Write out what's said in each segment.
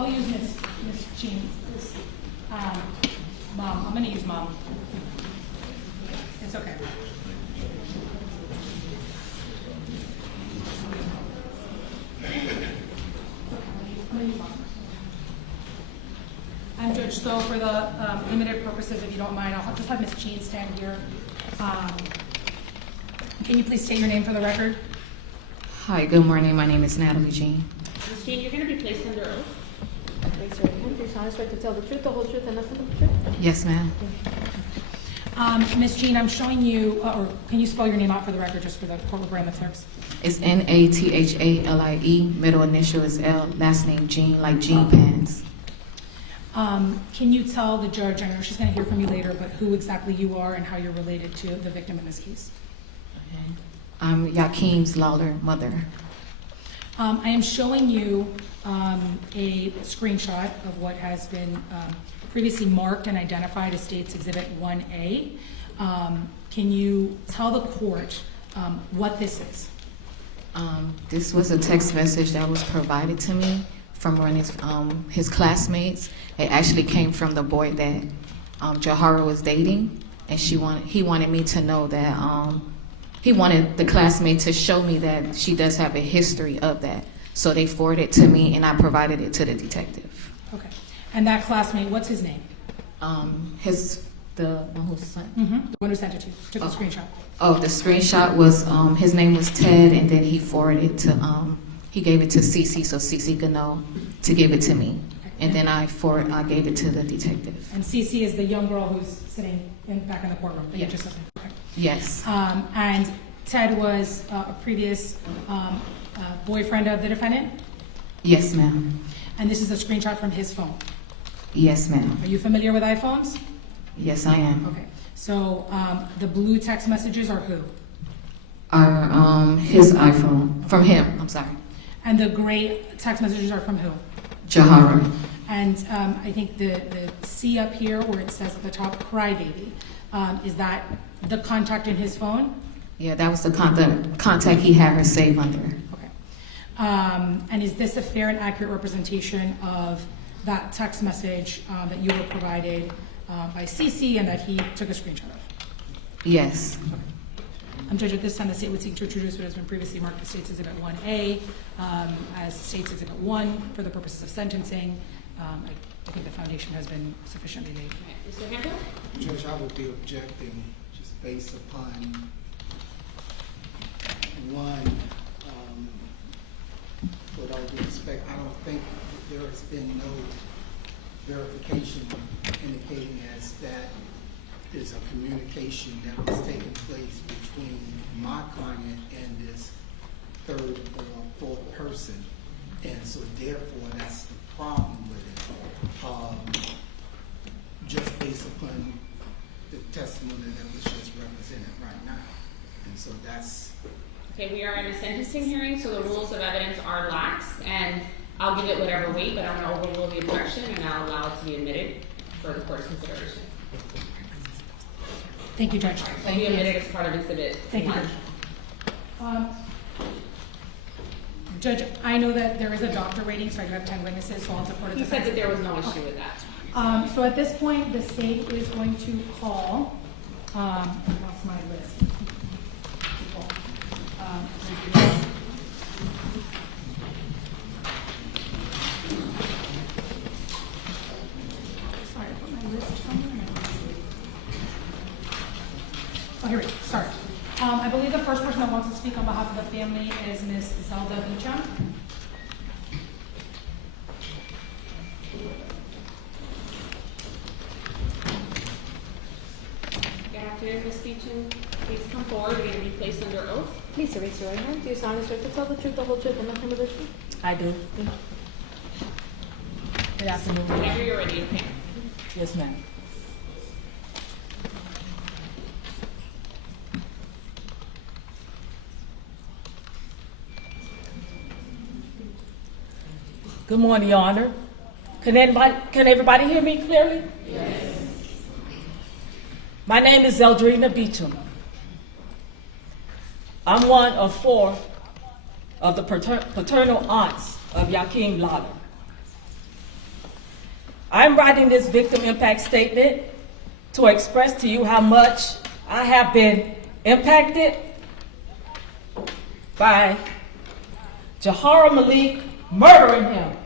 I'll use Miss Jean. Mom, I'm gonna use Mom. It's okay. And Judge, so for the limited purposes, if you don't mind, I'll just have Ms. Jean stand here. Can you please state your name for the record? Hi, good morning. My name is Natalie Jean. Ms. Jean, you're going to be placed under oath. Raise your hand. Do you solemnly swear to tell the truth, the whole truth, and nothing but the truth? Yes, ma'am. Ms. Jean, I'm showing you, or can you spell your name out for the record, just for the court reporter and the clerks? It's Nathalie. Middle initial is L. Last name Jean, like jean pants. Can you tell the judge, I know she's going to hear from you later, but who exactly you are and how you're related to the victim in this case? Okay. I'm Yakheim's Lollar mother. I am showing you a screenshot of what has been previously marked and identified as State's Exhibit 1A. Can you tell the court what this is? This was a text message that was provided to me from one of his classmates. It actually came from the boy that Jahara was dating, and he wanted me to know that he wanted the classmate to show me that she does have a history of that. So they forwarded it to me, and I provided it to the detective. Okay. And that classmate, what's his name? The one who sent. The one who sent it to you, took the screenshot. Oh, the screenshot was his name was Ted, and then he forwarded it to he gave it to Cece so Cece could know to give it to me, and then I gave it to the detective. And Cece is the young girl who's sitting back in the courtroom. That you Yes. just said. Okay. Yes. And Ted was a previous boyfriend of the defendant, Yes, ma'am. and this is a screenshot from his phone. Yes, ma'am. Are you familiar with iPhones? Yes, I am. Okay. So the blue text messages are who? His iPhone from him. I'm sorry. And the gray text messages are from who? Jahara. And I think the C up here where it says at the top, crybaby, is that the contact in his phone? Yeah, that was the contact he had her save under. Okay. And is this a fair and accurate representation of that text message that you were provided by Cece and that he took a screenshot of? Yes. Judge, at this time, the state would seek to introduce what has been previously marked as State's Exhibit 1A as State's Exhibit 1 for the purposes of sentencing. I think the foundation has been sufficiently laid. Mr. Handel? Judge, I would be objecting just based upon one, with all due respect, I don't think there has been no verification indicating as that there's a communication that was taking place between my client and this third or fourth person. And so therefore, that's the problem with it. Just based upon the testimony that was just represented right now. And so that's... Okay, we are in a sentencing hearing, so the rules of evidence are lax, and I'll give it whatever weight, but I'm going to overrule the objection, and I'll allow it to be admitted for the court's consideration. Thank you, Judge. It'll be admitted as part of Exhibit 1. Thank you, Judge. Judge, I know that there is a doctor waiting, so I do have 10 witnesses, so I'll defer to He said that there was no issue with that. So at this point, the state is going to call, I lost my list. Sorry, I put my list somewhere. Oh, here we go, sorry. I believe the first person that wants to speak on behalf of the family is Ms. Zelda Beecham. Good afternoon, Ms. Beecham. Please come forward. You're going to be placed under oath. Please raise your right hand. Do you solemnly swear to tell the truth, the whole truth, and nothing but the truth? I do. Thank you. Good afternoon. Whenever you're ready, okay? Yes, ma'am. Good morning, Your Honor. Can everybody hear me clearly? Yes. My name is Zeldrina Beecham. I'm one of 4 of the paternal aunts of Yakheim Lollar. I'm writing this victim impact statement to express to you how much I have been impacted by Jahara Malik murdering him.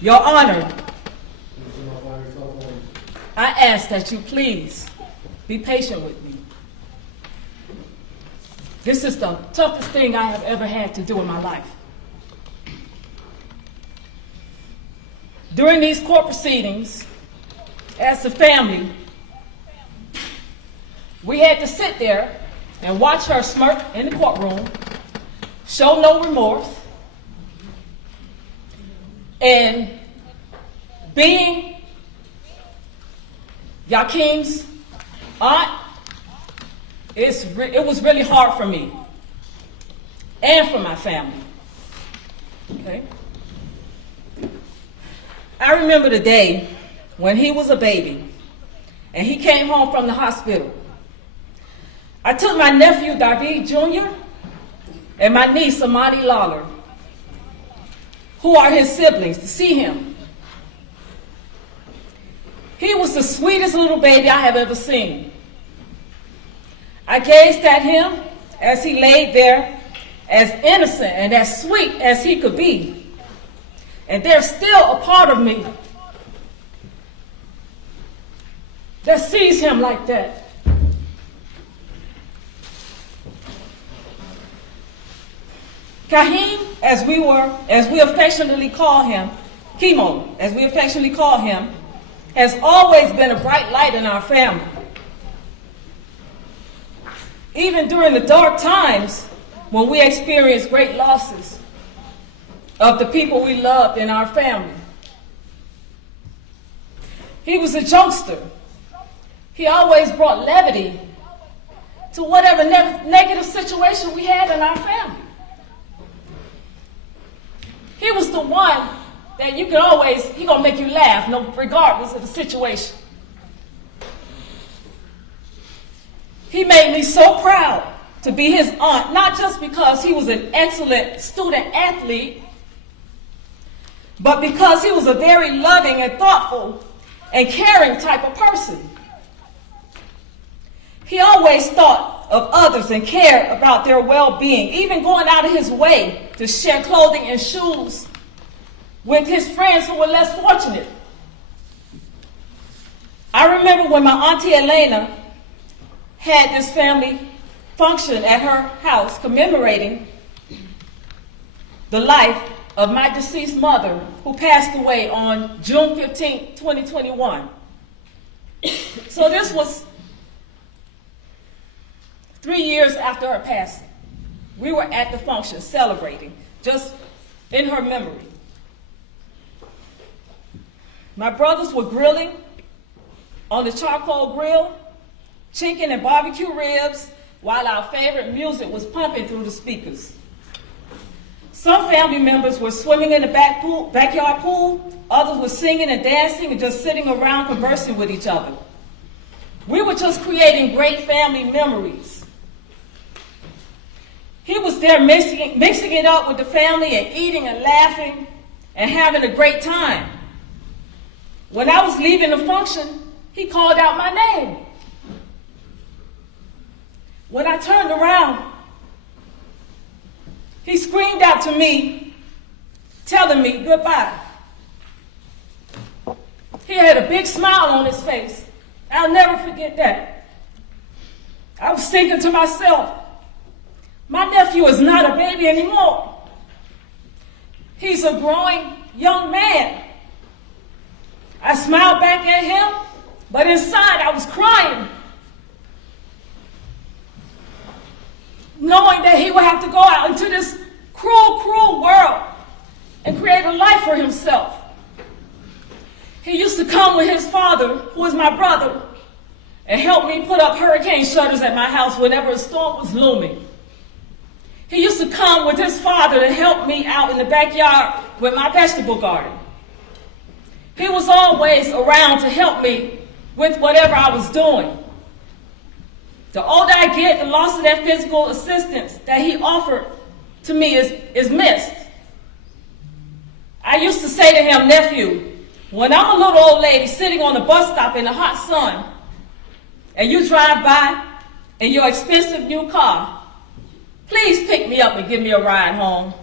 Your Honor, I ask that you please be patient with me. This is the toughest thing I have ever had to do in my life. During these court proceedings, as a family, we had to sit there and watch her smirk in the courtroom, show no remorse, and being Yakheim's aunt, it was really hard for me and for my family. Okay? I remember the day when he was a baby and he came home from the hospital. I took my nephew David Jr. and my niece Amani Lollar, who are his siblings, to see him. He was the sweetest little baby I have ever seen. I gazed at him as he laid there, as innocent and as sweet as he could be. And there's still a part of me that sees him like that. Yakheim, as we affectionately call him, Chemo, as we affectionately call him, has always been a bright light in our family. Even during the dark times when we experienced great losses of the people we loved in our family. He was a jokester. He always brought levity to whatever negative situation we had in our family. He was the one that he gonna make you laugh, regardless of the situation. He made me so proud to be his aunt, not just because he was an excellent student athlete, but because he was a very loving and thoughtful and caring type of person. He always thought of others and cared about their well-being, even going out of his way to share clothing and shoes with his friends who were less fortunate. I remember when my auntie Elena had this family function at her house commemorating the life of my deceased mother, who passed away on June 15, 2021. So this was 3 years after her passing. We were at the function celebrating, just in her memory. My brothers were grilling on the charcoal grill, chicken and barbecue ribs, while our favorite music was pumping through the speakers. Some family members were swimming in the backyard pool, others were singing and dancing and just sitting around conversing with each other. We were just creating great family memories. He was there mixing it up with the family and eating and laughing and having a great time. When I was leaving the function, he called out my name. When I turned around, he screamed out to me, telling me goodbye. He had a big smile on his face. I'll never forget that. I was thinking to myself, my nephew is not a baby anymore. He's a growing young man. I smiled back at him, but inside I was crying, knowing that he would have to go out into this cruel, cruel world and create a life for himself. He used to come with his father, who is my brother, and help me put up hurricane shutters at my house whenever a storm was looming. He used to come with his father to help me out in the backyard with my vegetable garden. He was always around to help me with whatever I was doing. The older I get, the loss of that physical assistance that he offered to me is missed. I used to say to him, nephew, when I'm a little old lady sitting on the bus stop in the hot sun, and you drive by in your expensive new car, please pick me up and give me a ride home.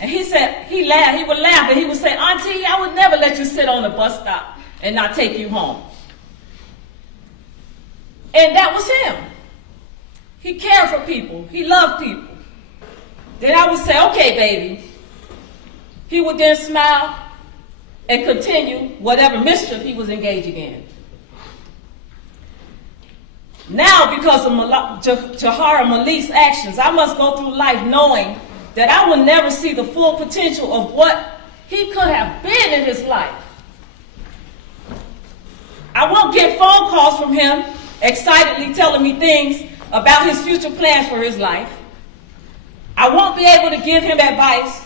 And he said, he laughed, he would laugh, and he would say, Auntie, I would never let you sit on the bus stop and not take you home. And that was him. He cared for people. He loved people. Then I would say, okay, baby. He would then smile and continue whatever mischief he was engaging in. Now, because of Jahara Malik's actions, I must go through life knowing that I will never see the full potential of what he could have been in his life. I won't get phone calls from him excitedly telling me things about his future plans for his life. I won't be able to give him advice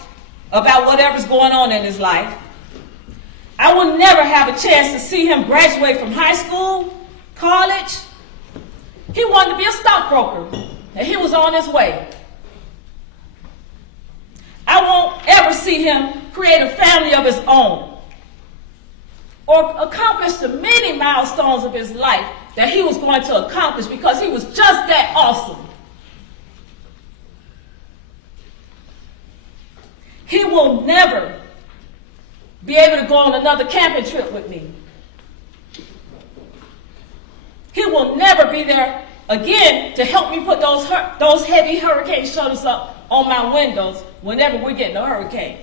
about whatever's going on in his life. I will never have a chance to see him graduate from high school, college. He wanted to be a stockbroker, and he was on his way. I won't ever see him create a family of his own or accomplish the many milestones of his life that he was going to accomplish because he was just that awesome. He will never be able to go on another camping trip with me. He will never be there again to help me put those heavy hurricane shutters up on my windows whenever we get in a hurricane.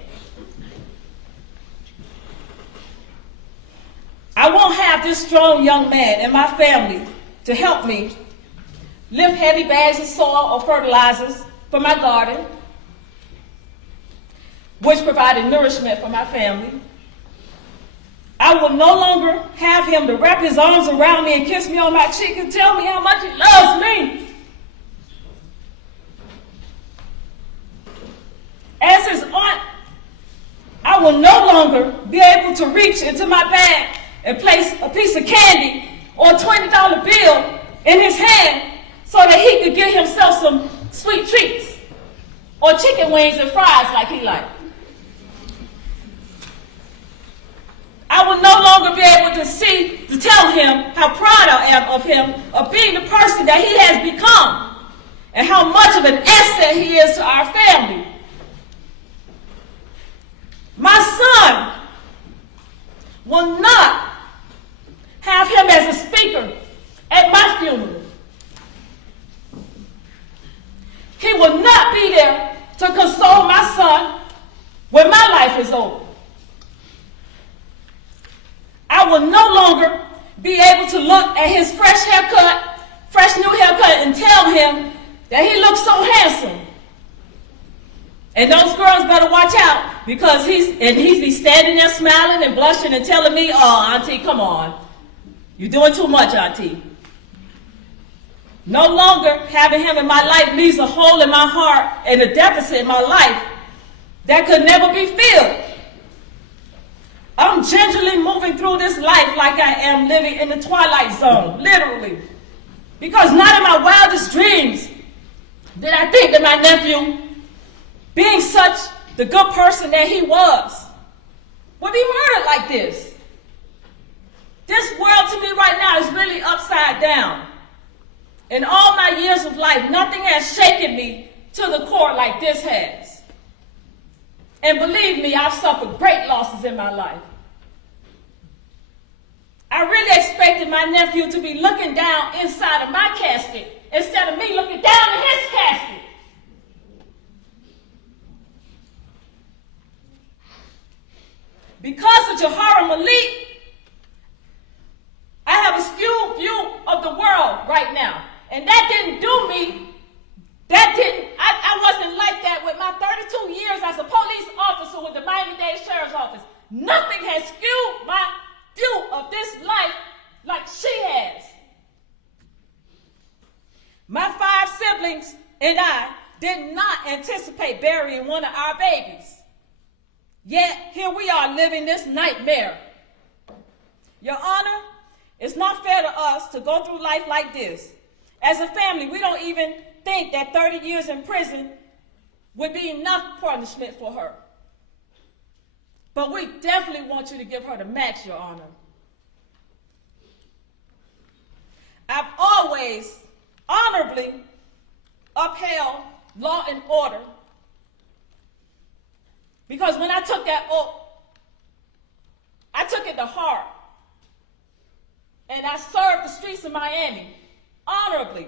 I won't have this strong young man in my family to help me lift heavy bags of soil or fertilizers for my garden, which provided nourishment for my family. I will no longer have him to wrap his arms around me and kiss me on my cheek and tell me how much he loves me. As his aunt, I will no longer be able to reach into my bag and place a piece of candy or a $20 bill in his hand so that he could get himself some sweet treats or chicken wings and fries like he liked. I will no longer be able to tell him how proud I am of him, of being the person that he has become, and how much of an asset he is to our family. My son will not have him as a speaker at my funeral. He will not be there to console my son when my life is over. I will no longer be able to look at his fresh new haircut, and tell him that he looks so handsome. And those girls better watch out, because he's be standing there smiling and blushing and telling me, oh, Auntie, come on. You're doing too much, Auntie. No longer having him in my life leaves a hole in my heart and a deficit in my life that could never be filled. I'm gingerly moving through this life like I am living in the twilight zone, literally. Because not in my wildest dreams did I think that my nephew, being such the good person that he was, would be murdered like this. This world to me right now is really upside down. In all my years of life, nothing has shaken me to the core like this has. And believe me, I've suffered great losses in my life. I really expected my nephew to be looking down inside of my casket instead of me looking down in his casket. Because of Jahara Malik, I have a skewed view of the world right now. And that didn't do me. I wasn't like that with my 32 years as a police officer with the Miami-Dade Sheriff's Office. Nothing has skewed my view of this life like she has. My 5 siblings and I did not anticipate burying one of our babies. Yet, here we are living this nightmare. Your Honor, it's not fair to us to go through life like this. As a family, we don't even think that 30 years in prison would be enough punishment for her. But we definitely want you to give her the max, Your Honor. I've always honorably upheld law and order, because when I took that oath, I took it to heart, and I served the streets of Miami honorably.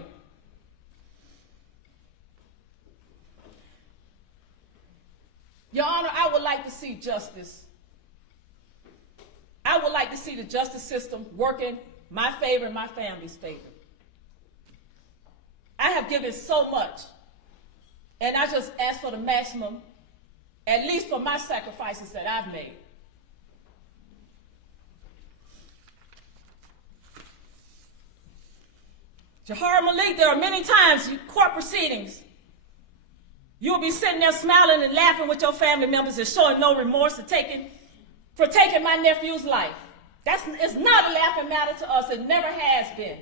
Your Honor, I would like to see justice. I would like to see the justice system work in my favor and my family's favor. I have given so much, and I just ask for the maximum, at least for my sacrifices that I've made. Jahara, Malik, there are many times in court proceedings you'll be sitting there smiling and laughing with your family members and showing no remorse for taking my nephew's life. It's not a laughing matter to us. It never has been.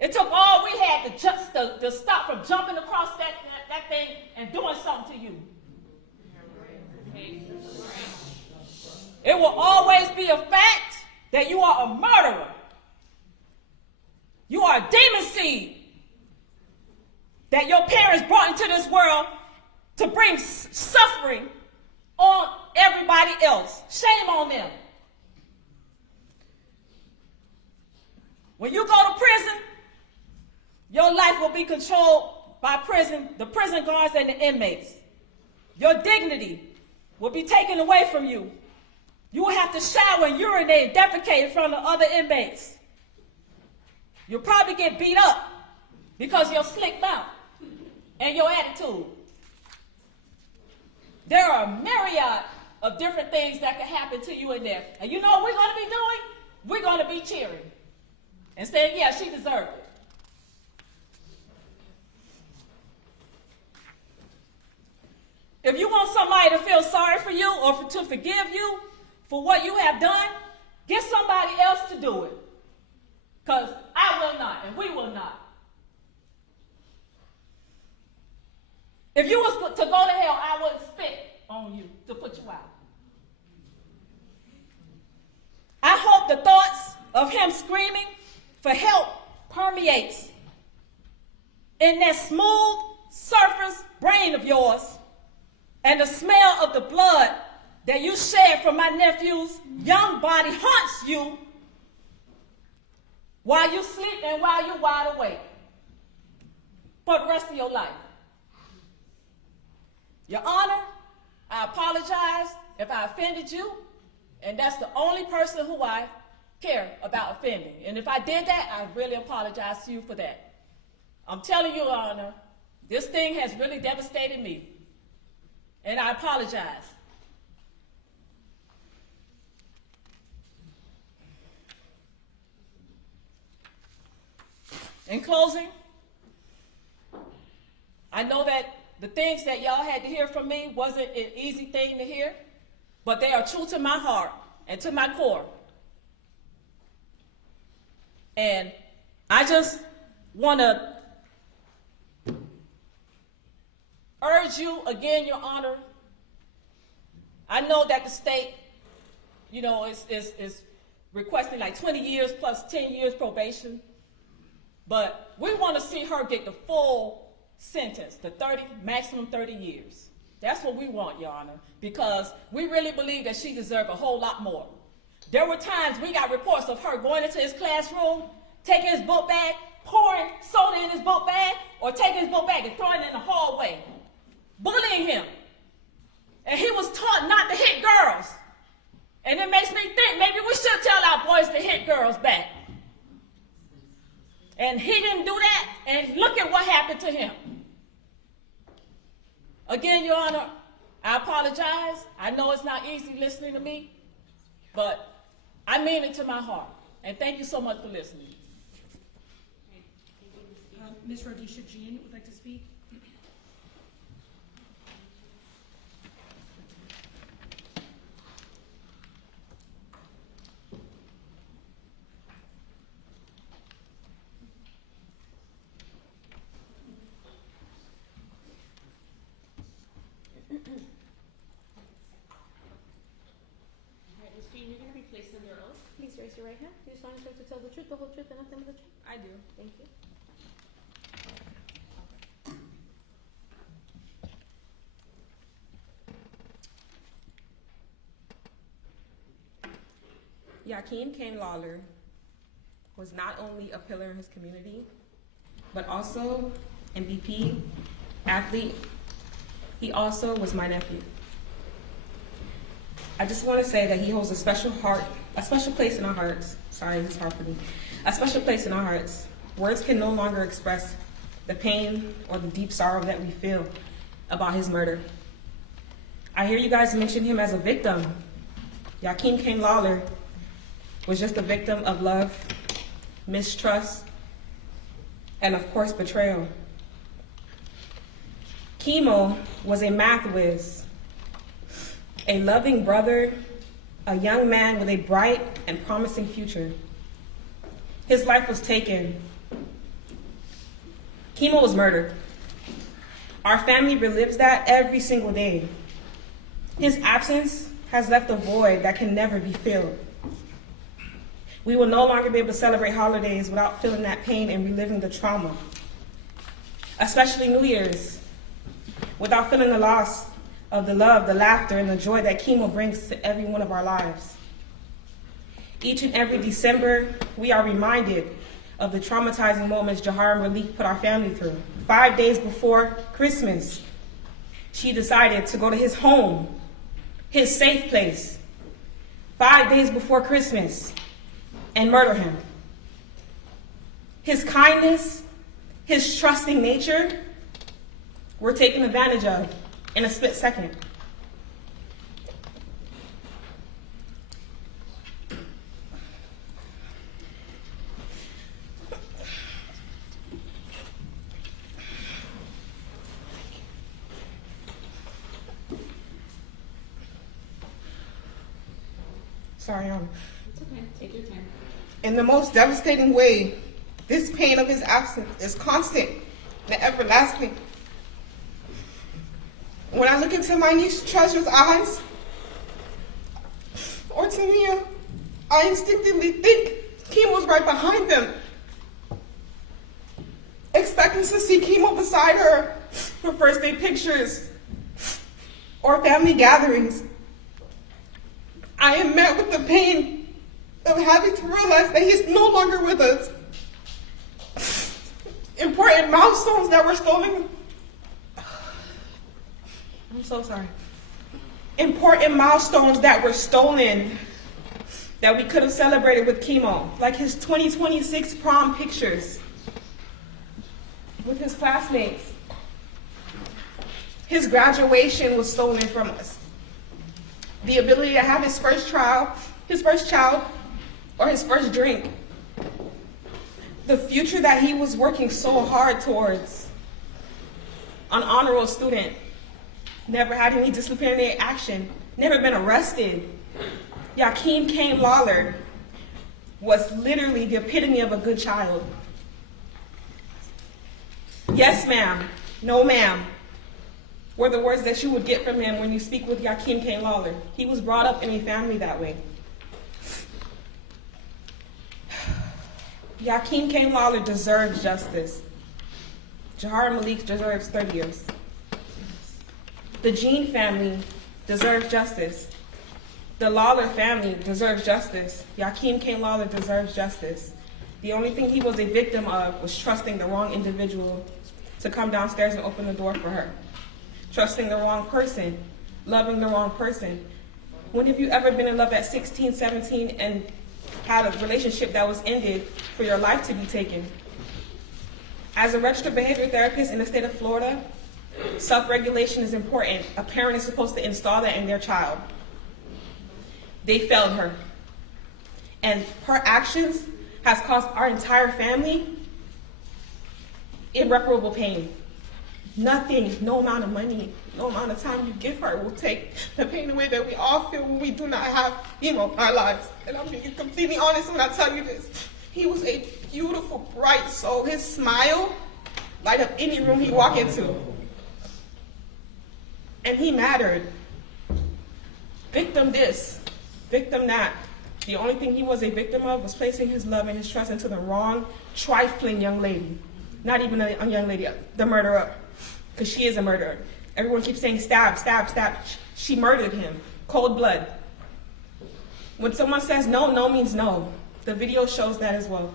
It took all we had to stop from jumping across that thing and doing something to you. It will always be a fact that you are a murderer. You are a demon seed that your parents brought into this world to bring suffering on everybody else. Shame on them. When you go to prison, your life will be controlled by the prison guards and the inmates. Your dignity will be taken away from you. You will have to shower and urinate and defecate in front of other inmates. You'll probably get beat up because of your slick mouth and your attitude. There are a myriad of different things that can happen to you in there. And you know what we're going to be doing? We're going to be cheering and saying, yeah, she deserved it. If you want somebody to feel sorry for you or to forgive you for what you have done, get somebody else to do it. Because I will not, and we will not. If you was to go to hell, I wouldn't spit on you to put you out. I hope the thoughts of him screaming for help permeates in that smooth surface brain of yours, and the smell of the blood that you shed from my nephew's young body haunts you while you sleep and while you're wide awake for the rest of your life. Your Honor, I apologize if I offended you, and that's the only person who I care about offending. And if I did that, I really apologize to you for that. I'm telling you, Your Honor, this thing has really devastated me, and I apologize. In closing, I know that the things that y'all had to hear from me wasn't an easy thing to hear, but they are true to my heart and to my core. And I just want to urge you again, Your Honor. I know that the state, is requesting like 20 years plus 10 years probation. But we want to see her get the full sentence, the maximum 30 years. That's what we want, Your Honor, because we really believe that she deserves a whole lot more. There were times we got reports of her going into his classroom, taking his book bag, pouring soda in his book bag, or taking his book bag and throwing it in the hallway, bullying him. And he was taught not to hit girls. And it makes me think maybe we should tell our boys to hit girls back. And he didn't do that, and look at what happened to him. Again, Your Honor, I apologize. I know it's not easy listening to me, but I mean it to my heart. And thank you so much for listening. Ms. Rodisha Jean would like to speak. your right hand. Do you solemnly swear to tell the truth, the whole truth, and nothing but the truth? I do. Thank you. Yakheim Lollar was not only a pillar in his community, but also MVP, athlete. He also was my nephew. I just want to say that he holds a special place in our hearts. Sorry, this is hard for me. A special place in our hearts. Words can no longer express the pain or the deep sorrow that we feel about his murder. I hear you guys mention him as a victim. Yakheim Lollar was just a victim of love, mistrust, and of course, betrayal. Chemo was a math whiz, a loving brother, a young man with a bright and promising future. His life was taken. Chemo was murdered. Our family relives that every single day. His absence has left a void that can never be filled. We will no longer be able to celebrate holidays without feeling that pain and reliving the trauma, especially New Year's, without feeling the loss of the love, the laughter, and the joy that chemo brings to every one of our lives. Each and every December, we are reminded of the traumatizing moments Jahara and Malik put our family through. 5 days before Christmas, she decided to go to his home, his safe place, 5 days before Christmas, and murder him. His kindness, his trusting nature were taken advantage of in a split second. Sorry, It's okay, take your time. In the most devastating way, this pain of his absence is constant and everlasting. When I look into my niece Treasure's eyes, or Tamia, I instinctively think Chemo's right behind them, expecting to see Chemo beside her for first day pictures or family gatherings. I am met with the pain of having to realize that he's no longer with us. Important milestones that were stolen. I'm so sorry. Important milestones that were stolen that we could have celebrated with Chemo, like his 2026 prom pictures with his classmates. His graduation was stolen from us. The ability to have his first child, or his first drink. The future that he was working so hard towards. An honor roll student, never had any disciplinary action, never been arrested. Yakheim Lollar was literally the epitome of a good child. Yes, ma'am, no, ma'am, were the words that you would get from him when you speak with Yakheim Lollar. He was brought up in a family that way. Yakheim Lollar deserves justice. Jahara Malik deserves 30 years. The Jean family deserves justice. The Lollar family deserves justice. Yakheim Lollar deserves justice. The only thing he was a victim of was trusting the wrong individual to come downstairs and open the door for her. Trusting the wrong person, loving the wrong person. When have you ever been in love at 16, 17 and had a relationship that was ended for your life to be taken? As a registered behavior therapist in the state of Florida, self-regulation is important. A parent is supposed to install that in their child. They failed her. And her actions has caused our entire family irreparable pain. Nothing, no amount of money, no amount of time you give her will take the pain away that we all feel when we do not have in our lives. And I'm being completely honest when I tell you this. He was a beautiful, bright soul. His smile light up any room he walked into. And he mattered. Victim this, victim that. The only thing he was a victim of was placing his love and his trust into the wrong, trifling young lady. Not even a young lady, the murderer, because she is a murderer. Everyone keeps saying stab, stab, stab. She murdered him, cold blood. When someone says no, no means no. The video shows that as well.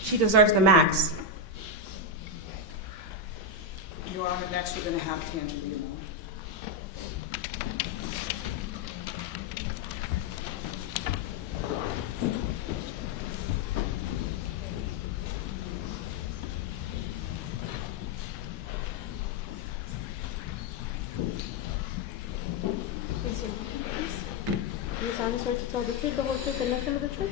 She deserves the max. Your Honor, next we're going to have Tangela. Do you solemnly swear to tell the truth, the whole truth, and nothing but the truth?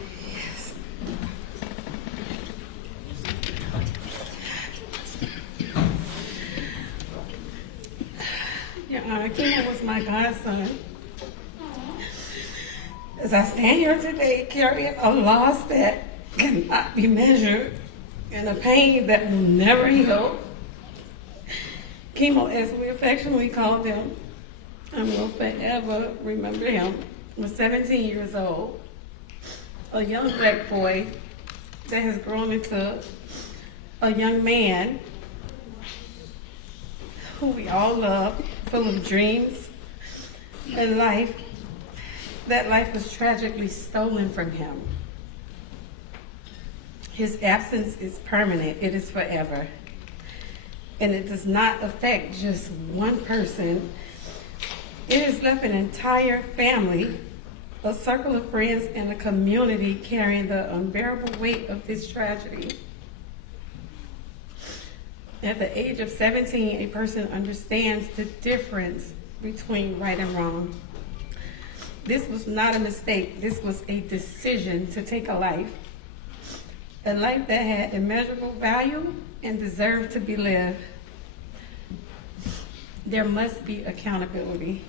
Your Honor, Kimo was my godson. As I stand here today carrying a loss that cannot be measured and a pain that will never heal, Kimo, as we affectionately called him, I will forever remember him, was 17 years old, a young black boy that has grown into a young man who we all love, full of dreams and life. That life was tragically stolen from him. His absence is permanent, it is forever. And it does not affect just one person. It has left an entire family, a circle of friends, and a community carrying the unbearable weight of this tragedy. At the age of 17, a person understands the difference between right and wrong. This was not a mistake. This was a decision to take a life that had immeasurable value and deserved to be lived. There must be accountability.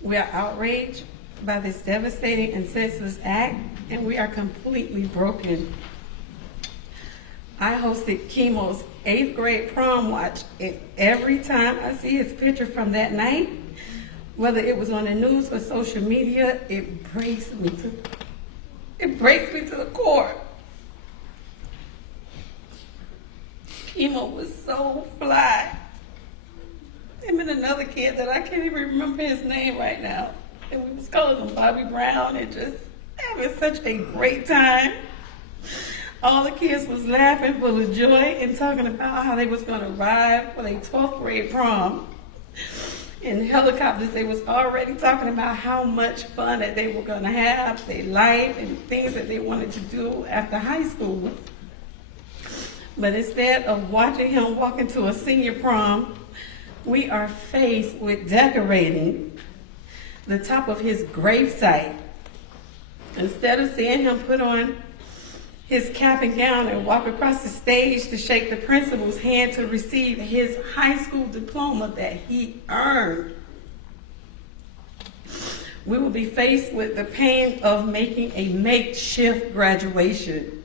We are outraged by this devastating and senseless act, and we are completely broken. I hosted Kimo's 8th grade prom watch, and every time I see his picture from that night, whether it was on the news or social media, it breaks me to the core. Kimo was so fly. Him and another kid that I can't even remember his name right now, and we was calling him Bobby Brown, and just having such a great time. All the kids was laughing full of joy and talking about how they was going to ride for their 12th grade prom. In helicopters, they was already talking about how much fun that they were going to have, their life, and things that they wanted to do after high school. But instead of watching him walk into a senior prom, we are faced with decorating the top of his gravesite. Instead of seeing him put on his cap and gown and walk across the stage to shake the principal's hand to receive his high school diploma that he earned, we will be faced with the pain of making a makeshift graduation,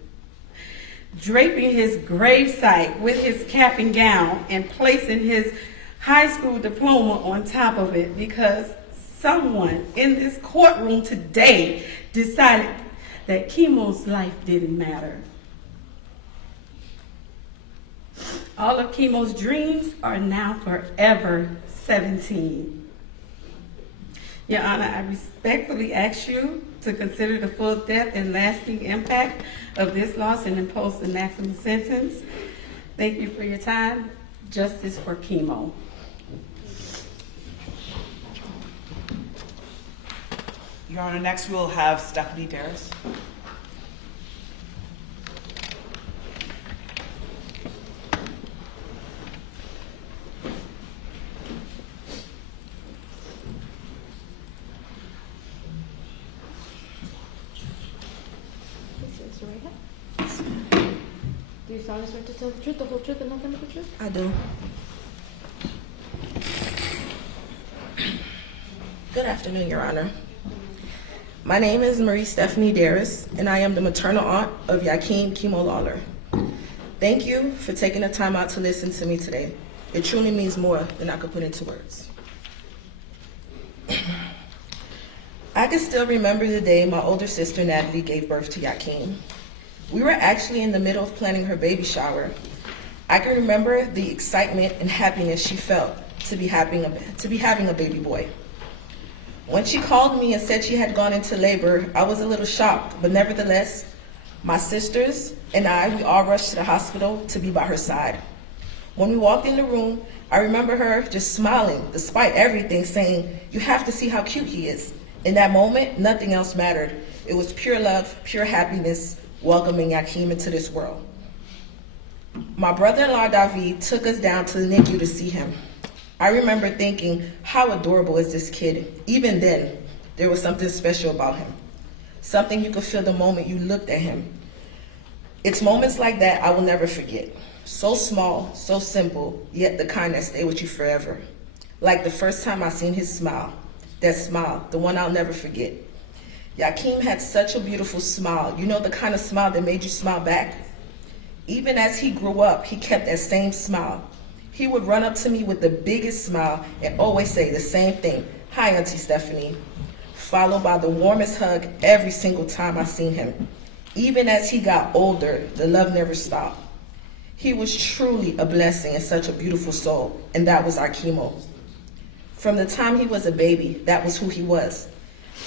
draping his gravesite with his cap and gown and placing his high school diploma on top of it because someone in this courtroom today decided that Kimo's life didn't matter. All of Kimo's dreams are now forever 17. Your Honor, I respectfully ask you to consider the full depth and lasting impact of this loss and impose the maximum sentence. Thank you for your time. Justice for Kimo. Your Honor, next we'll have Stephanie Darris. Please raise your right hand. Do you solemnly swear to tell the truth, the whole truth, and nothing but the truth? I do. Good afternoon, Your Honor. My name is Marie Stephanie Darris, and I am the maternal aunt of Yakheim Lollar. Thank you for taking the time out to listen to me today. It truly means more than I could put into words. I I can still remember the day my older sister Natalie gave birth to Yakheim. We were actually in the middle of planning her baby shower. I can remember the excitement and happiness she felt to be having a baby boy. When she called me and said she had gone into labor, I was a little shocked, but nevertheless, my sisters and we all rushed to the hospital to be by her side. When we walked in the room, I remember her just smiling, despite everything, saying, "You have to see how cute he is." In that moment, nothing else mattered. It was pure love, pure happiness, welcoming Yakheim into this world. My brother-in-law, David, took us down to the NICU to see him. I remember thinking, how adorable is this kid? Even then, there was something special about him. Something you could feel the moment you looked at him. It's moments like that I will never forget. So small, so simple, yet the kind that stay with you forever. Like the first time I seen his smile. That smile, the one I'll never forget. Yakheim had such a beautiful smile. You know, the kind of smile that made you smile back? Even as he grew up, he kept that same smile. He would run up to me with the biggest smile and always say the same thing, "Hi, Auntie Stephanie," followed by the warmest hug every single time I seen him. Even as he got older, the love never stopped. He was truly a blessing and such a beautiful soul, and that was our chemo. From the time he was a baby, that was who he was.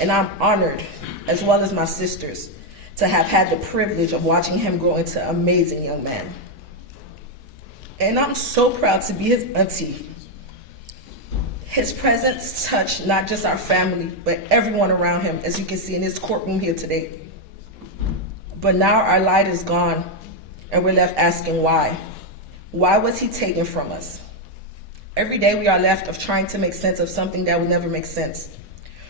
And I'm honored, as well as my sisters, to have had the privilege of watching him grow into an amazing young man. And I'm so proud to be his auntie. His presence touched not just our family, but everyone around him, as you can see in this courtroom here today. But now our light is gone, and we're left asking why. Why was he taken from us? Every day we are left of trying to make sense of something that will never make sense.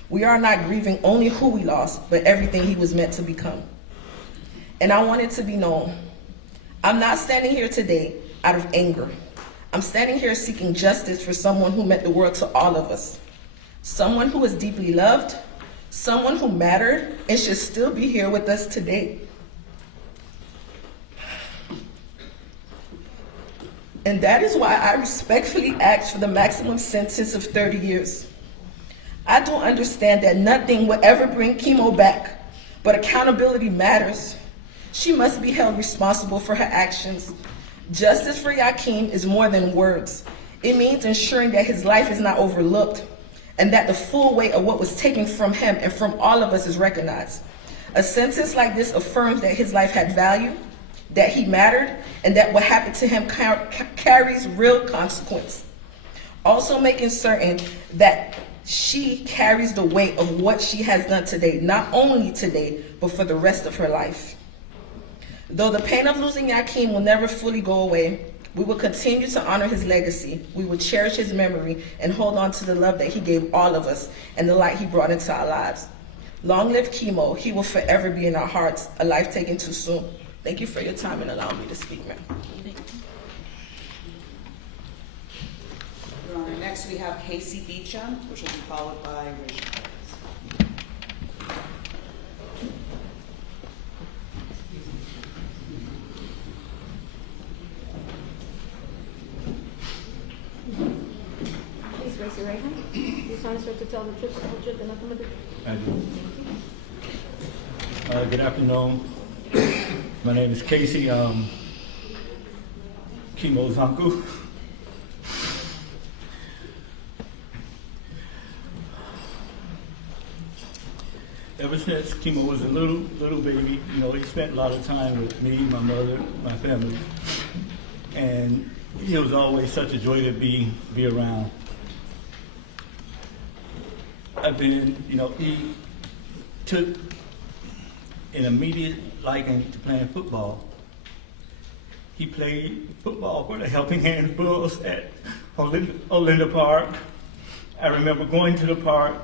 We are not grieving only who we lost, but everything he was meant to become. And I want it to be known, I'm not standing here today out of anger. I'm standing here seeking justice for someone who meant the world to all of us. Someone who was deeply loved, someone who mattered and should still be here with us today. And that is why I respectfully ask for the maximum sentence of 30 years. I don't understand that nothing will ever bring chemo back, but accountability matters. She must be held responsible for her actions. Justice for Yakheim is more than words. It means ensuring that his life is not overlooked and that the full weight of what was taken from him and from all of us is recognized. A sentence like this affirms that his life had value, that he mattered, and that what happened to him carries real consequence. Also making certain that she carries the weight of what she has done today, not only today, but for the rest of her life. Though the pain of losing Yakheim will never fully go away, we will continue to honor his legacy. We will cherish his memory and hold on to the love that he gave all of us and the light he brought into our lives. Long live chemo. He will forever be in our hearts, a life taken too soon. Thank you for your time and allowing me to speak, ma'am. Your Honor, next we have Casey Beecham, which will be followed by Rachel. Please raise your right hand. Do you swear to tell the truth, the whole truth, and nothing but the truth? I do. Good afternoon. My name is Casey. Chemo's uncle. Ever since Chemo was a little baby, you know, he spent a lot of time with me, my mother, my family, and he was always such a joy to be around. He took an immediate liking to playing football. He played football for the Helping Hands Bulls at Olinda Park. I remember going to the park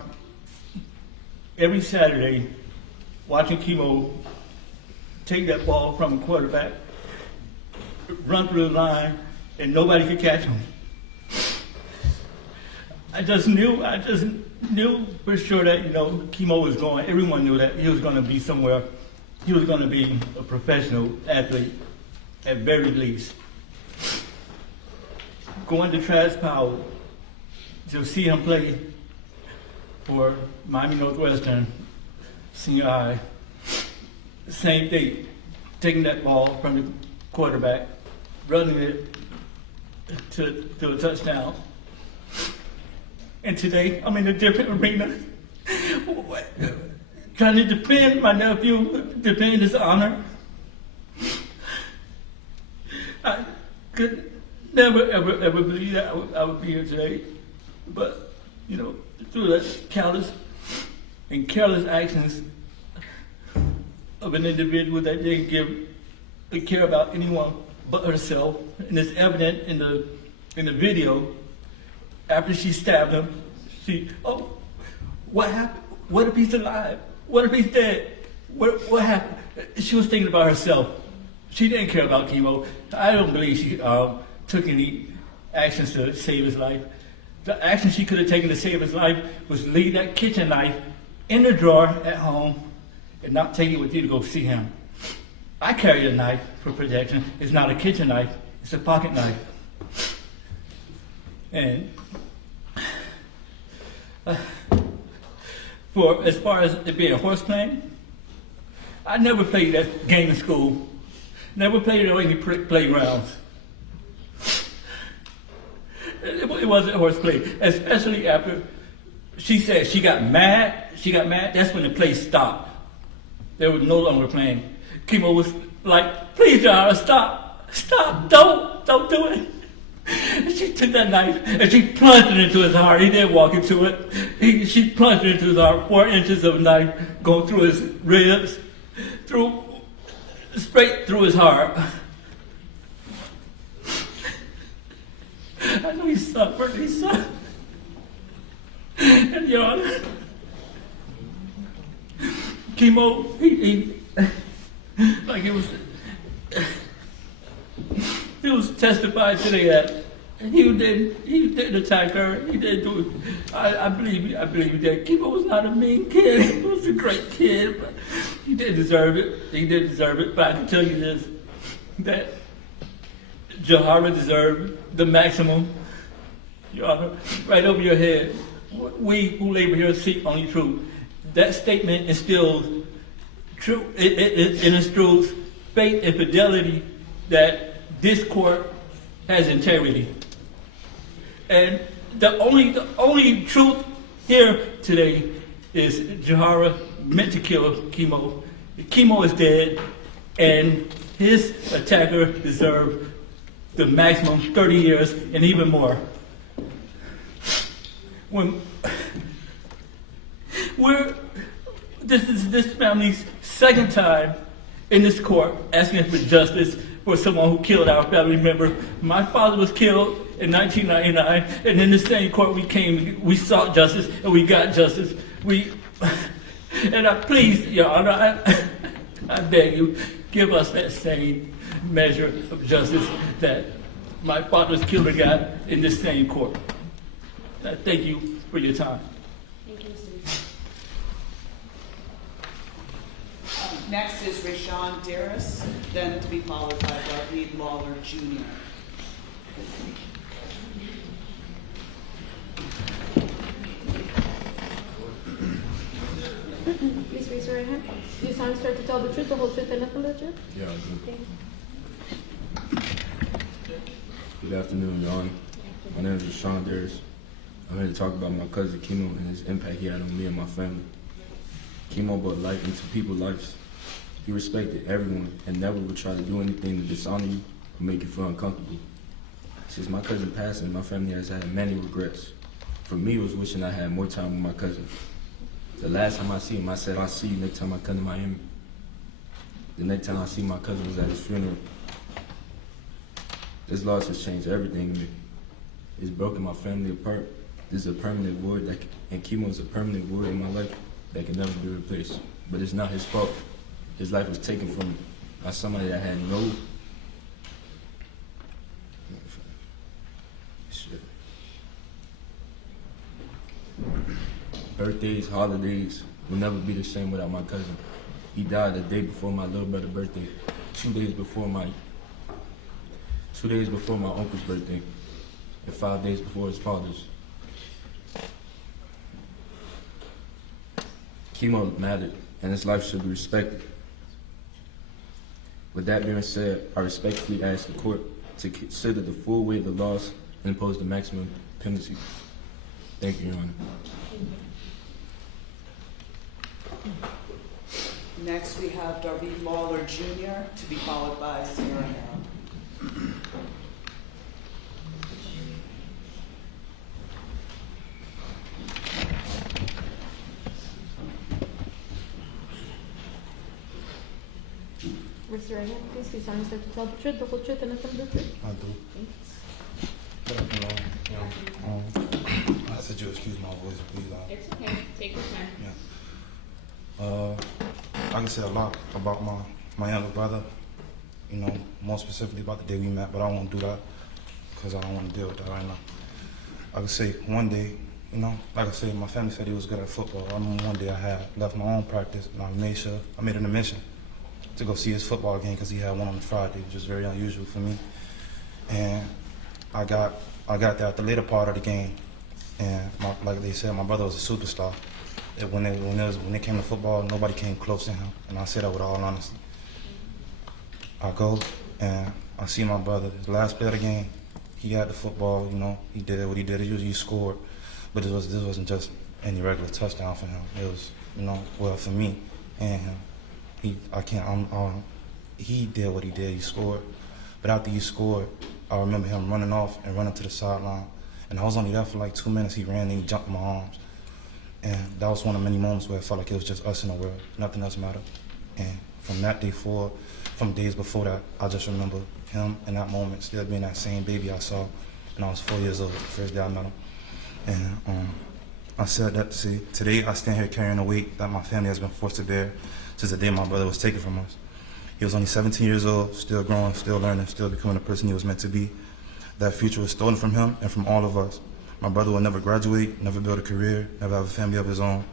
every Saturday, watching Chemo take that ball from a quarterback, run through the line, and nobody could catch him. I just knew for sure that, Chemo was going, everyone knew that he was going to be somewhere. He was going to be a professional athlete, at very least. Going to Trash Power to see him play for Miami Northwestern Senior High. Same thing, taking that ball from the quarterback, running it to a touchdown. And today, I'm in a different arena, trying to defend my nephew, defend his honor. I could never, ever believe that I would be here today. But, you know, through that callous and careless actions of an individual that didn't care about anyone but herself, and it's evident in the video. After she stabbed him, what happened? What if he's alive? What if he's dead? What happened? She was thinking about herself. She didn't care about chemo. I don't believe she took any actions to save his life. The action she could have taken to save his life was leave that kitchen knife in the drawer at home and not take it with you to go see him. I carry a knife for protection. It's not a kitchen knife, it's a pocket knife. And for as far as it being horse playing, I never played that game in school. Never played it on any playgrounds. It wasn't horse play, especially after she said she got mad. That's when the play stopped. They were no longer playing. Chemo was like, "Please, Jahara, stop, don't do it." And she took that knife and she plunged it into his heart. He didn't walk into it. She plunged it into his heart, 4 inches of knife going through his ribs, straight through his heart. I know he suffered, And Your Honor, chemo, he like it was testified today that he didn't attack her. He didn't do it. I believe that chemo was not a mean kid. He was a great kid, but he didn't deserve it. But I can tell you this, that Jahara deserved the maximum. Your Honor, right over your head. We who labor here seek only truth. That statement instills truth. It instills faith and fidelity that this court has integrity. And the only truth here today is Jahara meant to kill chemo. Chemo is dead, and his attacker deserved the maximum 30 years and even more. This is this family's second time in this court asking for justice for someone who killed our family member. My father was killed in 1999, and in the same court we sought justice, and we got justice. And I please, Your Honor, I beg you, give us that same measure of justice that my father's killer got in this same court. I thank you for your time. Thank you, Mr. Next is Rashawn Darris, then to be followed by David Lollar Jr. Please raise your right hand. Do you solemnly swear to tell the truth, the whole truth, and nothing but the truth? Yeah, I do. Okay. Good afternoon, Your Honor. My name is Rashawn Darris. I'm here to talk about my cousin Chemo and his impact he had on me and my family. Chemo brought life into people's lives. He respected everyone and never would try to do anything to dishonor you or make you feel uncomfortable. Since my cousin passed, my family has had many regrets. For me, it was wishing I had more time with my cousin. The last time I see him, I said, "I'll see you next time I come to Miami." The next time I see my cousin was at his funeral. This loss has changed everything to me. It's broken my family apart. This is a permanent void, and chemo is a permanent void in my life that can never be replaced. But it's not his fault. His life was taken from him by somebody that had no shit. Birthdays, holidays will never be the same without my cousin. He died the day before my little brother's birthday, 2 days before my uncle's birthday, and 5 days before his father's. Chemo mattered, and his life should be respected. With that being said, I respectfully ask the court to consider the full weight of the laws and impose the maximum penalty. Thank you, Your Honor. Next, we have Darby Lollar Jr. to be followed by Sierra Harrell. Raise your right hand, please. Do you solemnly swear to tell the truth, the whole truth, and nothing but the truth? I do. I said you excuse my voice, please. It's okay. Take your time. Yeah. I can say a lot about my younger brother, you know, more specifically about the day we met, but I won't do that because I don't want to deal with that right now. I can say one day, you know, like I said, my family said he was good at football. I remember one day I had left my own practice and I made it a mission to go see his football game because he had one on Friday, which was very unusual for me. And I got there at the later part of the game, and like they said, my brother was a superstar. When it came to football, nobody came close to him, and I say that with all honesty. I go and I see my brother. His last play of the game, he had the football. You know, he did what he did. He usually scored, but this wasn't just any regular touchdown for him. It was, you know, well for me and him. He did what he did. He scored, but after he scored, I remember him running off and running to the sideline. And I was only there for like 2 minutes. He ran and he jumped in my arms. And that was one of many moments where I felt like it was just us in the world. Nothing else mattered. And from that day forward, from days before that, I just remember him in that moment still being that same baby I saw when I was 4 years old, the first day I met him. And I said that to say, today I stand here carrying a weight that my family has been forced to bear since the day my brother was taken from us. He was only 17 years old, still growing, still learning, still becoming the person he was meant to be. That future was stolen from him and from all of us. My brother will never graduate, never build a career, never have a family of his own.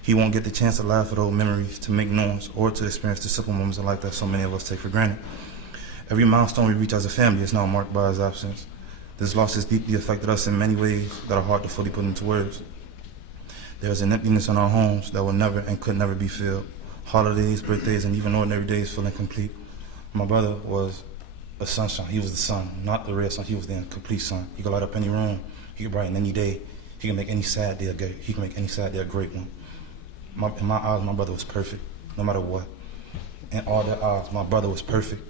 He won't get the chance to laugh at old memories, to make noise, or to experience the simple moments in life that so many of us take for granted. Every milestone we reach as a family is now marked by his absence. This loss has deeply affected us in many ways that are hard to fully put into words. There is an emptiness in our homes that will never and could never be filled. Holidays, birthdays, and even ordinary days feel incomplete. My brother was a sunshine. He was the sun, not the red sun. He was the complete sun. He could light up any room. He could brighten any day. He can make any sad day a great. He can make any sad day a great one. In my eyes, my brother was perfect, no matter what. In all their eyes, my brother was perfect.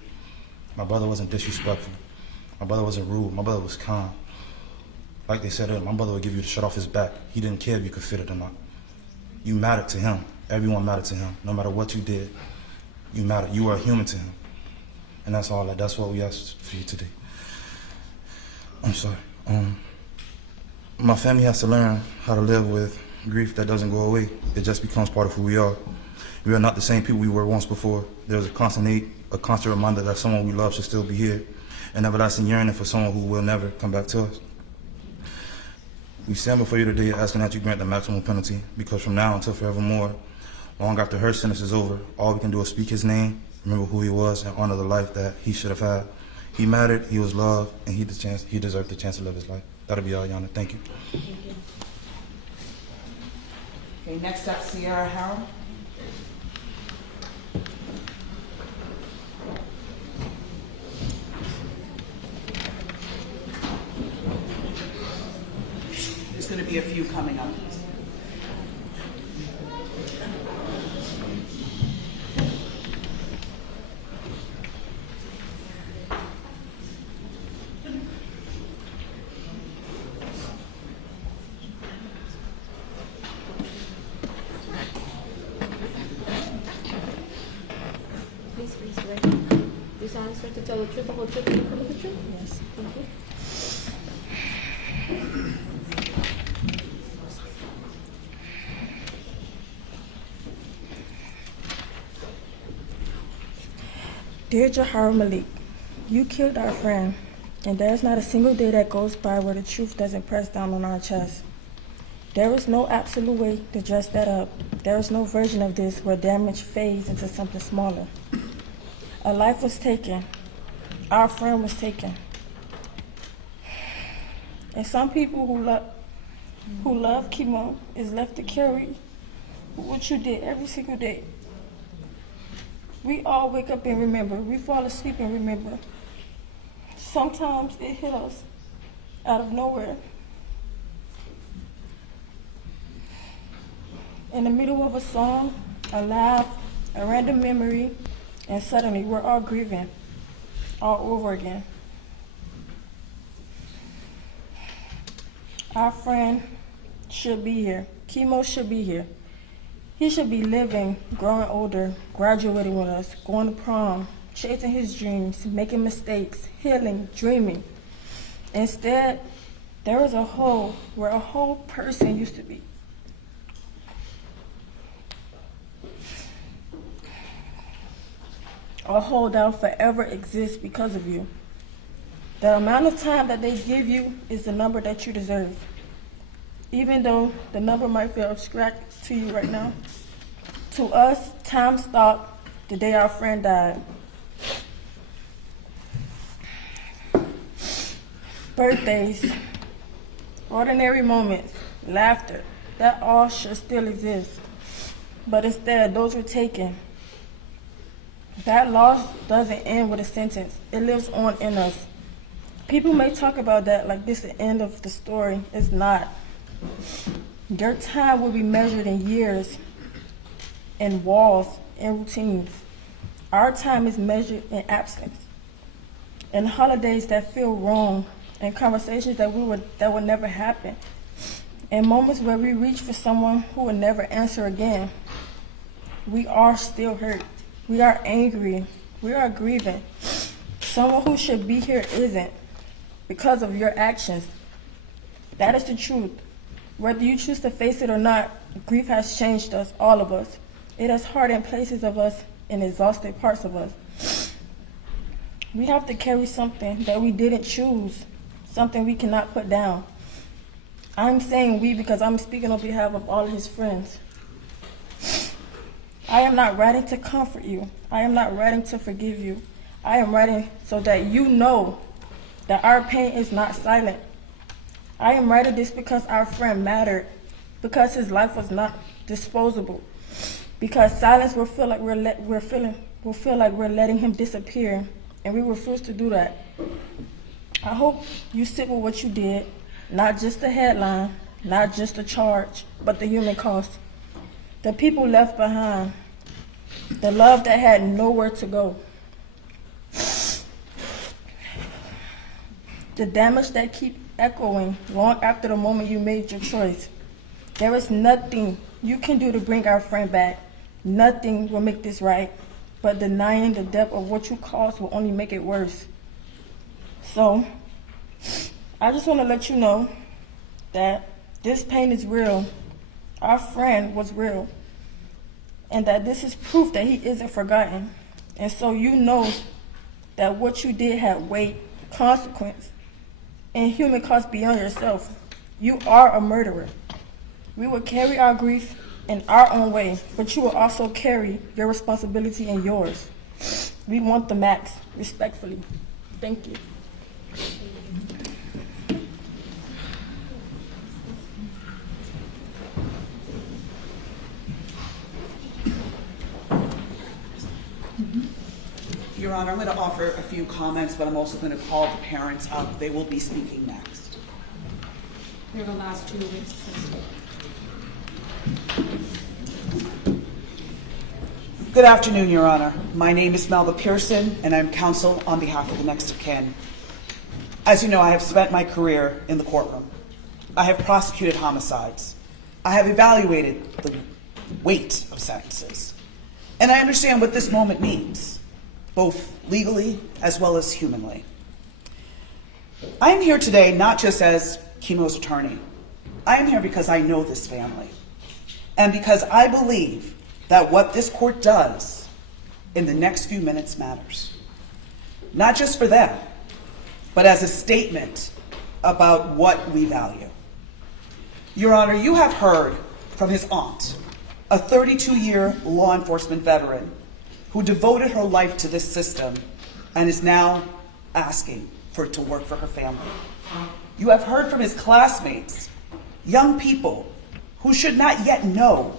My brother wasn't disrespectful. My brother wasn't rude. My brother was calm. Like they said earlier, my brother would give you the shirt off his back. He didn't care if you could fit it or not. You mattered to him. Everyone mattered to him. No matter what you did, you mattered. You were a human to him. And that's all. That's what we asked for you today. I'm sorry. My family has to learn how to live with grief that doesn't go away. It just becomes part of who we are. We are not the same people we were once before. There's a constant reminder that someone we love should still be here, an everlasting yearning for someone who will never come back to us. We stand before you today asking that you grant the maximum penalty, because from now until forevermore, long after her sentence is over, all we can do is speak his name, remember who he was, and honor the life that he should have had. He mattered, he was loved, and he deserved the chance to live his life. That'll be all, Your Honor. Thank you. Okay, next up, Sierra Harrell. There's going to be a few coming up. Please raise your right hand. Do you solemnly swear to tell the truth, the whole truth, and nothing but the truth? Yes. Thank you. Dear Jahara Malik, you killed our friend, and there is not a single day that goes by where the truth doesn't press down on our chest. There is no absolute way to dress that up. There is no version of this where damage fades into something smaller. A life was taken. Our friend was taken. And some people who love chemo is left to carry what what you did every single day. We all wake up and remember. We fall asleep and remember. Sometimes it hit us out of nowhere. In the middle of a song, a laugh, a random memory, and suddenly we're all grieving all over again. Our friend should be here. Chemo should be here. He should be living, growing older, graduating with us, going to prom, chasing his dreams, making mistakes, healing, dreaming. Instead, there is a hole where a whole person used to be. A hole that will forever exist because of you. The amount of time that they give you is the number that you deserve. Even though the number might feel abstract to you right now, to us, time stopped the day our friend died. Birthdays, ordinary moments, laughter, that all should still exist. But instead, those were taken. That loss doesn't end with a sentence. It lives on in us. People may talk about that like this is the end of the story. It's not. Your time will be measured in years, in walls, in routines. Our time is measured in absence, in holidays that feel wrong, in conversations that will never happen, in moments where we reach for someone who will never answer again. We are still hurt. We are angry. We are grieving. Someone who should be here isn't because of your actions. That is the truth. Whether you choose to face it or not, grief has changed us, all of us. It has hardened places of us and exhausted parts of us. We have to carry something that we didn't choose, something we cannot put down. I'm saying we because I'm speaking on behalf of all of his friends. I am not writing to comfort you. I am not writing to forgive you. I am writing so that you know that our pain is not silent. I am writing this because our friend mattered, because his life was not disposable, because silence will feel like we're letting him disappear, and we refuse to do that. I hope you sit with what you did, not just the headline, not just the charge, but the human cost. The people left behind, the love that had nowhere to go. The damage that keeps echoing long after the moment you made your choice. There is nothing you can do to bring our friend back. Nothing will make this right, but denying the depth of what you caused will only make it worse. So, I just want to let you know that this pain is real. Our friend was real. And that this is proof that he isn't forgotten. And so you know that what you did had weight, consequence, and human cost beyond yourself. You are a murderer. We will carry our grief in our own way, but you will also carry your responsibility in yours. We want the max, respectfully. Thank you. Your Honor, I'm going to offer a few comments, but I'm also going to call the parents up. They will be speaking next. They're the last 2 witnesses. Good afternoon, Your Honor. My name is Melba Pearson, and I'm counsel on behalf of the next of kin. As you know, I have spent my career in the courtroom. I have prosecuted homicides. I have evaluated the weight of sentences. And I understand what this moment means, both legally as well as humanly. I am here today not just as Chemo's attorney. I am here because I know this family, and because I believe that what this court does in the next few minutes matters. Not just for them, but as a statement about what we value. Your Honor, you have heard from his aunt, a 32-year law enforcement veteran who devoted her life to this system and is now asking for it to work for her family. You have heard from his classmates, young people who should not yet know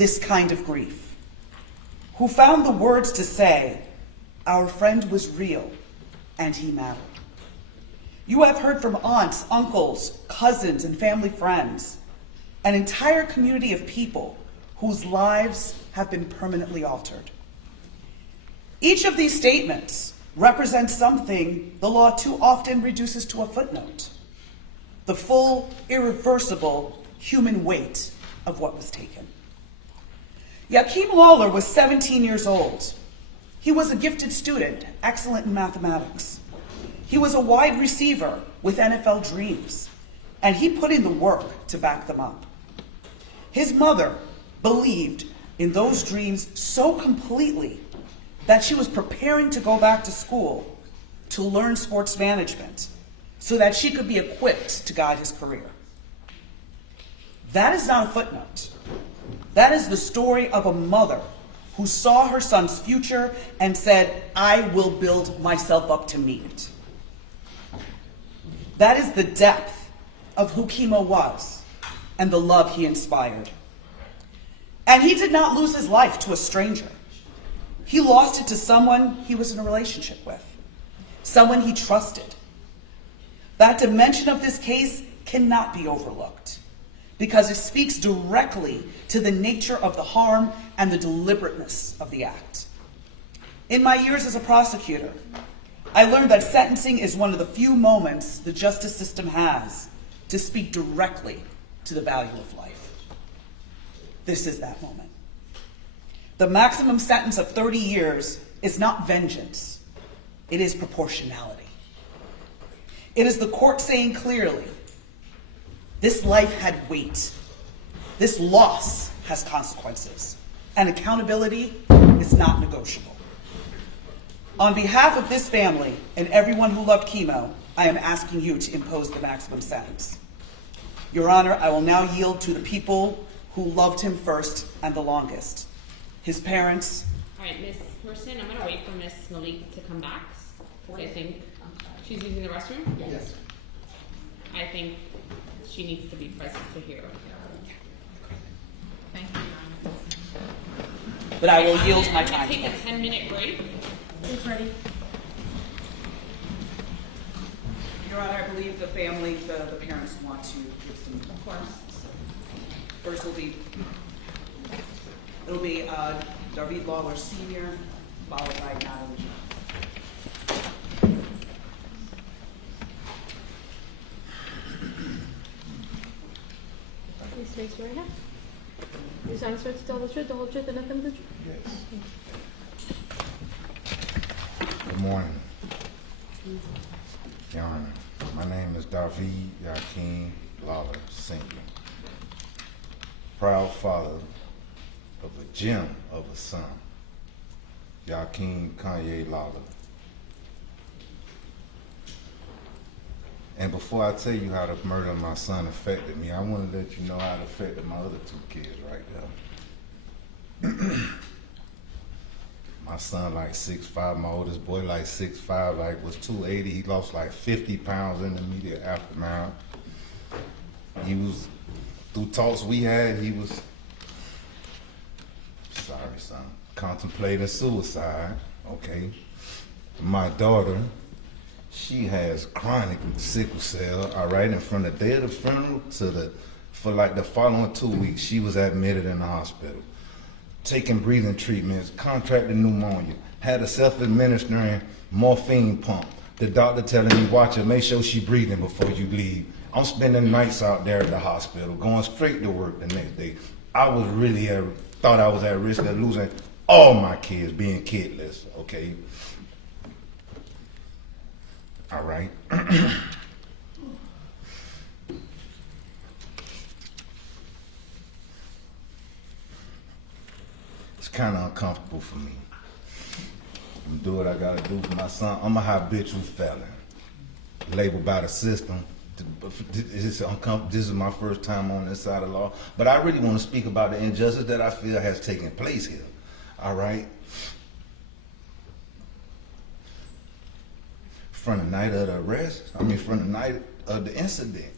this kind of grief, who found the words to say, "Our friend was real and he mattered." You have heard from aunts, uncles, cousins, and family friends, an entire community of people whose lives have been permanently altered. Each of these statements represents something the law too often reduces to a footnote: the full, irreversible human weight of what was taken. Yakheim Lollar was 17 years old. He was a gifted student, excellent in mathematics. He was a wide receiver with NFL dreams, and he put in the work to back them up. His mother believed in those dreams so completely that she was preparing to go back to school to learn sports management so that she could be equipped to guide his career. That is not a footnote. That is the story of a mother who saw her son's future and said, "I will build myself up to meet it." That is the depth of who Kimo was and the love he inspired. And he did not lose his life to a stranger. He lost it to someone he was in a relationship with, someone he trusted. That dimension of this case cannot be overlooked because it speaks directly to the nature of the harm and the deliberateness of the act. In my years as a prosecutor, I learned that sentencing is one of the few moments the justice system has to speak directly to the value of life. This is that moment. The maximum sentence of 30 years is not vengeance, it is proportionality. It is the court saying clearly, this life had weight, this loss has consequences, and accountability is not negotiable. On behalf of this family and everyone who loved Kimo, I am asking you to impose the maximum sentence. Your Honor, I will now yield to the people who loved him first and the longest. His parents. All right, Ms. Person, I'm gonna wait for Ms. Malik to come back. I think she's using the restroom? Yes. I think she needs to be present to hear. Thank you. But I will yield my I'm time. gonna take a 10-minute break. Who's ready? Your Honor, I believe the family, the parents want to give some. Of course. First it'll be David Lollar Sr., followed by Natalie. Please raise your right hand. You solemnly swear to tell the truth, the whole truth, and nothing but the truth? Yes. Good morning. Your Honor, my name is David Yakheim Lollar Sr., proud father of a gem of a son, Yakheim Kanye Lollar. And before I tell you how the murder of my son affected me, I want to let you know how it affected my other two kids right there. My son like 6'5", my oldest boy like 6'5", like was 280. He lost like 50 pounds in the immediate aftermath. He was, through talks we had, he was, sorry son, contemplating suicide, okay? My daughter, she has chronic sickle cell, all right? And from the day of the funeral to for like the following 2 weeks, she was admitted in the hospital, taking breathing treatments, contracted pneumonia, had a self-administering morphine pump. The doctor telling me, watch her, make sure she breathing before you leave. I'm spending nights out there at the hospital, going straight to work the next day. I was really thought I was at risk of losing all my kids, being kidless, okay? All right. It's kind of uncomfortable for me. I'm doing what I gotta do for my son. I'm a habitual felon, labeled by the system. This is my first time on this side of the law, but I really want to speak about the injustice that I feel has taken place here. All right. From the night of the arrest, from the night of the incident,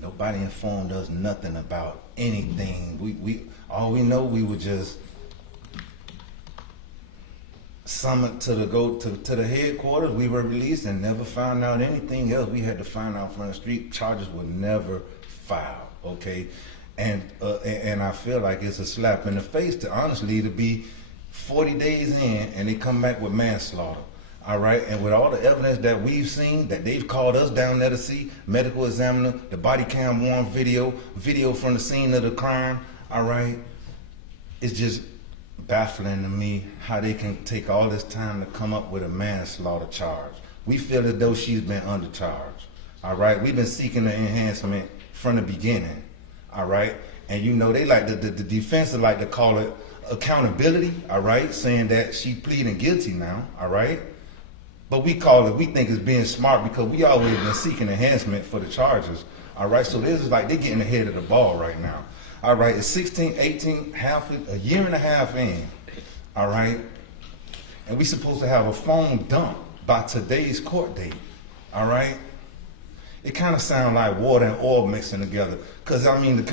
Nobody informed us nothing about anything. We all we know, we were just summoned to the headquarters. We were released and never found out anything else. We had to find out from the street. Charges were never filed. Okay, and I feel like it's a slap in the face to honestly to be 40 days in and they come back with manslaughter. All right, and with all the evidence that we've seen, that they've called us down there to see, medical examiner, the body cam worn video from the scene of the crime, all right, it's just baffling to me how they can take all this time to come up with a manslaughter charge. We feel as though she's been undercharged, all right? We've been seeking the enhancement from the beginning, all right? And you know, they like, the defense would like to call it accountability, all right, saying that she pleading guilty now, all right? But we think it's being smart because we always been seeking enhancement for the charges. All right, so this is like they're getting ahead of the ball right now. All right, it's 16, 18, a year and a half in. All right, and we supposed to have a phone dump by today's court date. All right, it kind of sounds like water and oil mixing together. Cause I mean,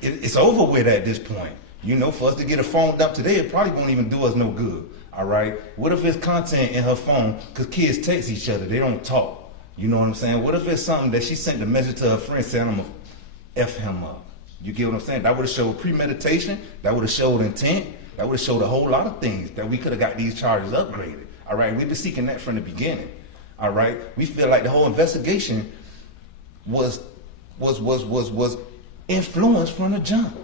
it's over with at this point. You know, for us to get a phone dump today, it probably won't even do us no good. All right, what if it's content in her phone? Because kids text each other, they don't talk. You know what I'm saying? What if it's something that she sent a message to her friend saying, I'm gonna F him up? You get what I'm saying? That would have showed premeditation, that would have showed intent, that would have showed a whole lot of things that we could have got these charges upgraded. All right, we've been seeking that from the beginning. All right, we feel like the whole investigation was influenced from the jump.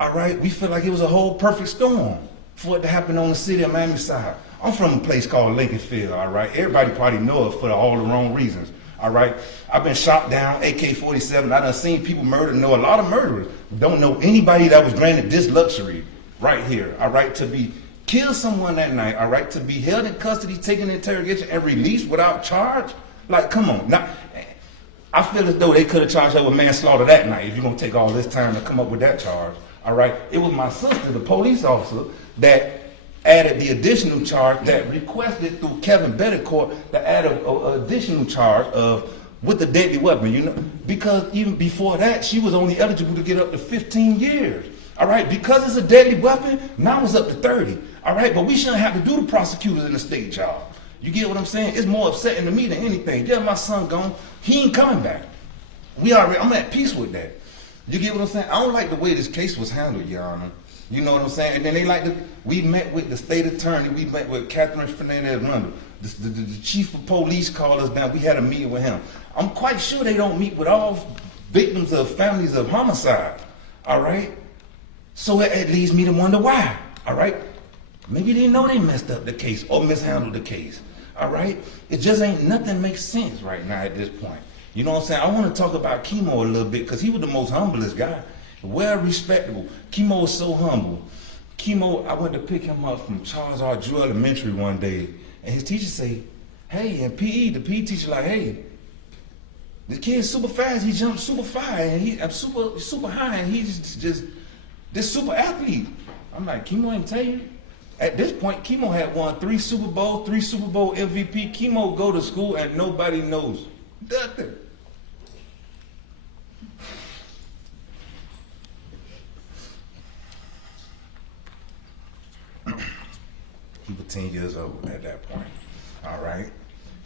All right, we feel like it was a whole perfect storm for it to happen on the city of Miami side. I'm from a place called Lincolnfield, all right? Everybody probably know it for all the wrong reasons, all right? I've been shot down, AK-47. I done seen people murdered, know a lot of murderers. Don't know anybody that was granted this luxury right here, all right? To be kill someone that night, all right? To be held in custody, taken into interrogation, and released without charge? Like, come on. Now, I feel as though they could have charged her with manslaughter that night if you're gonna take all this time to come up with that charge, all right? It was my sister, the police officer, that added the additional charge, that requested through Kevin Bettercourt to add an additional charge of with the deadly weapon, you know, because even before that, she was only eligible to get up to 15 years, all right? Because it's a deadly weapon, now it's up to 30, all right? But we shouldn't have to do the prosecutors in the state job. You get what I'm saying? It's more upsetting to me than anything. Yeah, my son gone, he ain't coming back. I'm at peace with that. You get what I'm saying? I don't like the way this case was handled, Your Honor. You know what I'm saying? And then we met with the state attorney, we met with Catherine Fernandez-Rundle. The chief of police called us down, we had a meeting with him. I'm quite sure they don't meet with all victims of families of homicide, all right? So it leads me to wonder why, all right? Maybe they know they messed up the case or mishandled the case, all right? It just ain't, nothing makes sense right now at this point. You know what I'm saying? I want to talk about Chemo a little bit because he was the most humblest guy. Well respectable. Chemo was so humble. Chemo, I went to pick him up from Charles R. Drew Elementary one day, and his teacher say, hey, in PE, the PE teacher like, hey, the kid's super fast, he jumped super far, and I'm super high, and he's just this super athlete. I'm like, Chemo ain't tell you? At this point, Chemo had won 3 Super Bowls, 3 Super Bowl MVP. Chemo go to school and nobody knows nothing. He was 10 years old at that point, all right?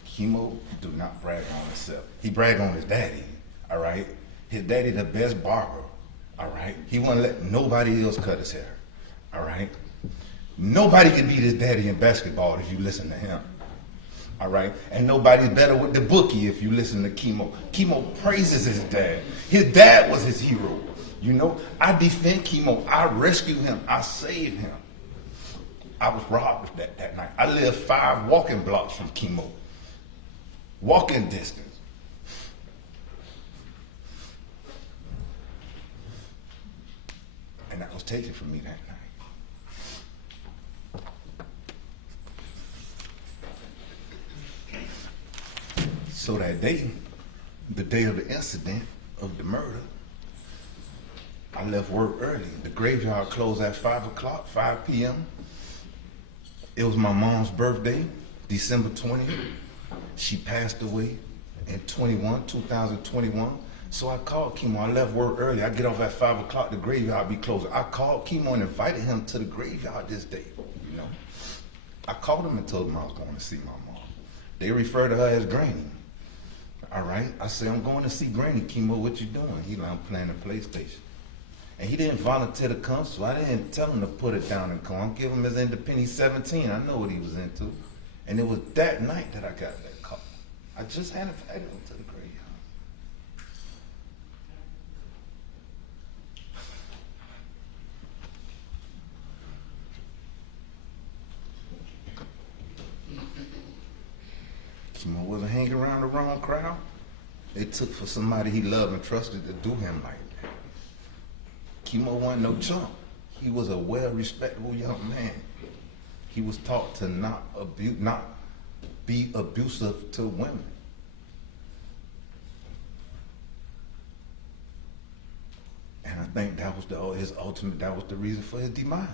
Chemo do not brag on himself. He brag on his daddy, all right? His daddy the best barber, all right? He wouldn't let nobody else cut his hair, all right? Nobody can beat his daddy in basketball if you listen to him, all right? And nobody's better with the bookie if you listen to Chemo. Chemo praises his dad. His dad was his hero, you know? I defend Chemo. I rescue him. I save him. I was robbed that night. I lived 5 walking blocks from Chemo. Walking distance. And that was taken from me that night. So that day, the day of the incident of the murder, I left work early. The graveyard closed at 5 o'clock, 5 p.m. It was my mom's birthday, December 20th. She passed away in 2021. So I called Chemo. I left work early. I get off at 5 o'clock. The graveyard be closed. I called Chemo and invited him to the graveyard this day. You know, I called him and told him I was going to see my mom. They refer to her as Granny. All right. I said, I'm going to see Granny. Chemo, what you doing? He like, I'm playing the PlayStation. And he didn't volunteer to come, so I didn't tell him to put it down and come. I'm giving him his independent. He's 17. I know what he was into. And it was that night that I got that call. I just had invited him to the graveyard. Chemo wasn't hanging around the wrong crowd. It took for somebody he loved and trusted to do him like that. Chemo wasn't no chump. He was a well-respectable young man. He was taught to not be abusive to women. And I think that was that was the reason for his demise.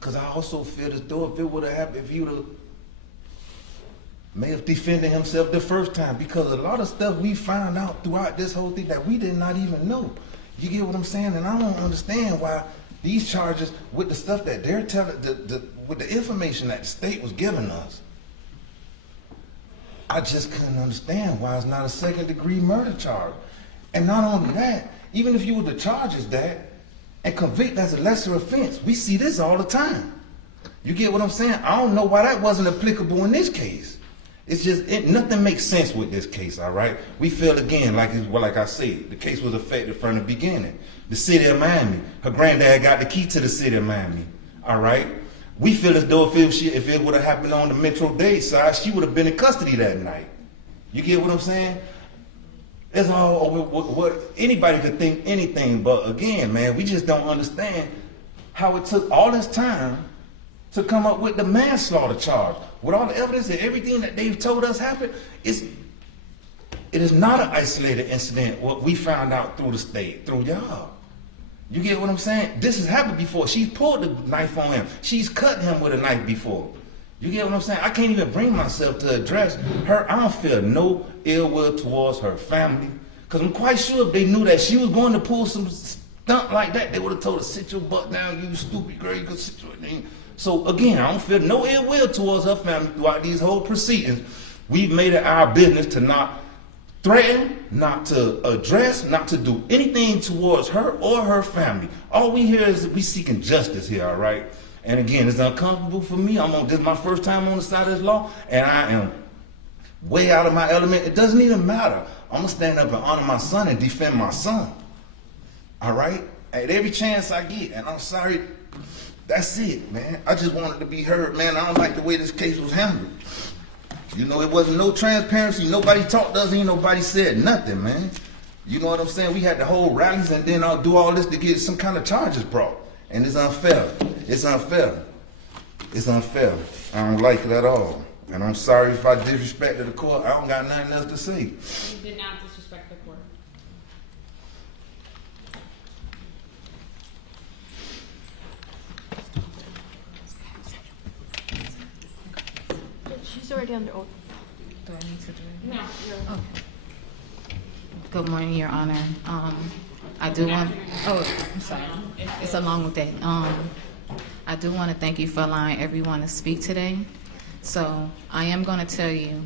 Because I also feel as though if it would have happened, if he would have may have defended himself the first time, because a lot of stuff we found out throughout this whole thing that we did not even know. You get what I'm saying? And I don't understand why these charges, with the stuff that they're telling, with the information that the state was giving us, I just couldn't understand why it's not a second-degree murder charge. And not only that, even if you were to charge us that and convict as a lesser offense, we see this all the time. You get what I'm saying? I don't know why that wasn't applicable in this case. It's just, nothing makes sense with this case, all right? We feel again, like I said, the case was affected from the beginning. The city of Miami, her granddad got the key to the city of Miami, all right? We feel as though if it would have happened on the Metro-Dade side, she would have been in custody that night. You get what I'm saying? It's all what anybody could think anything, but again, man, we just don't understand how it took all this time to come up with the manslaughter charge. With all the evidence and everything that they've told us happened, it is not an isolated incident, what we found out through the state, through y'all. You get what I'm saying? This has happened before. She's pulled the knife on him. She's cut him with a knife before. You get what I'm saying? I can't even bring myself to address her. I don't feel no ill will towards her family, because I'm quite sure if they knew that she was going to pull some stunt like that, they would have told her, sit your butt down, you stupid girl, you could sit your thing. So again, I don't feel no ill will towards her family throughout these whole proceedings. We've made it our business to not threaten, not to address, not to do anything towards her or her family. All we hear is we seeking justice here, all right? And again, it's uncomfortable for me. This is my first time on the side of this law, and I am way out of my element. It doesn't even matter. I'm gonna stand up and honor my son and defend my son, all right? At every chance I get, and I'm sorry. That's it, man. I just wanted to be heard, man. I don't like the way this case was handled. You know, it wasn't no transparency. Nobody talked to us. Ain't nobody said nothing, man. You know what I'm saying? We had to hold rallies and then I'll do all this to get some kind of charges brought. And it's unfair. It's unfair. It's unfair. I don't like it at all. And I'm sorry if I disrespected the court. I don't got nothing else to say. You did not disrespect the court. She's already under oath. Do I need to do it? No, you're. Okay. Good morning, Your Honor. I do want. Oh, I'm sorry. It's along with that. I do want to thank you for allowing everyone to speak today. So I am going to tell you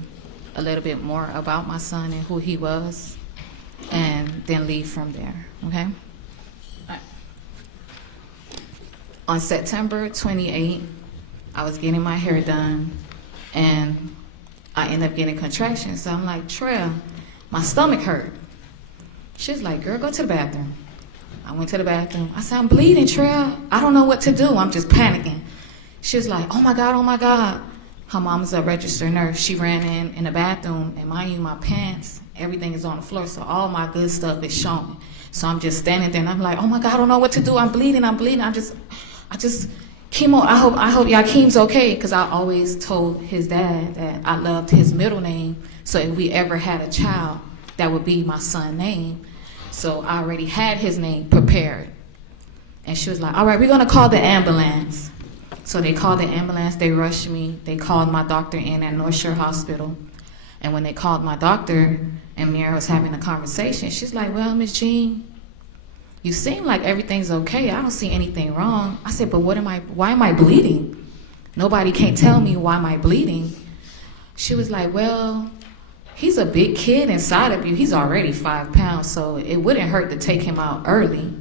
a little bit more about my son and who he was, and then leave from there. Okay. All right. On September 28th, I was getting my hair done, and I ended up getting contractions. So I'm like, Treya, my stomach hurt. She's like, girl, go to the bathroom. I went to the bathroom. I said, I'm bleeding, Treya. I don't know what to do. I'm just panicking. She's like, oh my God, oh my God. Her mom is a registered nurse. She ran in the bathroom, and mind you, my pants, everything is on the floor, so all my good stuff is showing. So I'm just standing there, and I'm like, oh my God, I don't know what to do. I'm bleeding. I just, Chemo, I hope Yakheim's okay, because I always told his dad that I loved his middle name, so if we ever had a child, that would be my son's name. So I already had his name prepared. And she was like, all right, we're gonna call the ambulance. So they called the ambulance, they rushed me, they called my doctor in at North Shore Hospital. And when they called my doctor and Mira was having a conversation, she's like, well, Miss Jean, you seem like everything's okay. I don't see anything wrong. I said, but why am I bleeding? Nobody can't tell me why am I bleeding. She was like, well, he's a big kid inside of you. He's already 5 pounds, so it wouldn't hurt to take him out early,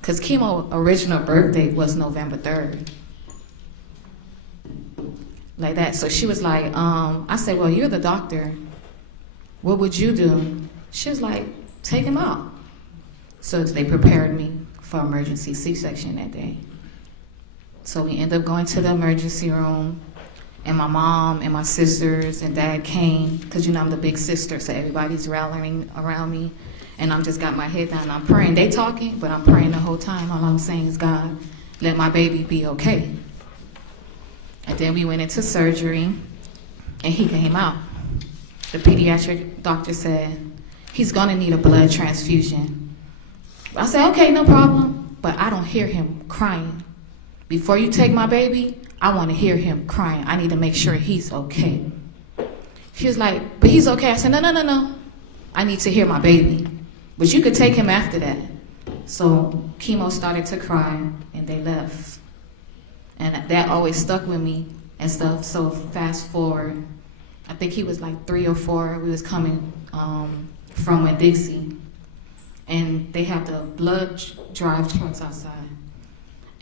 because Chemo's original birthday was November 3rd. Like that. So she was like, I said, well, you're the doctor. What would you do? She was like, take him out. So they prepared me for emergency C-section that day. So we ended up going to the emergency room, and my mom and my sisters and dad came, because you know I'm the big sister, so everybody's rallying around me, and I'm just got my head down. I'm praying. They talking, but I'm praying the whole time. All I'm saying is, God, let my baby be okay. And then we went into surgery, and he came out. The pediatric doctor said, he's gonna need a blood transfusion. I said, okay, no problem, but I don't hear him crying. Before you take my baby, I want to hear him crying. I need to make sure he's okay. She was like, but he's okay. I said, no. I need to hear my baby. But you could take him after that. So Chemo started to cry, and they left. And that always stuck with me and stuff. So fast forward, I think he was like 3 or 4. We was coming from Winn-Dixie. And they have the blood drive trucks outside.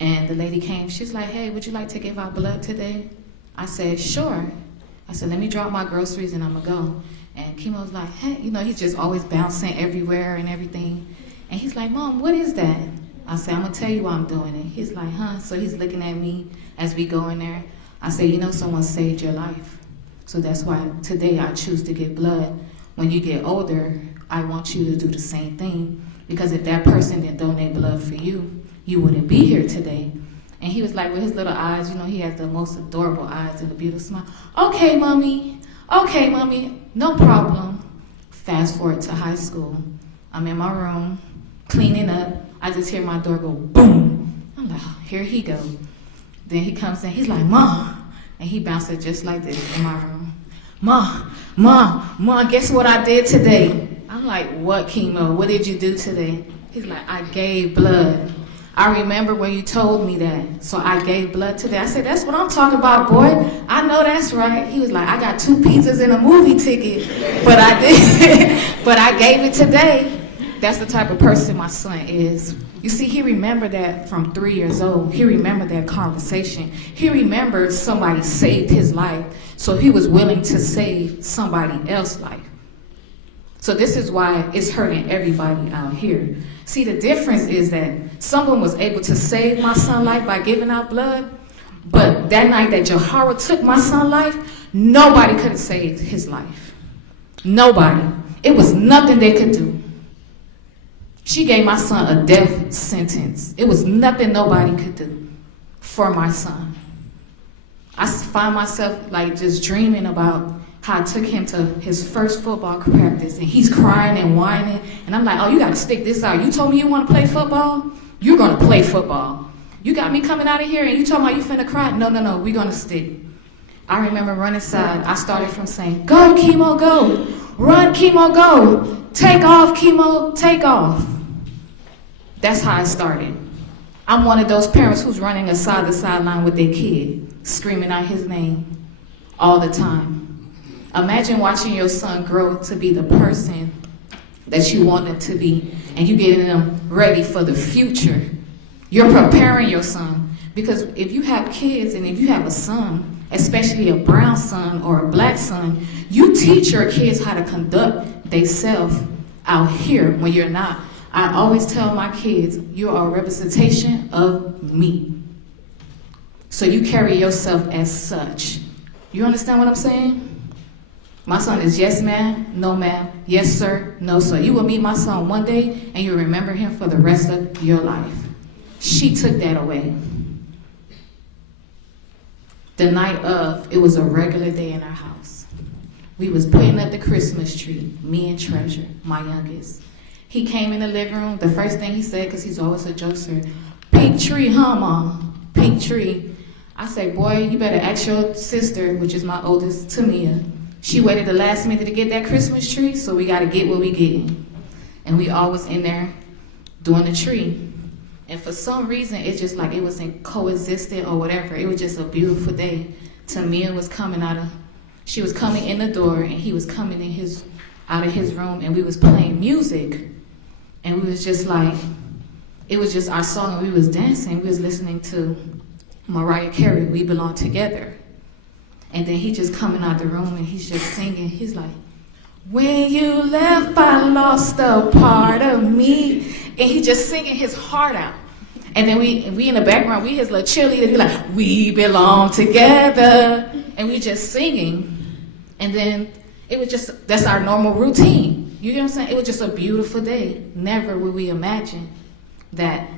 And the lady came, she's like, hey, would you like to give out blood today? I said, sure. I said, let me drop my groceries and I'm gonna go. And Chemo was like, hey, you know, he's just always bouncing everywhere and everything. And he's like, Mom, what is that? I said, I'm gonna tell you why I'm doing it. He's like, huh? So he's looking at me as we go in there. I said, you know, someone saved your life. So that's why today I choose to give blood. When you get older, I want you to do the same thing. Because if that person didn't donate blood for you, you wouldn't be here today. And he was like, with his little eyes, you know, he has the most adorable eyes and a beautiful smile. Okay, mommy, no problem. Fast forward to high school. I'm in my room, cleaning up. I just hear my door go boom. I'm like, oh, here he go. Then he comes in, he's like, Mom. And he bounces just like this in my room. Mom, guess what I did today? I'm like, what, Chemo? What did you do today? He's like, I gave blood. I remember when you told me that, so I gave blood today. I said, that's what I'm talking about, boy. I know that's right. He was like, I got 2 pizzas and a movie ticket, but I did, but I gave it today. That's the type of person my son is. You see, he remembered that from 3 years old. He remembered that conversation. He remembered somebody saved his life, so he was willing to save somebody else's life. So this is why it's hurting everybody out here. See, the difference is that someone was able to save my son's life by giving out blood, but that night that Jahara took my son's life, nobody could have saved his life. Nobody. It was nothing they could do. She gave my son a death sentence. It was nothing nobody could do for my son. I find myself like just dreaming about how I took him to his first football practice, and he's crying and whining, and I'm like, oh, you gotta stick this out. You told me you wanna play football? You're gonna play football. You got me coming out of here and you talking about you finna cry? No, we gonna stick. I remember running inside. I started from saying, go, Chemo, go. Run, Chemo, go. Take off, Chemo, take off. That's how I started. I'm one of those parents who's running aside the sideline with their kid, screaming out his name all the time. Imagine watching your son grow to be the person that you want him to be, and you getting them ready for the future. You're preparing your son, because if you have kids and if you have a son, especially a brown son or a black son, you teach your kids how to conduct themselves out here when you're not. I always tell my kids, you are a representation of me. So you carry yourself as such. You understand what I'm saying? My son is yes, ma'am, no, ma'am, yes, sir, no, sir. You will meet my son one day and you'll remember him for the rest of your life. She took that away. The night of, it was a regular day in our house. We was putting up the Christmas tree, me and Treasure, my youngest. He came in the living room. The first thing he said, because he's always a jokester, pink tree, huh, Mom? Pink tree. I said, boy, you better ask your sister, which is my oldest, Tamia. She waited the last minute to get that Christmas tree, so we got to get what we getting. And we all was in there doing the tree. And for some reason, it's just like it wasn't coexistent or whatever. It was just a beautiful day. Tamia was coming she was coming in the door, and he was coming out of his room, and we was playing music. And we was just like, it was just our song, and we was dancing. We was listening to Mariah Carey, We Belong Together. And then he just coming out the room, and he's just singing. He's like, when you left, I lost a part of me. And he just singing his heart out. And then we in the background, we his little cheerleaders, we like, we belong together. And we just singing. And then it was just, that's our normal routine. You get what I'm saying? It was just a beautiful day. Never would we imagine that.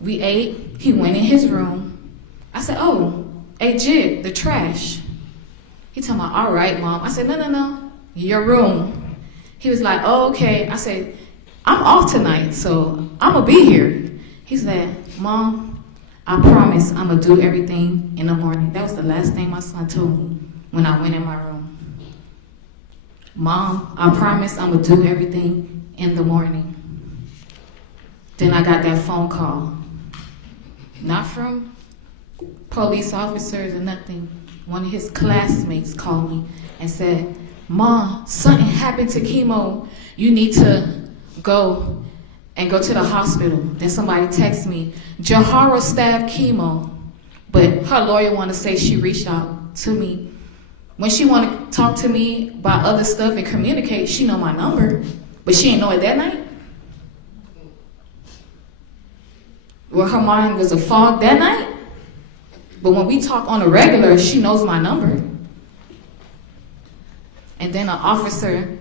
We ate, he went in his room. I said, oh, hey, Jig, the trash. He told me, all right, Mom. I said, no, your room. He was like, oh, okay. I said, I'm off tonight, so I'm going to be here. He said, Mom, I promise I'm going to do everything in the morning. That was the last thing my son told me when I went in my room. Mom, I promise I'm going to do everything in the morning. Then I got that phone call. Not from police officers or nothing. One of his classmates called me and said, Mom, something happened to Chemo. You need to go to the hospital. Then somebody texted me, Jahara stabbed Chemo. But her lawyer wanted to say she reached out to me. When she wanted to talk to me about other stuff and communicate, she know my number. But she didn't know it that night. Well, her mind was a fog that night. But when we talk on a regular, she knows my number. And then an officer,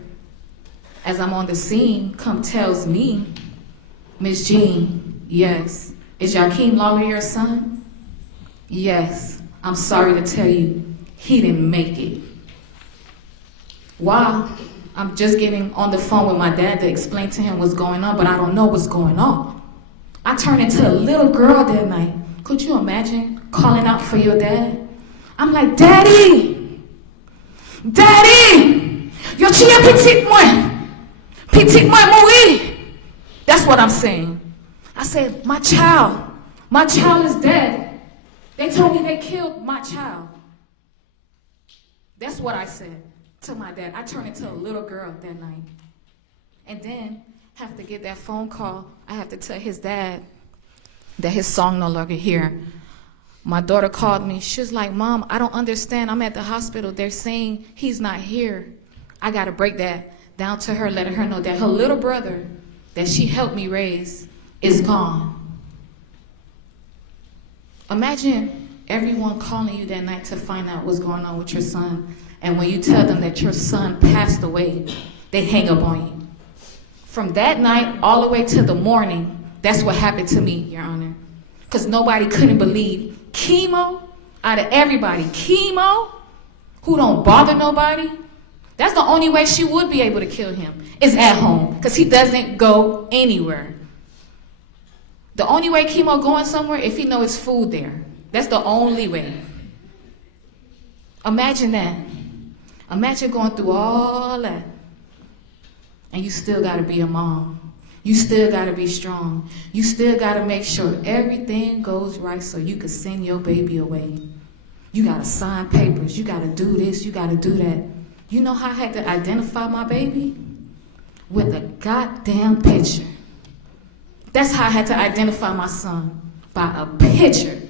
as I'm on the scene, tells me, Miss Jean, yes. Is Yakheim Lollar your son? Yes. I'm sorry to tell you, he didn't make it. Why? I'm just getting on the phone with my dad to explain to him what's going on, but I don't know what's going on. I turned into a little girl that night. Could you imagine calling out for your dad? I'm like, Daddy! Daddy! Yo, chia petit moi mourir. That's what I'm saying. I said, my child is dead. They told me they killed my child. That's what I said to my dad. I turned into a little girl that night. And then have to get that phone call. I have to tell his dad that his son no longer here. My daughter called me. She was like, Mom, I don't understand. I'm at the hospital. They're saying he's not here. I got to break that down to her, letting her know that her little brother that she helped me raise is gone. Imagine everyone calling you that night to find out what's going on with your son. And when you tell them that your son passed away, they hang up on you. From that night all the way to the morning, that's what happened to me, Your Honor. Because nobody couldn't believe Chemo, out of everybody, Chemo, who don't bother nobody, that's the only way she would be able to kill him, is at home, because he doesn't go anywhere. The only way Chemo going somewhere if he know it's food there. That's the only way. Imagine that. Imagine going through all that. And you still got to be a mom. You still got to be strong. You still got to make sure everything goes right so you can send your baby away. You got to sign papers. You got to do this. You got to do that. You know how I had to identify my baby? With a goddamn picture. That's how I had to identify my son. By a picture.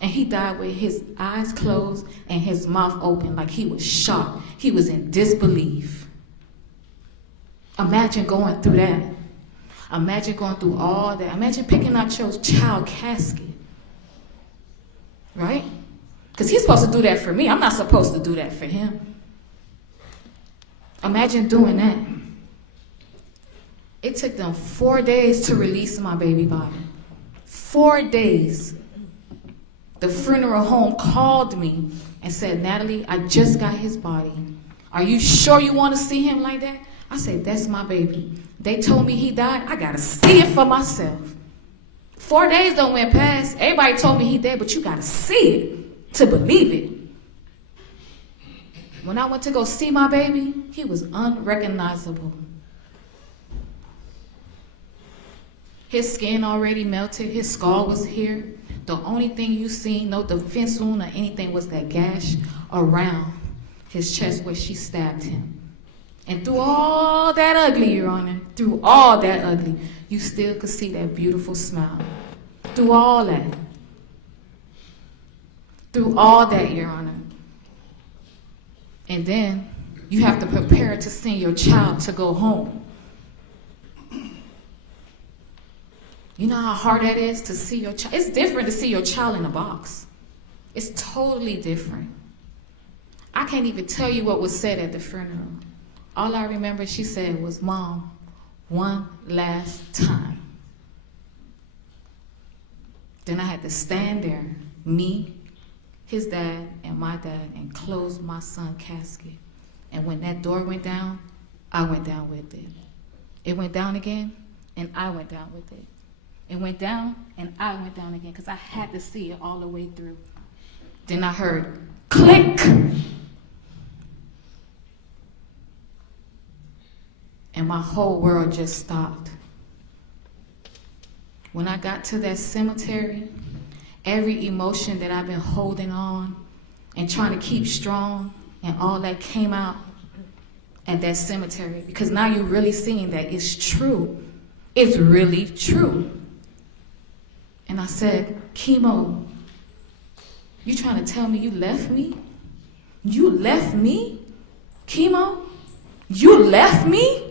And he died with his eyes closed and his mouth open like he was shocked. He was in disbelief. Imagine going through that. Imagine going through all that. Imagine picking out your child casket. Right? Because he's supposed to do that for me. I'm not supposed to do that for him. Imagine doing that. It took them 4 days to release my baby body. 4 days. The funeral home called me and said, Natalie, I just got his body. Are you sure you want to see him like that? I said, that's my baby. They told me he died. I got to see it for myself. 4 days don't went past. Everybody told me he dead, but you got to see it to believe it. When I went to go see my baby, he was unrecognizable. His skin already melted. His skull was here. The only thing you seen, no defense wound or anything, was that gash around his chest where she stabbed him. And through all that ugly, Your Honor, through all that ugly, you still could see that beautiful smile. Through all that. Through all that, Your Honor. And then you have to prepare to send your child to go home. You know how hard that is to see your child? It's different to see your child in a box. It's totally different. I can't even tell you what was said at the funeral. All I remember she said was, "Mom, one last time." Then I had to stand there, me, his dad, and my dad, and close my son's casket. And when that door went down, I went down with it. It went down again, and I went down with it. It went down, and I went down again, because I had to see it all the way through. Then I heard, click! And my whole world just stopped. When I got to that cemetery, every emotion that I've been holding on and trying to keep strong, and all that came out at that cemetery. Because now you're really seeing that it's true. It's really true. And I said, "Chemo, you trying to tell me you left me? You left me? Chemo? You left me?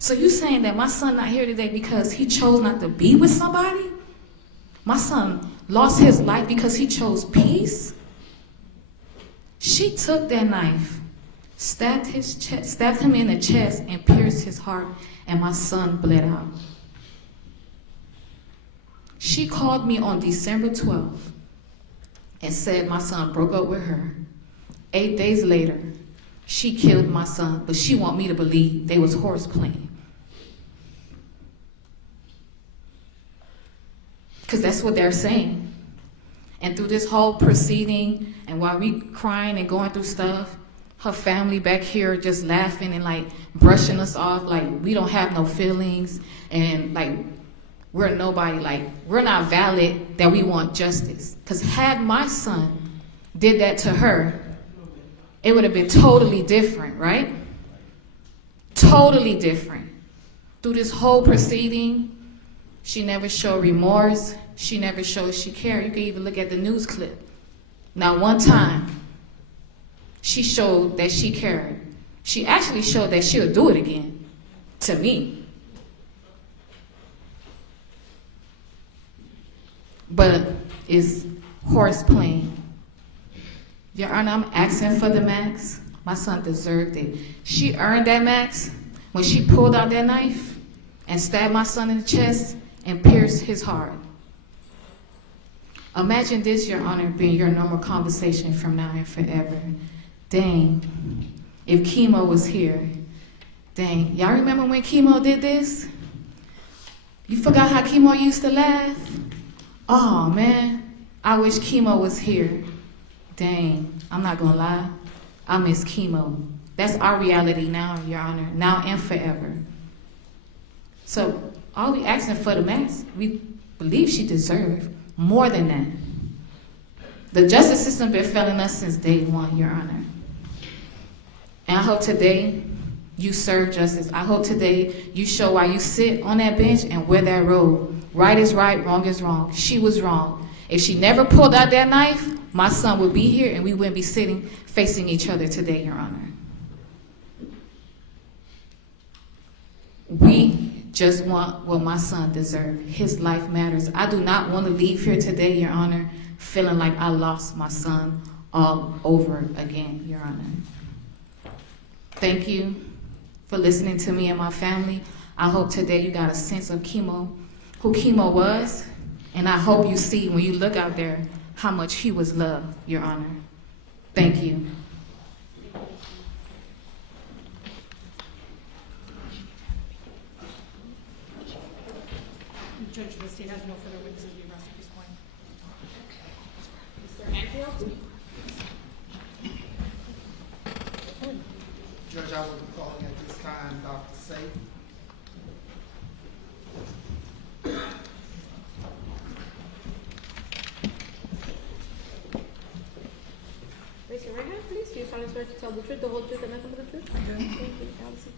So you saying that my son not here today because he chose not to be with somebody? My son lost his life because he chose peace?" She took that knife, stabbed him in the chest, and pierced his heart, and my son bled out. She called me on December 12th and said my son broke up with her. 8 days later, she killed my son, but she want me to believe they was horse playing. Because that's what they're saying. And through this whole proceeding, and while we crying and going through stuff, her family back here just laughing and like brushing us off like we don't have no feelings, and like we're nobody, like we're not valid, that we want justice. Because had my son did that to her, it would have been totally different, right? Totally different. Through this whole proceeding, she never showed remorse. She never showed she cared. You can even look at the news clip. Not one time she showed that she cared. She actually showed that she'll do it again, to me. But it's horse playing. Your Honor, I'm asking for the max. My son deserved it. She earned that max when she pulled out that knife and stabbed my son in the chest and pierced his heart. Imagine this, Your Honor, being your normal conversation from now and forever. Dang, if Chemo was here. Dang, y'all remember when Chemo did this? You forgot how Chemo used to laugh? Oh man, I wish Chemo was here. Dang, I'm not gonna lie, I miss Chemo. That's our reality now, Your Honor, now and forever. So all we asking for the max, we believe she deserved more than that. The justice system been failing us since day one, Your Honor. And I hope today you serve justice. I hope today you show why you sit on that bench and wear that robe. Right is right, wrong is wrong. She was wrong. If she never pulled out that knife, my son would be here and we wouldn't be sitting facing each other today, Your Honor. We just want what my son deserves. His life matters. I do not want to leave here today, Your Honor, feeling like I lost my son all over again, Your Honor. Thank you for listening to me and my family. I hope today you got a sense of Chemo, who Chemo was, and I hope you see when you look out there how much he was loved, Your Honor. Thank you. Judge, the state has no further witnesses to be arrested at this point. Mr. Hanfield? Judge, I will be calling at this time Dr. Safe. Raise your right hand, please. Do you solemnly swear to tell the truth, the whole truth, and nothing but the truth? I do. Thank you. Allison.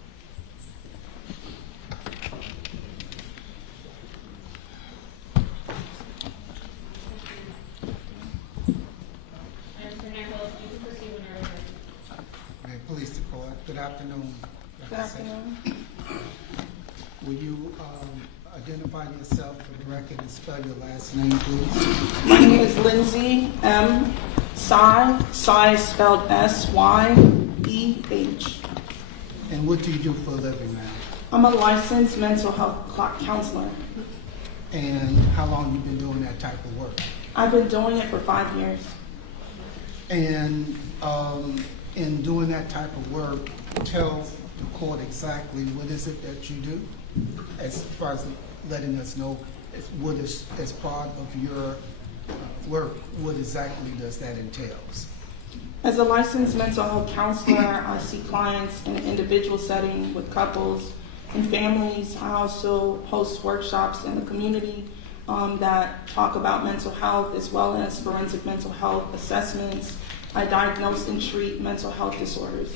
May it please the court. Good afternoon. Good afternoon. Will you identify yourself for the record and spell your last name, please? My name is Lindsay M. Sy. Sy is spelled S-Y-E-H. And what do you do for a living, ma'am? I'm a licensed mental health counselor. And how long you been doing that type of work? I've been doing it for 5 years. And in doing that type of work, tell the court exactly what is it that you do, as far as letting us know what is, as part of your work, what exactly does that entail? As a licensed mental health counselor, I see clients in an individual setting with couples and families. I also host workshops in the community that talk about mental health, as well as forensic mental health assessments. I diagnose and treat mental health disorders.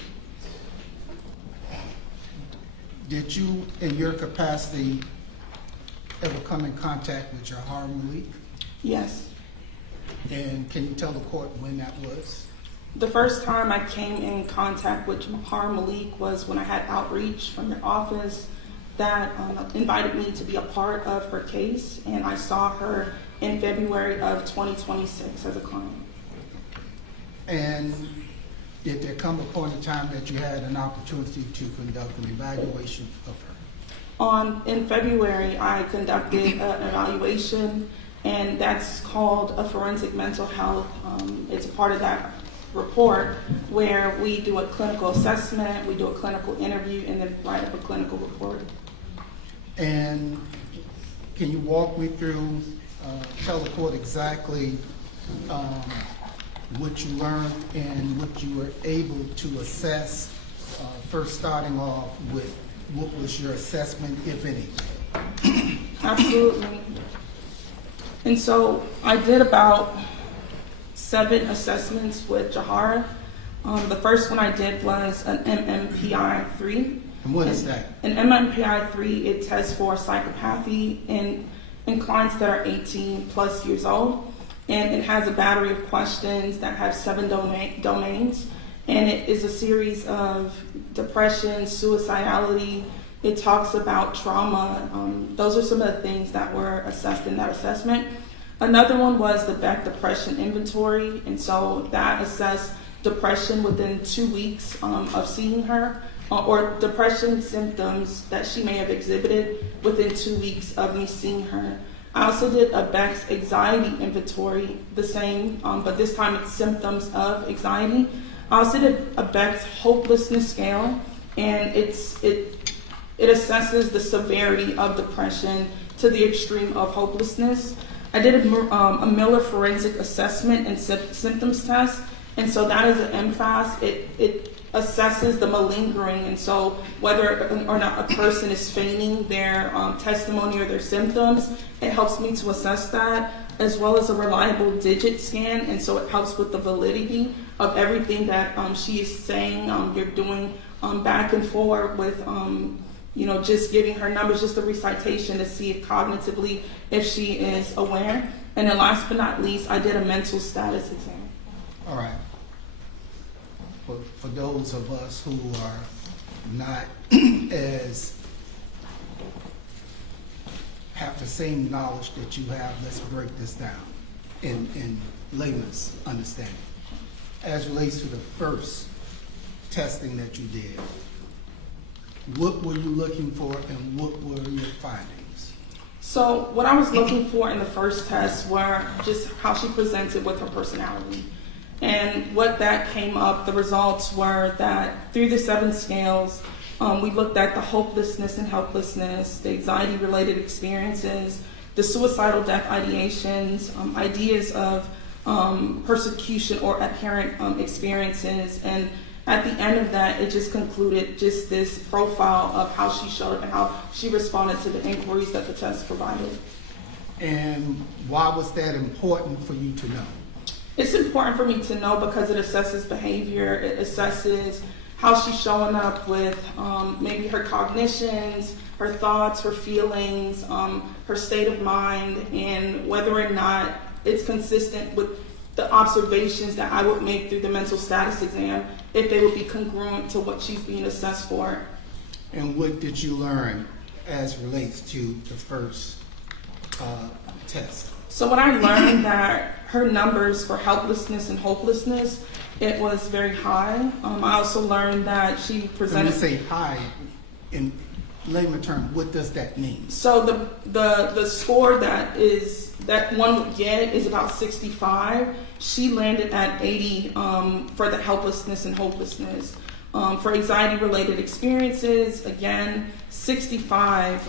Did you, in your capacity, ever come in contact with Jahara Malik? Yes. And can you tell the court when that was? The first time I came in contact with Jahara Malik was when I had outreach from your office that invited me to be a part of her case, and I saw her in February of 2026 as a client. And did there come a point in time that you had an opportunity to conduct an evaluation of her? In February, I conducted an evaluation, and that's called a forensic mental health. It's a part of that report where we do a clinical assessment, we do a clinical interview, and then write up a clinical report. And can you walk me through, tell the court exactly what you learned and what you were able to assess, first starting off with what was your assessment, if any? Absolutely. And so I did about 7 assessments with Jahara. The first one I did was an MMPI-3. And what is that? An MMPI-3, it tests for psychopathy in clients that are 18 plus years old. And it has a battery of questions that have 7 domains. And it is a series of depression, suicidality. It talks about trauma. Those are some of the things that were assessed in that assessment. Another one was the Beck Depression Inventory. And so that assessed depression within 2 weeks of seeing her, or depression symptoms that she may have exhibited within 2 weeks of me seeing her. I also did a Beck's Anxiety Inventory, the same, but this time it's symptoms of anxiety. I also did a Beck's Hopelessness Scale, and it assesses the severity of depression to the extreme of hopelessness. I did a Miller Forensic Assessment and Symptoms Test, and so that is an MFAS. It assesses the malingering, and so whether or not a person is feigning their testimony or their symptoms, it helps me to assess that, as well as a reliable digit scan, and so it helps with the validity of everything that she is saying. You're doing back and forth with just giving her numbers, just a recitation to see if cognitively if she is aware. And then last but not least, I did a mental status exam. All right. For those of us who are not have the same knowledge that you have, let's break this down in layman's understanding. As relates to the first testing that you did, what were you looking for and what were your findings? So what I was looking for in the first test were just how she presented with her personality. And what that came up, the results were that through the 7 scales, we looked at the hopelessness and helplessness, the anxiety-related experiences, the suicidal death ideations, ideas of persecution or apparent experiences, and At the end of that, it just concluded just this profile of how she showed up and how she responded to the inquiries that the test provided. And why was that important for you to know? It's important for me to know because it assesses behavior, it assesses how she's showing up with maybe her cognitions, her thoughts, her feelings, her state of mind, and whether or not it's consistent with the observations that I would make through the mental status exam, if they would be congruent to what she's being assessed for. And what did you learn as relates to the first test? So what I learned that her numbers for helplessness and hopelessness, it was very high. I also learned that she presented. When you say high, in layman terms, what does that mean? So the score that one would get is about 65. She landed at 80 for the helplessness and hopelessness. For anxiety-related experiences, again, 65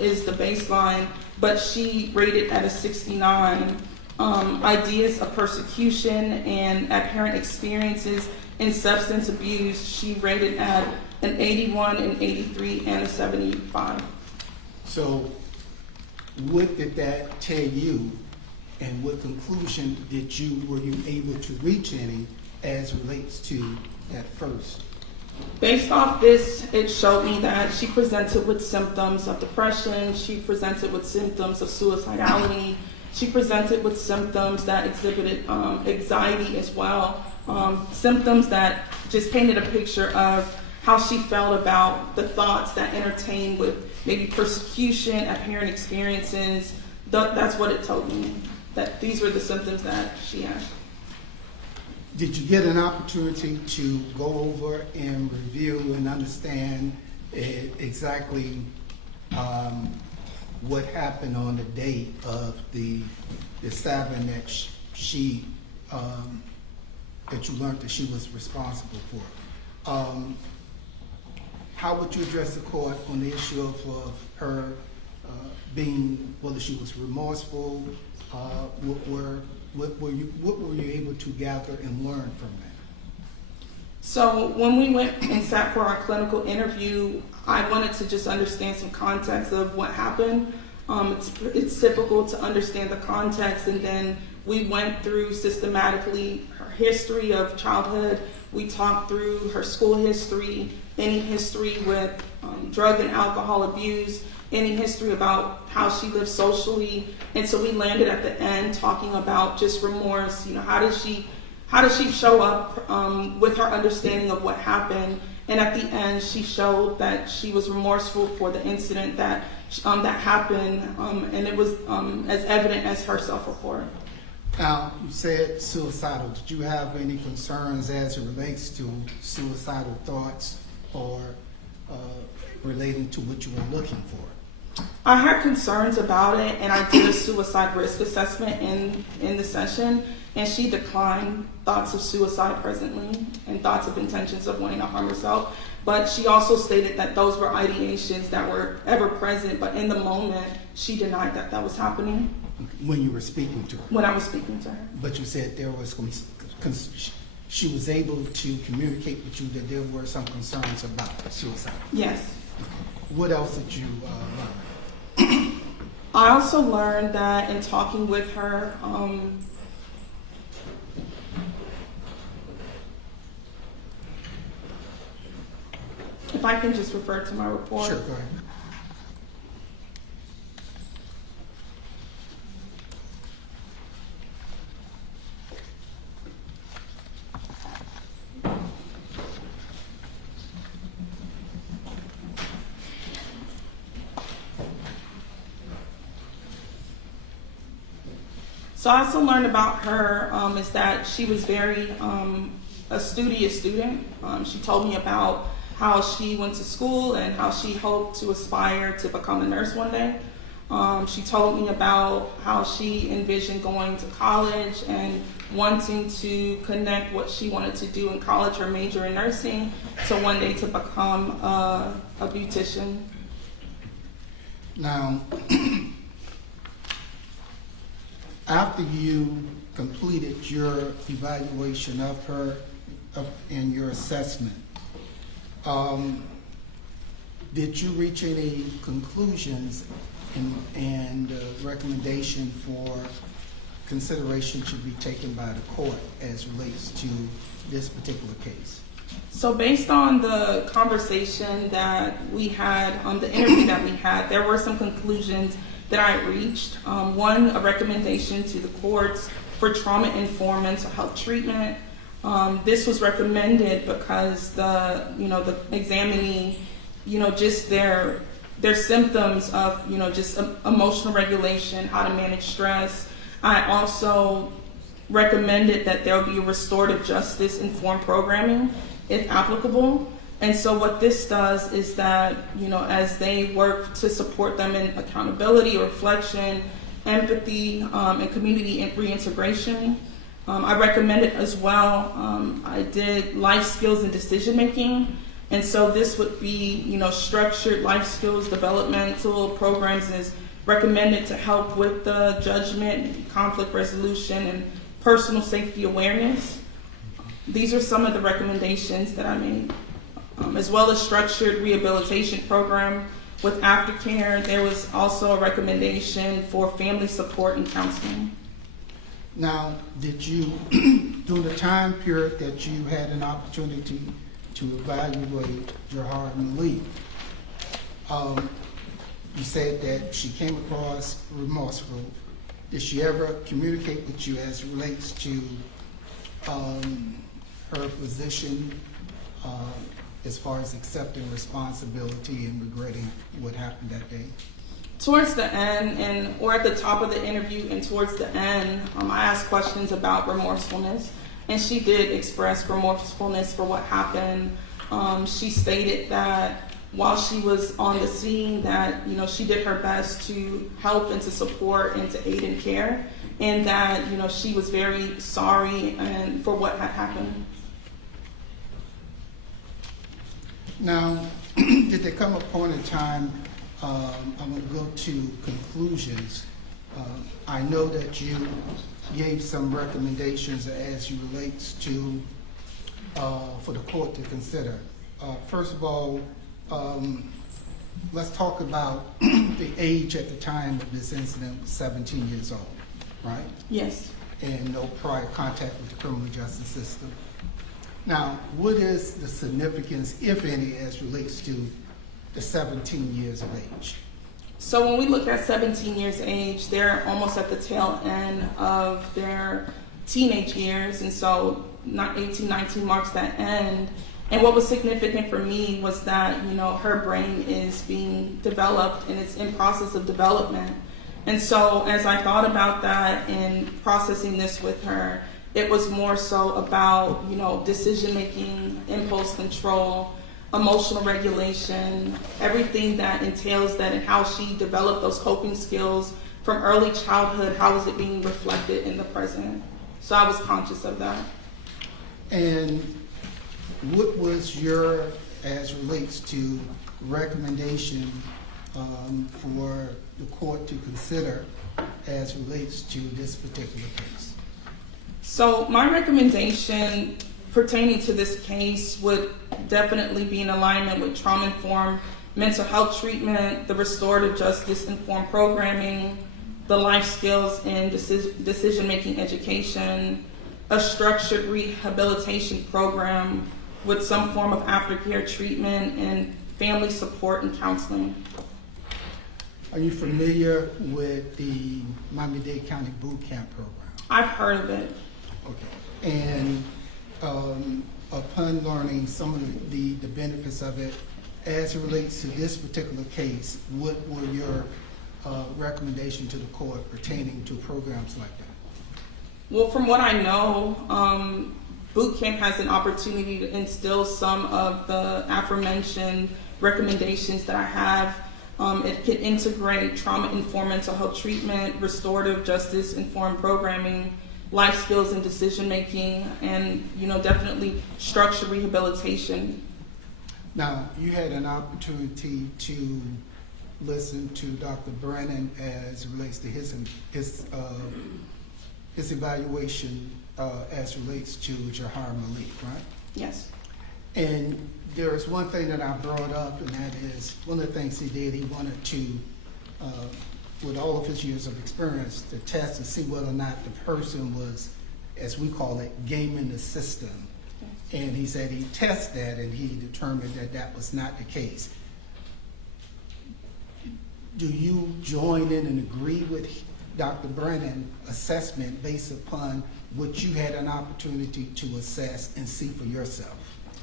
is the baseline, but she rated at a 69. Ideas of persecution and apparent experiences in substance abuse, she rated at an 81, an 83, and a 75. So what did that tell you, and what conclusion were you able to reach any as relates to that first? Based off this, it showed me that she presented with symptoms of depression, she presented with symptoms of suicidality, she presented with symptoms that exhibited anxiety as well, symptoms that just painted a picture of how she felt about the thoughts that entertained with maybe persecution, apparent experiences. That's what it told me, that these were the symptoms that she had. Did you get an opportunity to go over and review and understand exactly what happened on the date of the stabbing that that you learned that she was responsible for? How would you address the court on the issue of her being, whether she was remorseful? What were you able to gather and learn from that? So when we went and sat for our clinical interview, I wanted to just understand some context of what happened. It's typical to understand the context, and then we went through systematically her history of childhood. We talked through her school history, any history with drug and alcohol abuse, any history about how she lived socially. And so we landed at the end talking about just remorse. You know, how does she show up with her understanding of what happened? And at the end, she showed that she was remorseful for the incident that happened, and it was as evident as her self-report. Now, you said suicidal. Did you have any concerns as it relates to suicidal thoughts or relating to what you were looking for? I had concerns about it, and I did a suicide risk assessment in the session, and she declined thoughts of suicide presently and thoughts of intentions of wanting to harm herself. But she also stated that those were ideations that were ever present, but in the moment, she denied that was happening. When you were speaking to her? When I was speaking to her. But you said there was she was able to communicate with you that there were some concerns about suicide? Yes. What else did you learn? I also learned that in talking with her, if I can just refer to my report. Sure, go ahead. So I also learned about her is that she was very a studious student. She told me about how she went to school and how she hoped to aspire to become a nurse one day. She told me about how she envisioned going to college and wanting to connect what she wanted to do in college, her major in nursing, to one day to become a beautician. Now, after you completed your evaluation of her, in your assessment, did you reach any conclusions and recommendation for consideration should be taken by the court as relates to this particular case? So based on the conversation that we had, the interview that we had, there were some conclusions that I reached. One, a recommendation to the courts for trauma-informed mental health treatment. This was recommended because the examining, just their symptoms of, just emotional regulation, how to manage stress. I also recommended that there be a restorative justice informed programming, if applicable. And so what this does is that, as they work to support them in accountability, reflection, empathy, and community reintegration, I recommended as well, I did life skills and decision making. And so this would be, structured life skills developmental programs is recommended to help with the judgment, conflict resolution, and personal safety awareness. These are some of the recommendations that I made, as well as structured rehabilitation program with aftercare. There was also a recommendation for family support and counseling. Now, did you, during the time period that you had an opportunity to evaluate Jahara and Malik, you said that she came across remorseful. Did she ever communicate with you as it relates to her position as far as accepting responsibility and regretting what happened that day? Towards the end, or at the top of the interview and towards the end, I asked questions about remorsefulness, and she did express remorsefulness for what happened. She stated that while she was on the scene, that she did her best to help and to support and to aid in care, and that she was very sorry and for what had happened. Now, did there come a point in time, I'm going to go to conclusions. I know that you gave some recommendations as it relates to, for the court to consider. First of all, let's talk about the age at the time of this incident was 17 years old, right? Yes. And no prior contact with the criminal justice system. Now, what is the significance, if any, as relates to the 17 years of age? So when we look at 17 years of age, they're almost at the tail end of their teenage years, and so 18, 19 marks that end. And what was significant for me was that, her brain is being developed and it's in process of development. And so as I thought about that and processing this with her, it was more so about, decision-making, impulse control, emotional regulation, everything that entails that and how she developed those coping skills from early childhood, how is it being reflected in the present? So I was conscious of that. And what was your, as relates to recommendation for the court to consider as relates to this particular case? So my recommendation pertaining to this case would definitely be in alignment with trauma-informed mental health treatment, the restorative justice-informed programming, the life skills and decision-making education, a structured rehabilitation program with some form of aftercare treatment, and family support and counseling. Are you familiar with the Miami-Dade County Boot Camp program? I've heard of it. Okay. And upon learning some of the benefits of it, as it relates to this particular case, what were your recommendation to the court pertaining to programs like that? Well, from what I know, boot camp has an opportunity to instill some of the aforementioned recommendations that I have. It can integrate trauma-informed mental health treatment, restorative justice-informed programming, life skills and decision-making, and definitely structured rehabilitation. Now, you had an opportunity to listen to Dr. Brennan as it relates to his evaluation as relates to Jahara Malik, right? Yes. And there's one thing that I brought up, and that is, one of the things he did, he wanted to, with all of his years of experience, to test to see whether or not the person was, as we call it, gaming the system. And he said he tested that and he determined that that was not the case. Do you join in and agree with Dr. Brennan's assessment based upon what you had an opportunity to assess and see for yourself?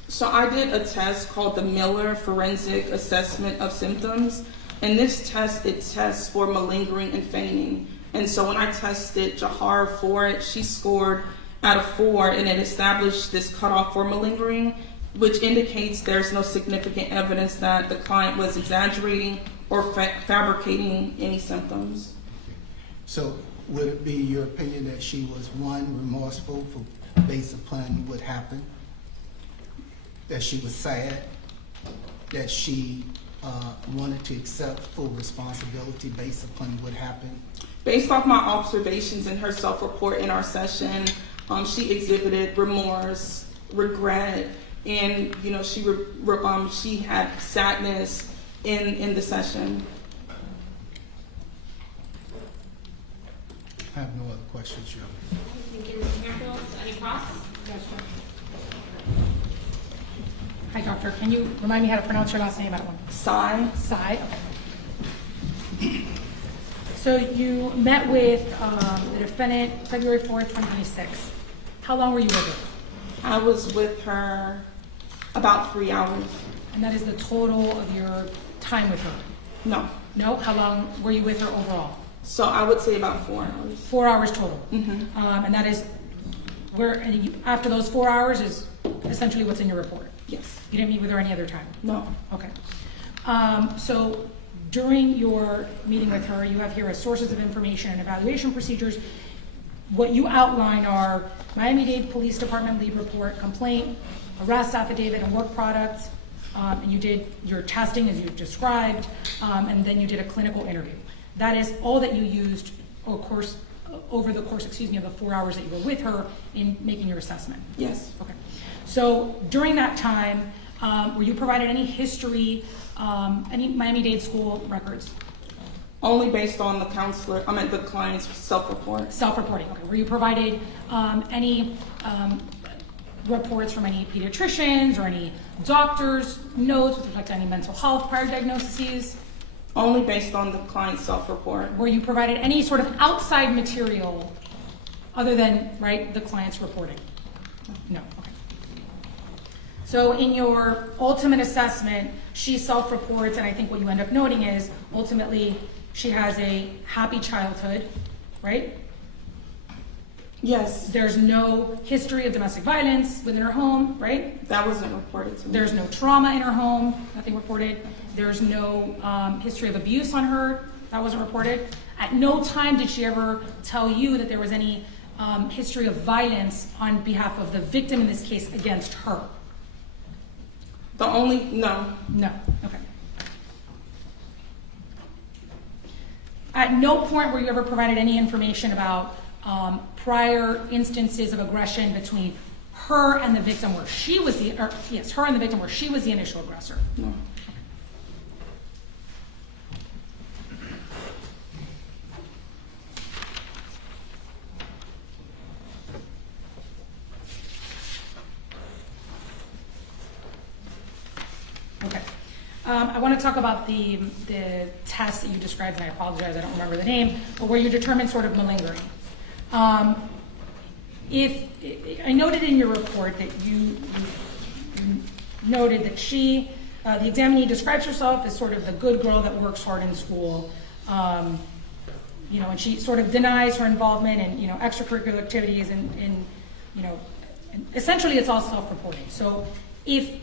So I did a test called the Miller Forensic Assessment of Symptoms. And this test, it tests for malingering and feigning. And so when I tested Jahara for it, she scored out of 4, and it established this cutoff for malingering, which indicates there's no significant evidence that the client was exaggerating or fabricating any symptoms. So would it be your opinion that she was, one, remorseful for based upon what happened? That she was sad? That she wanted to accept full responsibility based upon what happened? Based off my observations in her self-report in our session, she exhibited remorse, regret, and she had sadness in the session. I have no other questions, Your Honor. Thank you, Mr. Campbell. Any cross? Hi, doctor. Can you remind me how to pronounce your last name? I don't want to. Sai. Sai. Okay. So you met with the defendant February 4th, 2026. How long were you with her? I was with her about 3 hours. And that is the total of your time with her? No. No? How long were you with her overall? So I would say about 4 hours. 4 hours total? Mm-hmm. And that is after those 4 hours is essentially what's in your report? Yes. You didn't meet with her any other time? No. Okay. So during your meeting with her, you have here as sources of information and evaluation procedures. What you outline are Miami-Dade Police Department lead report, complaint, arrest affidavit, and work product. And you did your testing as you described, and then you did a clinical interview. That is all that you used, over the course, of the 4 hours that you were with her in making your assessment? Yes. Okay. So during that time, were you provided any history, any Miami-Dade school records? Only based on the the client's self-report. Self-reporting, okay. Were you provided any reports from any pediatricians or any doctor's notes with respect to any mental health prior diagnoses? Only based on the client's self-report. Were you provided any sort of outside material other than, the client's reporting? No, okay. So in your ultimate assessment, she self-reports, and I think what you end up noting is ultimately she has a happy childhood, right? Yes. There's no history of domestic violence within her home, right? That wasn't reported to me. There's no trauma in her home, nothing reported. There's no history of abuse on her, that wasn't reported. At no time did she ever tell you that there was any history of violence on behalf of the victim in this case against her? No. No, okay. At no point were you ever provided any information about prior instances of aggression between her and the victim where she was her and the victim where she was the initial aggressor? No. Okay. I want to talk about the test that you described, and I apologize, I don't remember the name, but where you determined sort of malingering. If I noted in your report that you noted that the examinee describes herself as sort of the good girl that works hard in school, and she sort of denies her involvement in extracurricular activities, and essentially it's all self-reporting. So if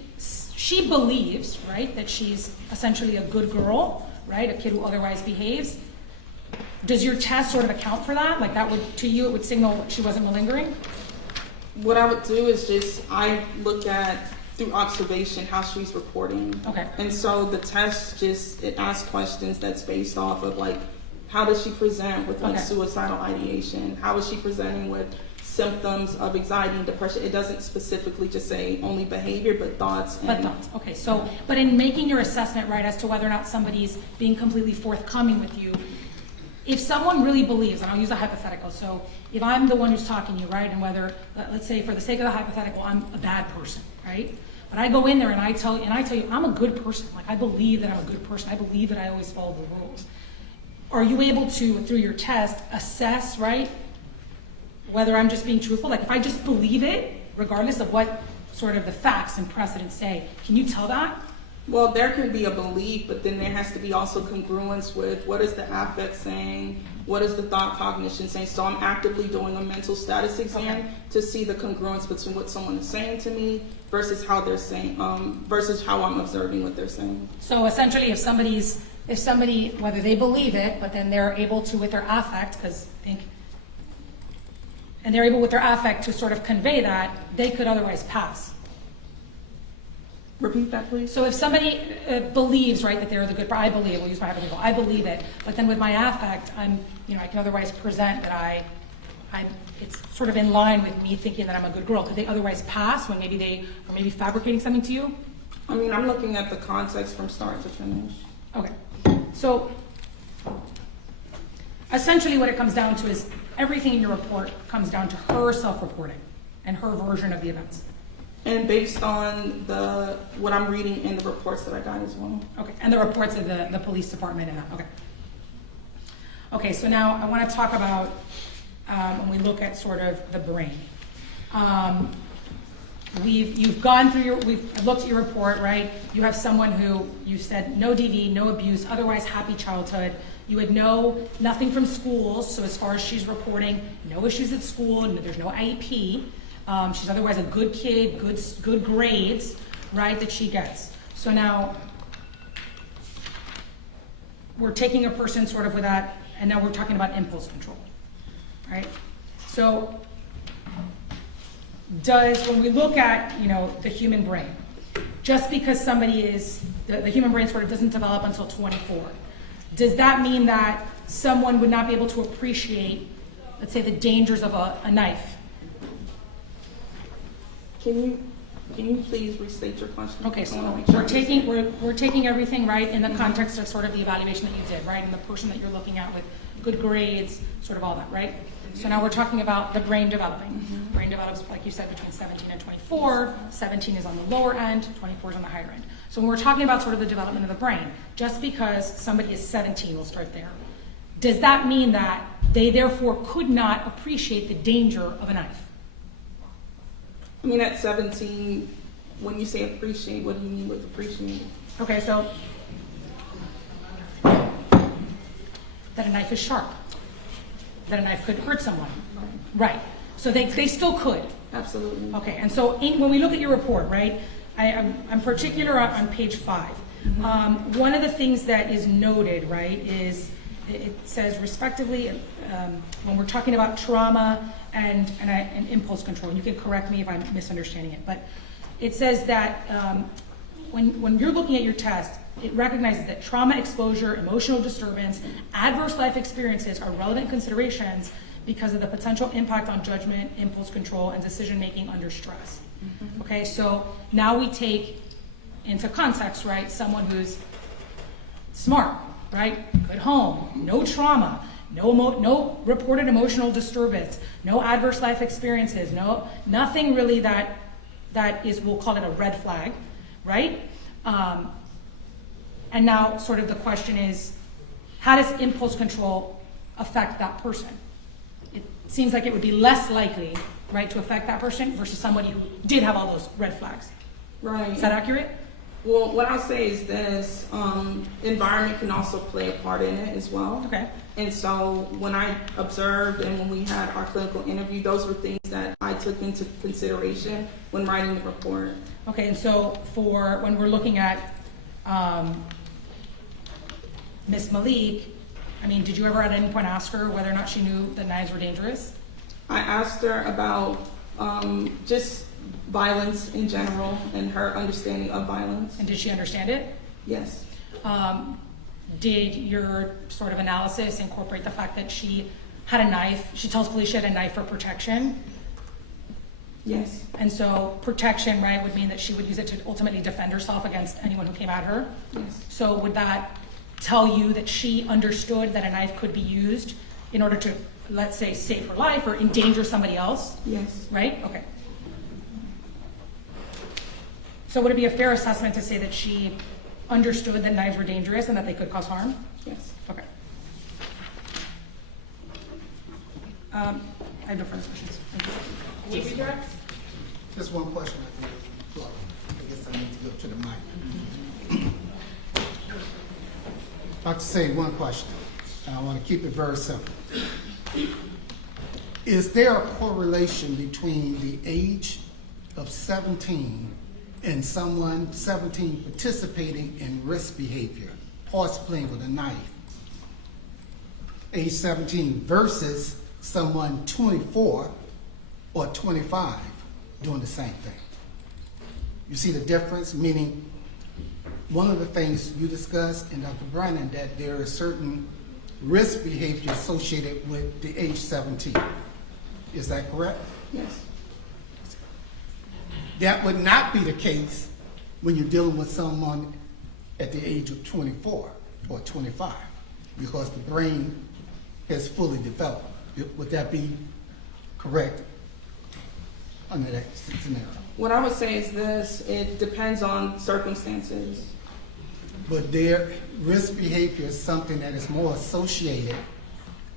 she believes, that she's essentially a good girl, a kid who otherwise behaves, does your test sort of account for that? Like that would, to you, it would signal she wasn't malingering? What I would do is I look at, through observation, how she's reporting. Okay. And so the test it asks questions that's based off of how does she present with suicidal ideation? How is she presenting with symptoms of anxiety and depression. It doesn't specifically just say only behavior, but thoughts. But thoughts, okay. So, but in making your assessment, right, as to whether or not somebody's being completely forthcoming with you, if someone really believes, and I'll use a hypothetical, so if I'm the one who's talking to you, right, and whether, let's say for the sake of the hypothetical, I'm a bad person, right? But I go in there and I tell you, I'm a good person. Like, I believe that I'm a good person. I believe that I always follow the rules. Are you able to, through your test, assess, right, whether I'm just being truthful? Like, if I just believe it, regardless of what sort of the facts and precedents say, can you tell that? Well, there can be a belief, but then there has to be also congruence with what is the affect saying, what is the thought cognition saying. So I'm actively doing a mental status exam to see the congruence between what someone is saying to me versus how they're saying, versus how I'm observing what they're saying. So essentially, if somebody, whether they believe it, but then they're able to, with their affect, because I think, and they're able with their affect to sort of convey that, they could otherwise pass. Repeat that, please. So if somebody believes, right, that they're the good, I believe, we'll use my hypothetical, I believe it, but then with my affect, I can otherwise present that it's sort of in line with me thinking that I'm a good girl. Could they otherwise pass when maybe they are maybe fabricating something to you? I mean, I'm looking at the context from start to finish. Okay. So essentially what it comes down to is everything in your report comes down to her self-reporting and her version of the events. And based on what I'm reading in the reports that I got as well. Okay, and the reports of the police department and that, okay. Okay, so now I want to talk about when we look at sort of the brain. You've gone through we've looked at your report, right? You have someone who, you said no DV, no abuse, otherwise happy childhood. You had nothing from school, so as far as she's reporting, no issues at school, there's no IEP. She's otherwise a good kid, good grades, right, that she gets. So now, we're taking a person sort of with that, and now we're talking about impulse control, right? So, when we look at, the human brain, just because somebody the human brain sort of doesn't develop until 24, does that mean that someone would not be able to appreciate, let's say, the dangers of a knife? Can you please restate your question? Okay, so we're taking everything, right, in the context of sort of the evaluation that you did, right, and the person that you're looking at with good grades, sort of all that, right? So now we're talking about the brain developing. Mm-hmm. Brain develops, like you said, between 17 and 24. 17 is on the lower end, 24 is on the higher end. So when we're talking about sort of the development of the brain, just because somebody is 17, we'll start there, does that mean that they therefore could not appreciate the danger of a knife? I mean, at 17, when you say appreciate, what do you mean with appreciate? Okay, so that a knife is sharp, that a knife could hurt someone, right? So they still could. Absolutely. Okay, and so when we look at your report, right, I'm particular on page 5. Mm-hmm. One of the things that is noted, right, is it says respectively when we're talking about trauma and impulse control, and you can correct me if I'm misunderstanding it, but it says that when you're looking at your test, it recognizes that trauma, exposure, emotional disturbance, adverse life experiences are relevant considerations because of the potential impact on judgment, impulse control, and decision making under stress. Mm-hmm. Okay, so now we take into context, right, someone who's smart, right, good home, no trauma, no reported emotional disturbance, no adverse life experiences, nothing really that is, we'll call it a red flag, right? And now sort of the question is, how does impulse control affect that person? It seems like it would be less likely, right, to affect that person versus somebody who did have all those red flags. Right. Is that accurate? Well, what I'll say is this, environment can also play a part in it as well. Okay. And so when I observed and when we had our clinical interview, those were things that I took into consideration when writing the report. Okay, and so for when we're looking at Miss Malik, I mean, did you ever at any point ask her whether or not she knew that knives were dangerous? I asked her about just violence in general and her understanding of violence. And did she understand it? Yes. Did your sort of analysis incorporate the fact that she had a knife? She tells police she had a knife for protection. Yes. And so protection, right, would mean that she would use it to ultimately defend herself against anyone who came at her. Yes. So would that tell you that she understood that a knife could be used in order to, let's say, save her life or endanger somebody else? Yes. Right? Okay. So would it be a fair assessment to say that she understood that knives were dangerous and that they could cause harm? Yes. Okay. I have no further questions. Thank you. Any redirect? Just one question, I think. Well, I guess I need to go to the mic. I'd like to say one question, and I want to keep it very simple. Is there a correlation between the age of 17 and someone 17 participating in risk behavior, horse playing with a knife, age 17, versus someone 24 or 25 doing the same thing? You see the difference? Meaning, one of the things you discussed, and Dr. Brennan, that there is certain risk behavior associated with the age 17. Is that correct? Yes. That would not be the case when you're dealing with someone at the age of 24 or 25, because the brain has fully developed. Would that be correct under that scenario? What I would say is this: it depends on circumstances. But their risk behavior is something that is more associated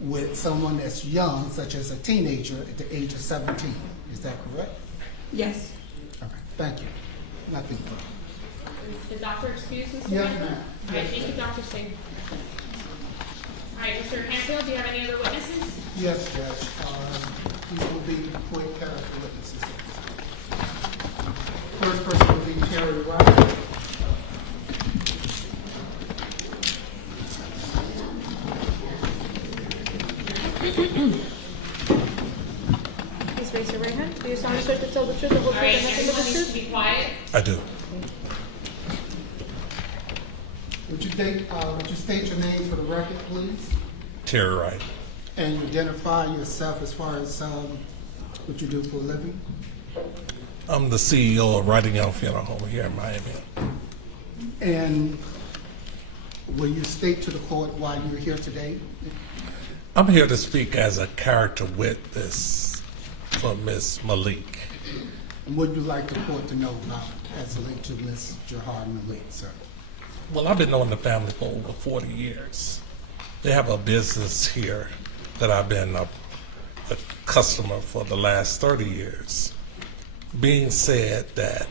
with someone that's young, such as a teenager at the age of 17. Is that correct? Yes. Okay, thank you. Nothing further. Is the doctor excused, Mr. Yes, Hanfield? ma'am. All right, thank you, Dr. Singh. All right, Mr. Hanfield, do you have any other witnesses? Yes, Judge. These will be quick character witnesses. First person will be Terry White. Please raise your right hand. Do you solemnly swear to tell the truth, the whole All truth, right, and nothing but everyone the needs truth? to be quiet. I do. Would you state your name for the record, please? Terry Wright. And you identify yourself as far as what you do for a living? I'm the CEO of Writing Young Funeral Home here in Miami. And will you state to the court why you're here today? I'm here to speak as a character witness for Miss Malik. And what would you like the court to know about as linked to Ms. Jahara Malik, sir? Well, I've been knowing the family for over 40 years. They have a business here that I've been a customer for the last 30 years. Being said that,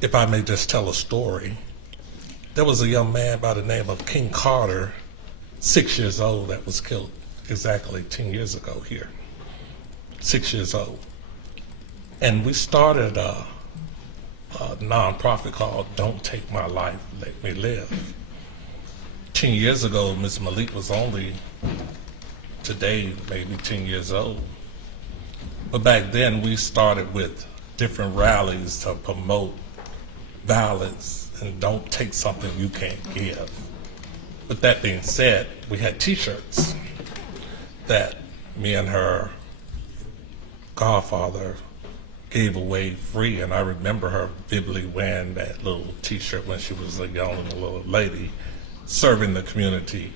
if I may just tell a story, there was a young man by the name of King Carter, 6 years old, that was killed exactly 10 years ago here. 6 years old. And we started a nonprofit called Don't Take My Life, Let Me Live. 10 years ago, Ms. Malik was only, today, maybe 10 years old. But back then, we started with different rallies to promote violence and don't take something you can't give. With that being said, we had t-shirts that me and her godfather gave away free, and I remember her vividly wearing that little t-shirt when she was a young little lady serving the community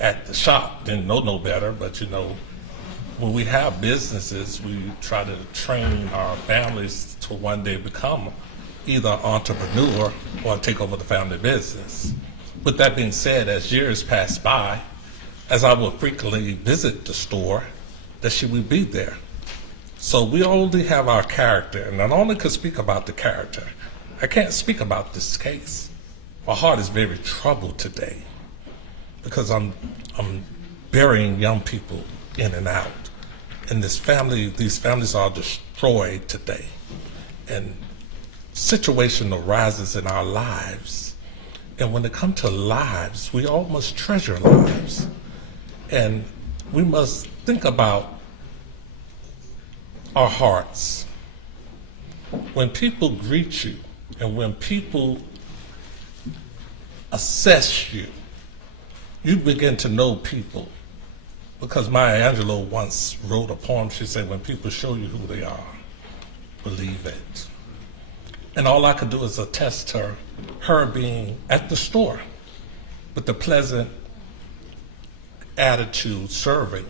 at the shop. Didn't know no better, but you know, when we have businesses, we try to train our families to one day become either entrepreneur or take over the family business. With that being said, as years passed by, as I would frequently visit the store, that she would be there. So we only have our character, and I only could speak about the character. I can't speak about this case. My heart is very troubled today because I'm burying young people in and out. And these families are destroyed today. And situation arises in our lives. And when it comes to lives, we all must treasure lives. And we must think about our hearts. When people greet you and when people assess you, you begin to know people Because Maya Angelou once wrote a poem. She said, when people show you who they are, believe it. And all I could do is attest to her being at the store with the pleasant attitude serving.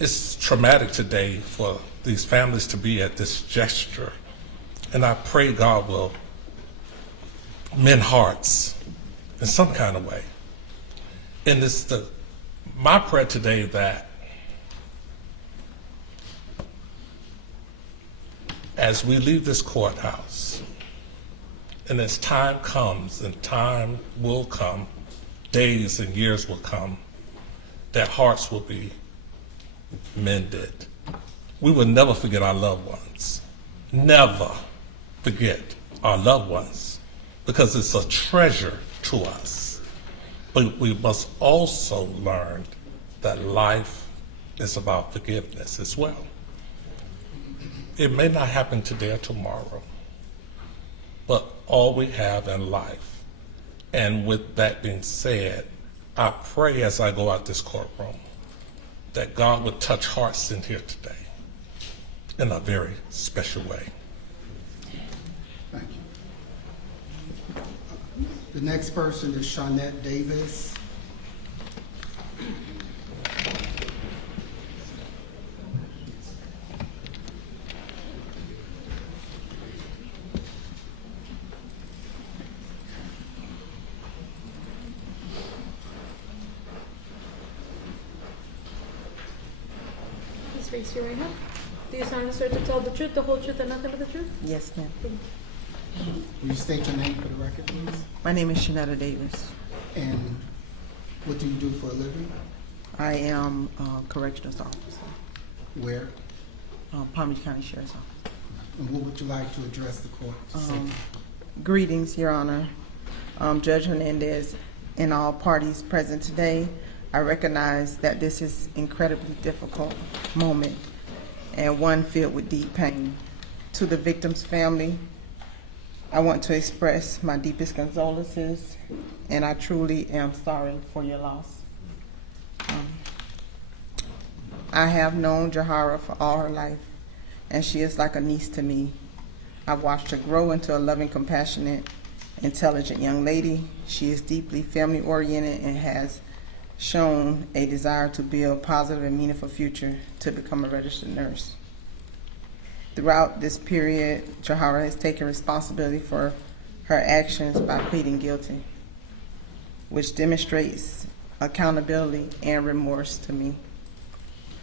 It's traumatic today for these families to be at this gesture. And I pray God will mend hearts in some kind of way. And it's my prayer today that as we leave this courthouse, and as time comes, and time will come, days and years will come, that hearts will be mended. We will never forget our loved ones. Never forget our loved ones, because it's a treasure to us. But we must also learn that life is about forgiveness as well. It may not happen today or tomorrow, but all we have in life. And with that being said, I pray as I go out this courtroom that God would touch hearts in here today in a very special way. Thank you. The next person is Shawnette Davis. Please raise your right hand. Do you solemnly swear to tell the truth, the whole truth, and nothing but the truth? Yes, ma'am. Will you state your name for the record, please? My name is Shanetta Davis. And what do you do for a living? I am a corrections officer. Where? Palm Beach County Sheriff's Office. And what would you like to address the court to say? Greetings, Your Honor. Judge Hernandez and all parties present today, I recognize that this is an incredibly difficult moment and one filled with deep pain. To the victim's family, I want to express my deepest condolences, and I truly am sorry for your loss. I have known Jahara for all her life, and she is like a niece to me. I've watched her grow into a loving, compassionate, intelligent young lady. She is deeply family-oriented and has shown a desire to build a positive and meaningful future to become a registered nurse. Throughout this period, Jahara has taken responsibility for her actions by pleading guilty, which demonstrates accountability and remorse to me.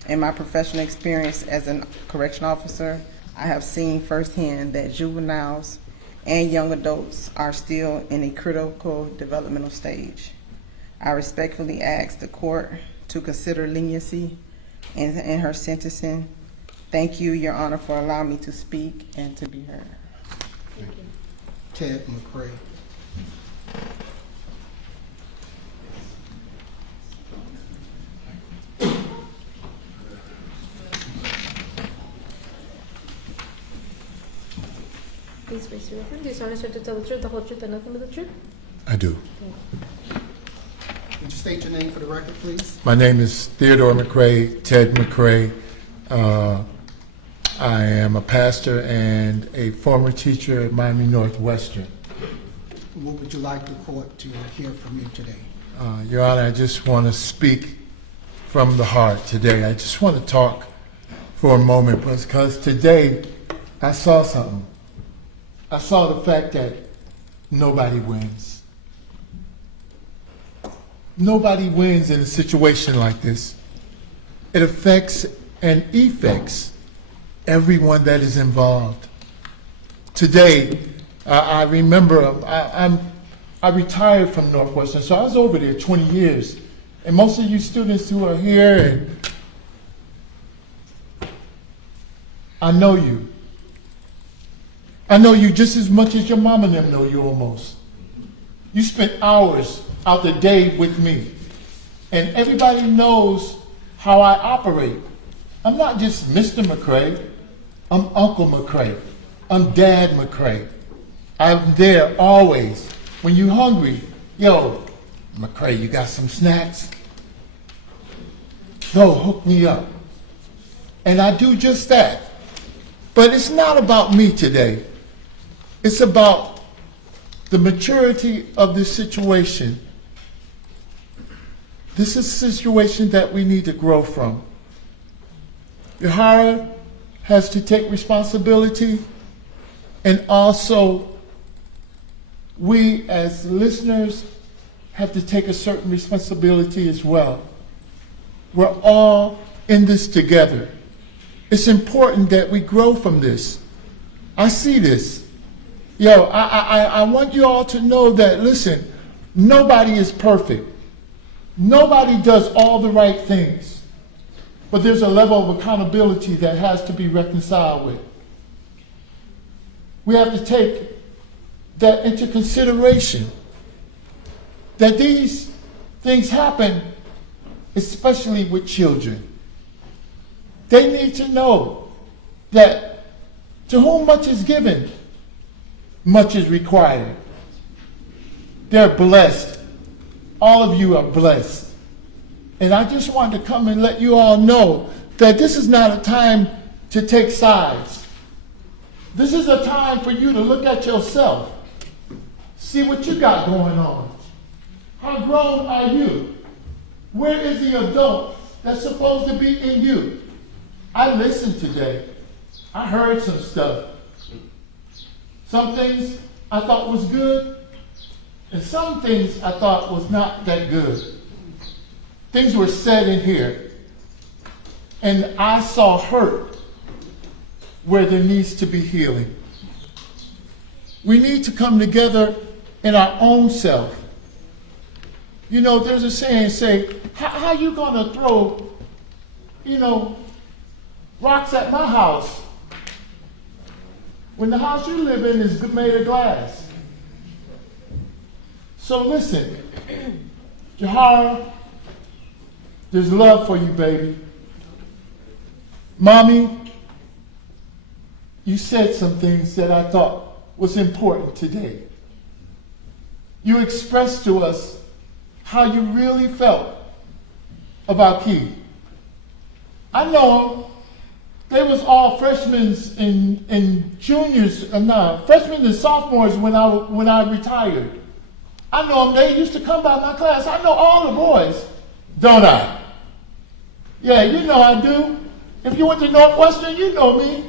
In my professional experience as a correction officer, I have seen firsthand that juveniles and young adults are still in a critical developmental stage. I respectfully ask the court to consider leniency in her sentencing. Thank you, Your Honor, for allowing me to speak and to be heard. Thank you. Ted McCray. Please raise your right hand. Do you solemnly swear to tell the truth, the whole truth, and nothing but the truth? I do. Would you state your name for the record, please? My name is Theodore McCray, Ted McCray. I am a pastor and a former teacher at Miami Northwestern. What would you like the court to hear from you today? Your Honor, I just want to speak from the heart today. I just want to talk for a moment because today I saw something. I saw the fact that nobody wins. Nobody wins in a situation like this. It affects and effects everyone that is involved. Today, I remember I retired from Northwestern, so I was over there 20 years. And most of you students who are here, and I know you. I know you just as much as your mom and them know you almost. You spent hours out the day with me. And everybody knows how I operate. I'm not just Mr. McCray. I'm Uncle McCray. I'm Dad McCray. I'm there always. When you're hungry, yo, McCray, you got some snacks? Yo, hook me up. And I do just that. But it's not about me today. It's about the maturity of this situation. This is a situation that we need to grow from. Jahara has to take responsibility, and also we as listeners have to take a certain responsibility as well. We're all in this together. It's important that we grow from this. I see this. Yo, I want you all to know that, listen, nobody is perfect. Nobody does all the right things. But there's a level of accountability that has to be reconciled with. We have to take that into consideration. That these things happen, especially with children. They need to know that to whom much is given, much is required. They're blessed. All of you are blessed. And I just wanted to come and let you all know that this is not a time to take sides. This is a time for you to look at yourself, see what you got going on. How grown are you? Where is the adult that's supposed to be in you? I listened today. I heard some stuff. Some things I thought was good, and some things I thought was not that good. Things were said in here, and I saw hurt where there needs to be healing. We need to come together in our own self. You know, there's a saying, how you gonna throw, rocks at my house when the house you live in is made of glass? So listen, Jahara, there's love for you, baby. Mommy, you said some things that I thought was important today. You expressed to us how you really felt about Keith. I know him. They was all freshmen and juniors, freshmen and sophomores when I retired. I know them. They used to come by my class. I know all the boys, don't I? Yeah, you know I do. If you went to Northwestern, you know me.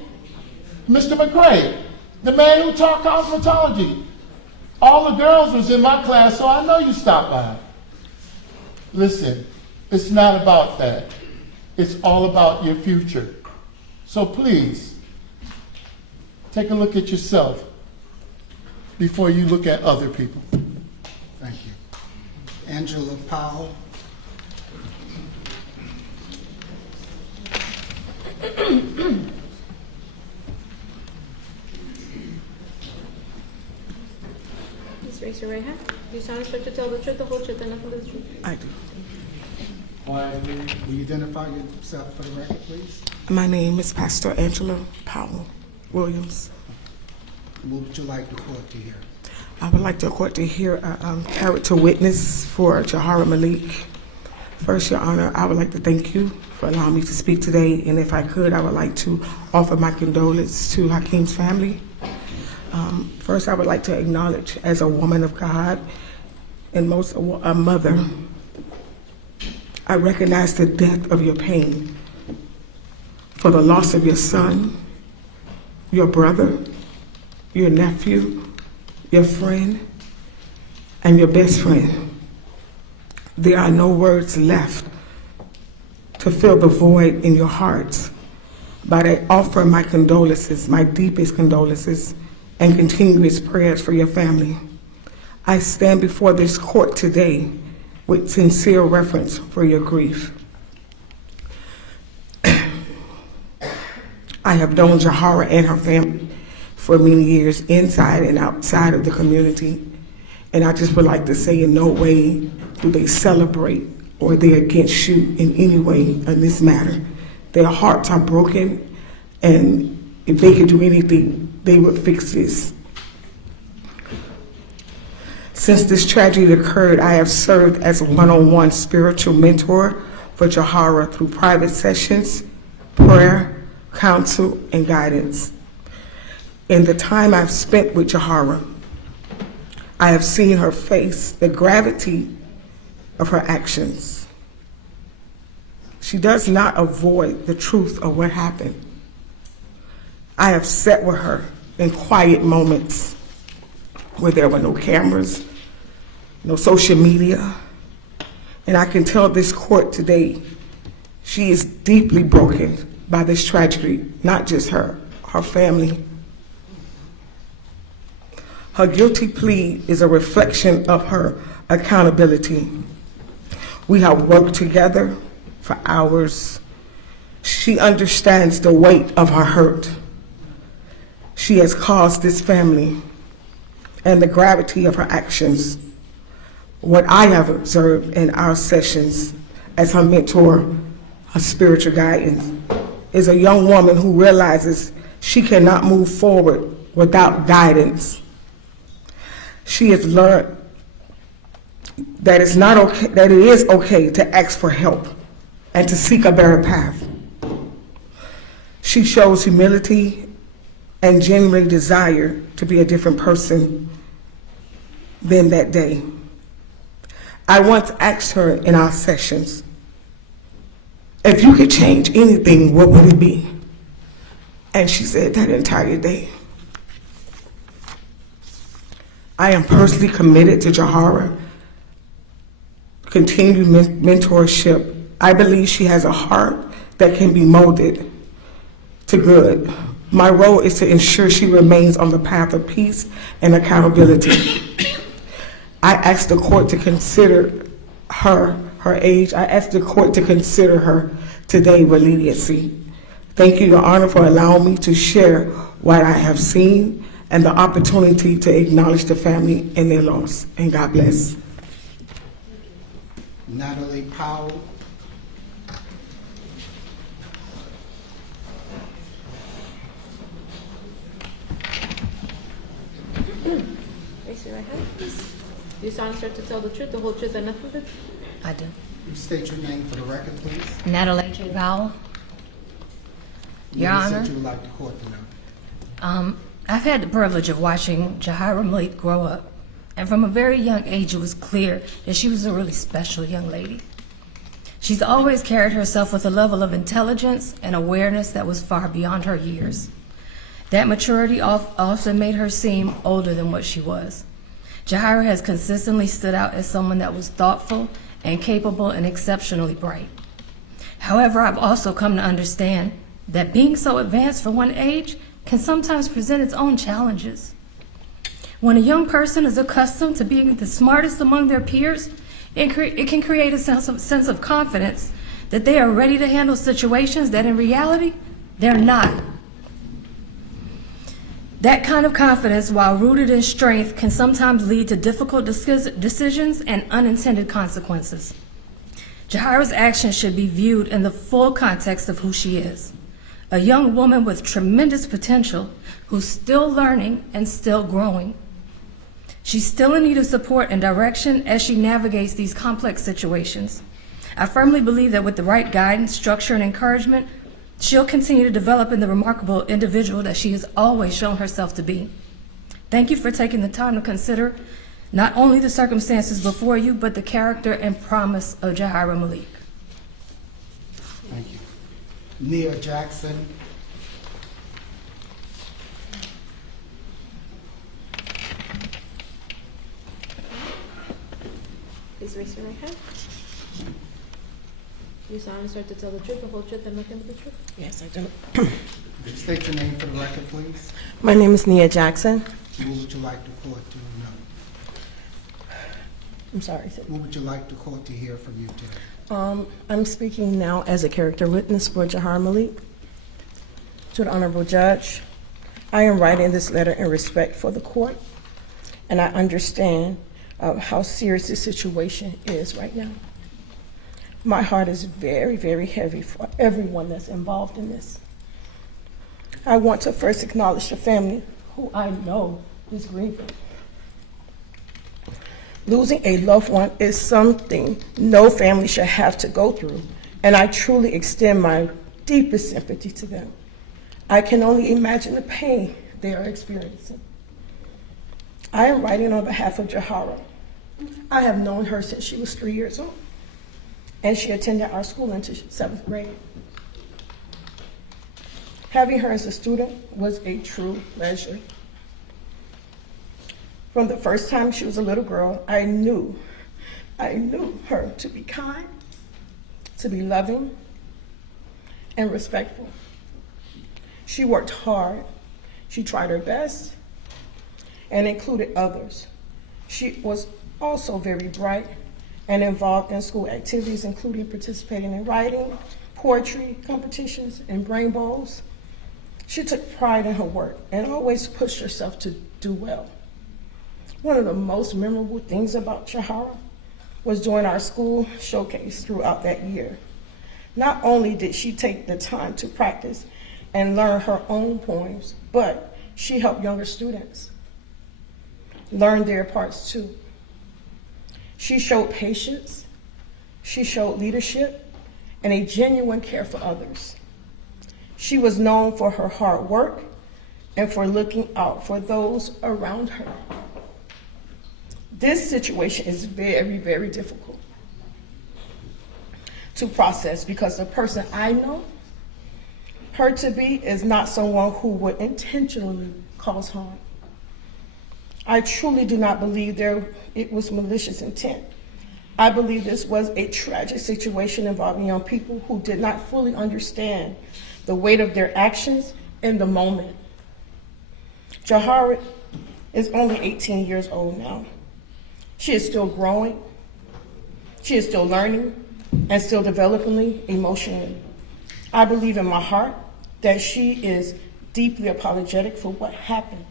Mr. McCray, the man who taught cosmetology. All the girls was in my class, so I know you stopped by. Listen, it's not about that. It's all about your future. So please, take a look at yourself before you look at other people. Thank you. Angela Powell. Please raise your right hand. Do you solemnly swear to tell the truth, the whole truth, and nothing but the truth? I do. Will you identify yourself for the record, please? My name is Pastor Angela Powell Williams. What would you like the court to hear? I would like the court to hear a character witness for Jahara Malik. First, Your Honor, I would like to thank you for allowing me to speak today, and if I could, I would like to offer my condolences to Yakheim's family. First, I would like to acknowledge, as a woman of God and most a mother, I recognize the depth of your pain for the loss of your son, your brother, your nephew, your friend, and your best friend. There are no words left to fill the void in your hearts, but I offer my condolences, my deepest condolences, and continuous prayers for your family. I stand before this court today with sincere reverence for your grief. I have known Jahara and her family for many years inside and outside of the community, and I just would like to say in no way do they celebrate or they're against you in any way in this matter. Their hearts are broken, and if they could do anything, they would fix this. Since this tragedy occurred, I have served as a one-on-one spiritual mentor for Jahara through private sessions, prayer, counsel, and guidance. In the time I've spent with Jahara, I have seen her face the gravity of her actions. She does not avoid the truth of what happened. I have sat with her in quiet moments where there were no cameras, no social media, and I can tell this court today she is deeply broken by this tragedy, not just her family. Her guilty plea is a reflection of her accountability. We have worked together for hours. She understands the weight of her hurt. She has caused this family and the gravity of her actions. What I have observed in our sessions as her mentor, her spiritual guidance, is a young woman who realizes she cannot move forward without guidance. She has learned that it's not okay, that it is okay to ask for help and to seek a better path. She shows humility and genuine desire to be a different person than that day. I once asked her in our sessions, if you could change anything, what would it be? And she said that entire day. I am personally committed to Jahara, continued mentorship. I believe she has a heart that can be molded to good. My role is to ensure she remains on the path of peace and accountability. I asked the court to consider her age. I asked the court to consider her today with leniency. Thank you, Your Honor, for allowing me to share what I have seen and the opportunity to acknowledge the family and their loss. And God bless. Natalie Powell. Raise your right hand, please. Do you solemnly swear to tell the truth, the whole truth, and nothing but the truth? I do. You state your name for the record, please. Natalie J. Powell. Your What is it Honor. you would like the court to know? I've had the privilege of watching Jahara Malik grow up, and from a very young age it was clear that she was a really special young lady. She's always carried herself with a level of intelligence and awareness that was far beyond her years. That maturity often made her seem older than what she was. Jahara has consistently stood out as someone that was thoughtful and capable and exceptionally bright. However, I've also come to understand that being so advanced for one age can sometimes present its own challenges. When a young person is accustomed to being the smartest among their peers, it can create a sense of confidence that they are ready to handle situations that in reality, they're not. That kind of confidence, while rooted in strength, can sometimes lead to difficult decisions and unintended consequences. Jahara's actions should be viewed in the full context of who she is. A young woman with tremendous potential who's still learning and still growing. She's still in need of support and direction as she navigates these complex situations. I firmly believe that with the right guidance, structure, and encouragement, she'll continue to develop into the remarkable individual that she has always shown herself to be. Thank you for taking the time to consider not only the circumstances before you, but the character and promise of Jahara Malik. Thank you. Nia Jackson. Please raise your right hand. Do you solemnly swear to tell the truth, the whole truth, and nothing but the truth? Yes, I do. State your name for the record, please. My name is Nia Jackson. What would you like the court to know? I'm sorry. What would you like the court to hear from you today? I'm speaking now as a character witness for Jahara Malik. To the Honorable Judge, I am writing this letter in respect for the court, and I understand how serious this situation is right now. My heart is very, very heavy for everyone that's involved in this. I want to first acknowledge the family who I know is grieving. Losing a loved one is something no family should have to go through, and I truly extend my deepest sympathy to them. I can only imagine the pain they are experiencing. I am writing on behalf of Jahara. I have known her since she was 3 years old, and she attended our school until 7th grade. Having her as a student was a true pleasure. From the first time she was a little girl, I knew her to be kind, to be loving, and respectful. She worked hard, she tried her best, and included others. She was also very bright and involved in school activities, including participating in writing, poetry competitions, and brain bowls. She took pride in her work and always pushed herself to do well. One of the most memorable things about Jahara was during our school showcase throughout that year. Not only did she take the time to practice and learn her own poems, but she helped younger students learn their parts too. She showed patience, she showed leadership, and a genuine care for others. She was known for her hard work and for looking out for those around her. This situation is very, very difficult to process because the person I know her to be is not someone who would intentionally cause harm. I truly do not believe it was malicious intent. I believe this was a tragic situation involving young people who did not fully understand the weight of their actions in the moment. Jahara is only 18 years old now. She is still growing, she is still learning, and still developing emotionally. I believe in my heart that she is deeply apologetic for what happened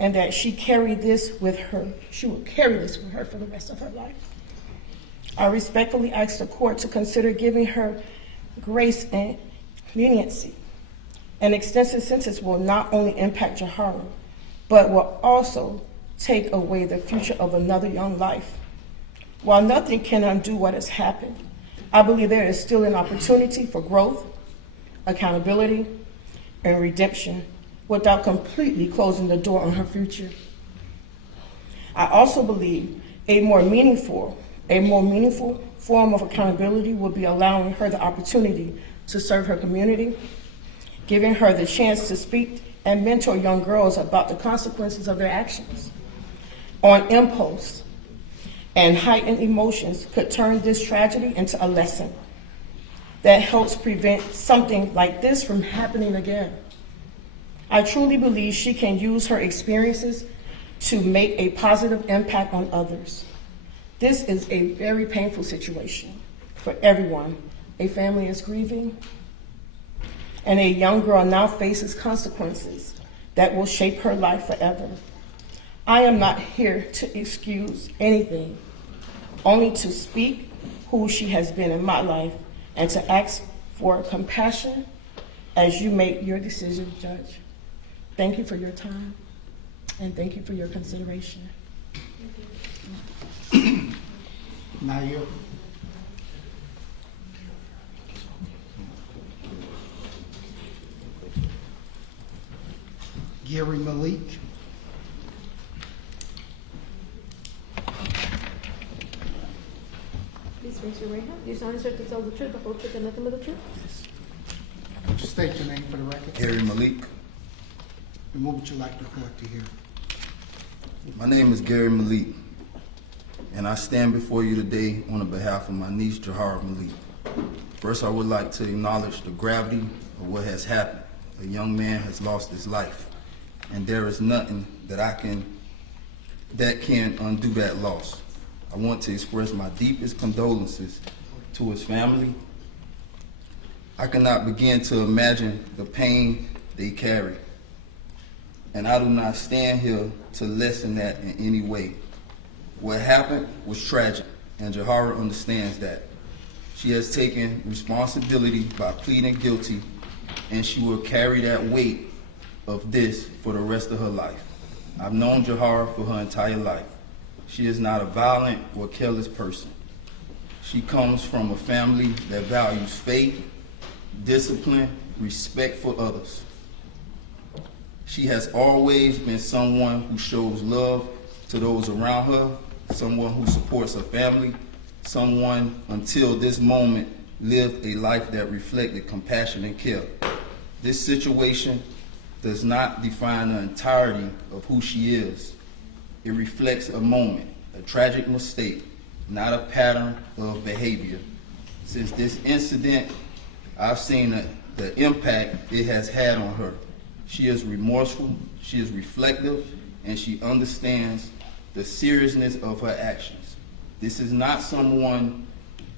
and that she will carry this with her for the rest of her life. I respectfully ask the court to consider giving her grace and leniency. An extensive sentence will not only impact Jahara, but will also take away the future of another young life. While nothing can undo what has happened, I believe there is still an opportunity for growth, accountability, and redemption without completely closing the door on her future. I also believe a more meaningful form of accountability would be allowing her the opportunity to serve her community, giving her the chance to speak and mentor young girls about the consequences of their actions. On impulse and heightened emotions could turn this tragedy into a lesson that helps prevent something like this from happening again. I truly believe she can use her experiences to make a positive impact on others. This is a very painful situation for everyone. A family is grieving, and a young girl now faces consequences that will shape her life forever. I am not here to excuse anything, only to speak who she has been in my life and to ask for compassion as you make your decision, Judge. Thank you for your time, and thank you for your consideration. Nair. Gary Malik. Please raise your right hand. Do you solemnly swear to tell the truth, the whole truth, and nothing but the truth? State your name for the record. Gary Malik. And what would you like the court to hear? My name is Gary Malik, and I stand before you today on behalf of my niece, Jahara Malik. First, I would like to acknowledge the gravity of what has happened. A young man has lost his life, and there is nothing that can undo that loss. I want to express my deepest condolences to his family. I cannot begin to imagine the pain they carry, and I do not stand here to lessen that in any way. What happened was tragic, and Jahara understands that. She has taken responsibility by pleading guilty, and she will carry that weight of this for the rest of her life. I've known Jahara for her entire life. She is not a violent or careless person. She comes from a family that values faith, discipline, respect for others. She has always been someone who shows love to those around her, someone who supports her family, someone until this moment lived a life that reflected compassion and care. This situation does not define the entirety of who she is. It reflects a moment, a tragic mistake, not a pattern of behavior. Since this incident, I've seen the impact it has had on her. She is remorseful, she is reflective, and she understands the seriousness of her actions. This is not someone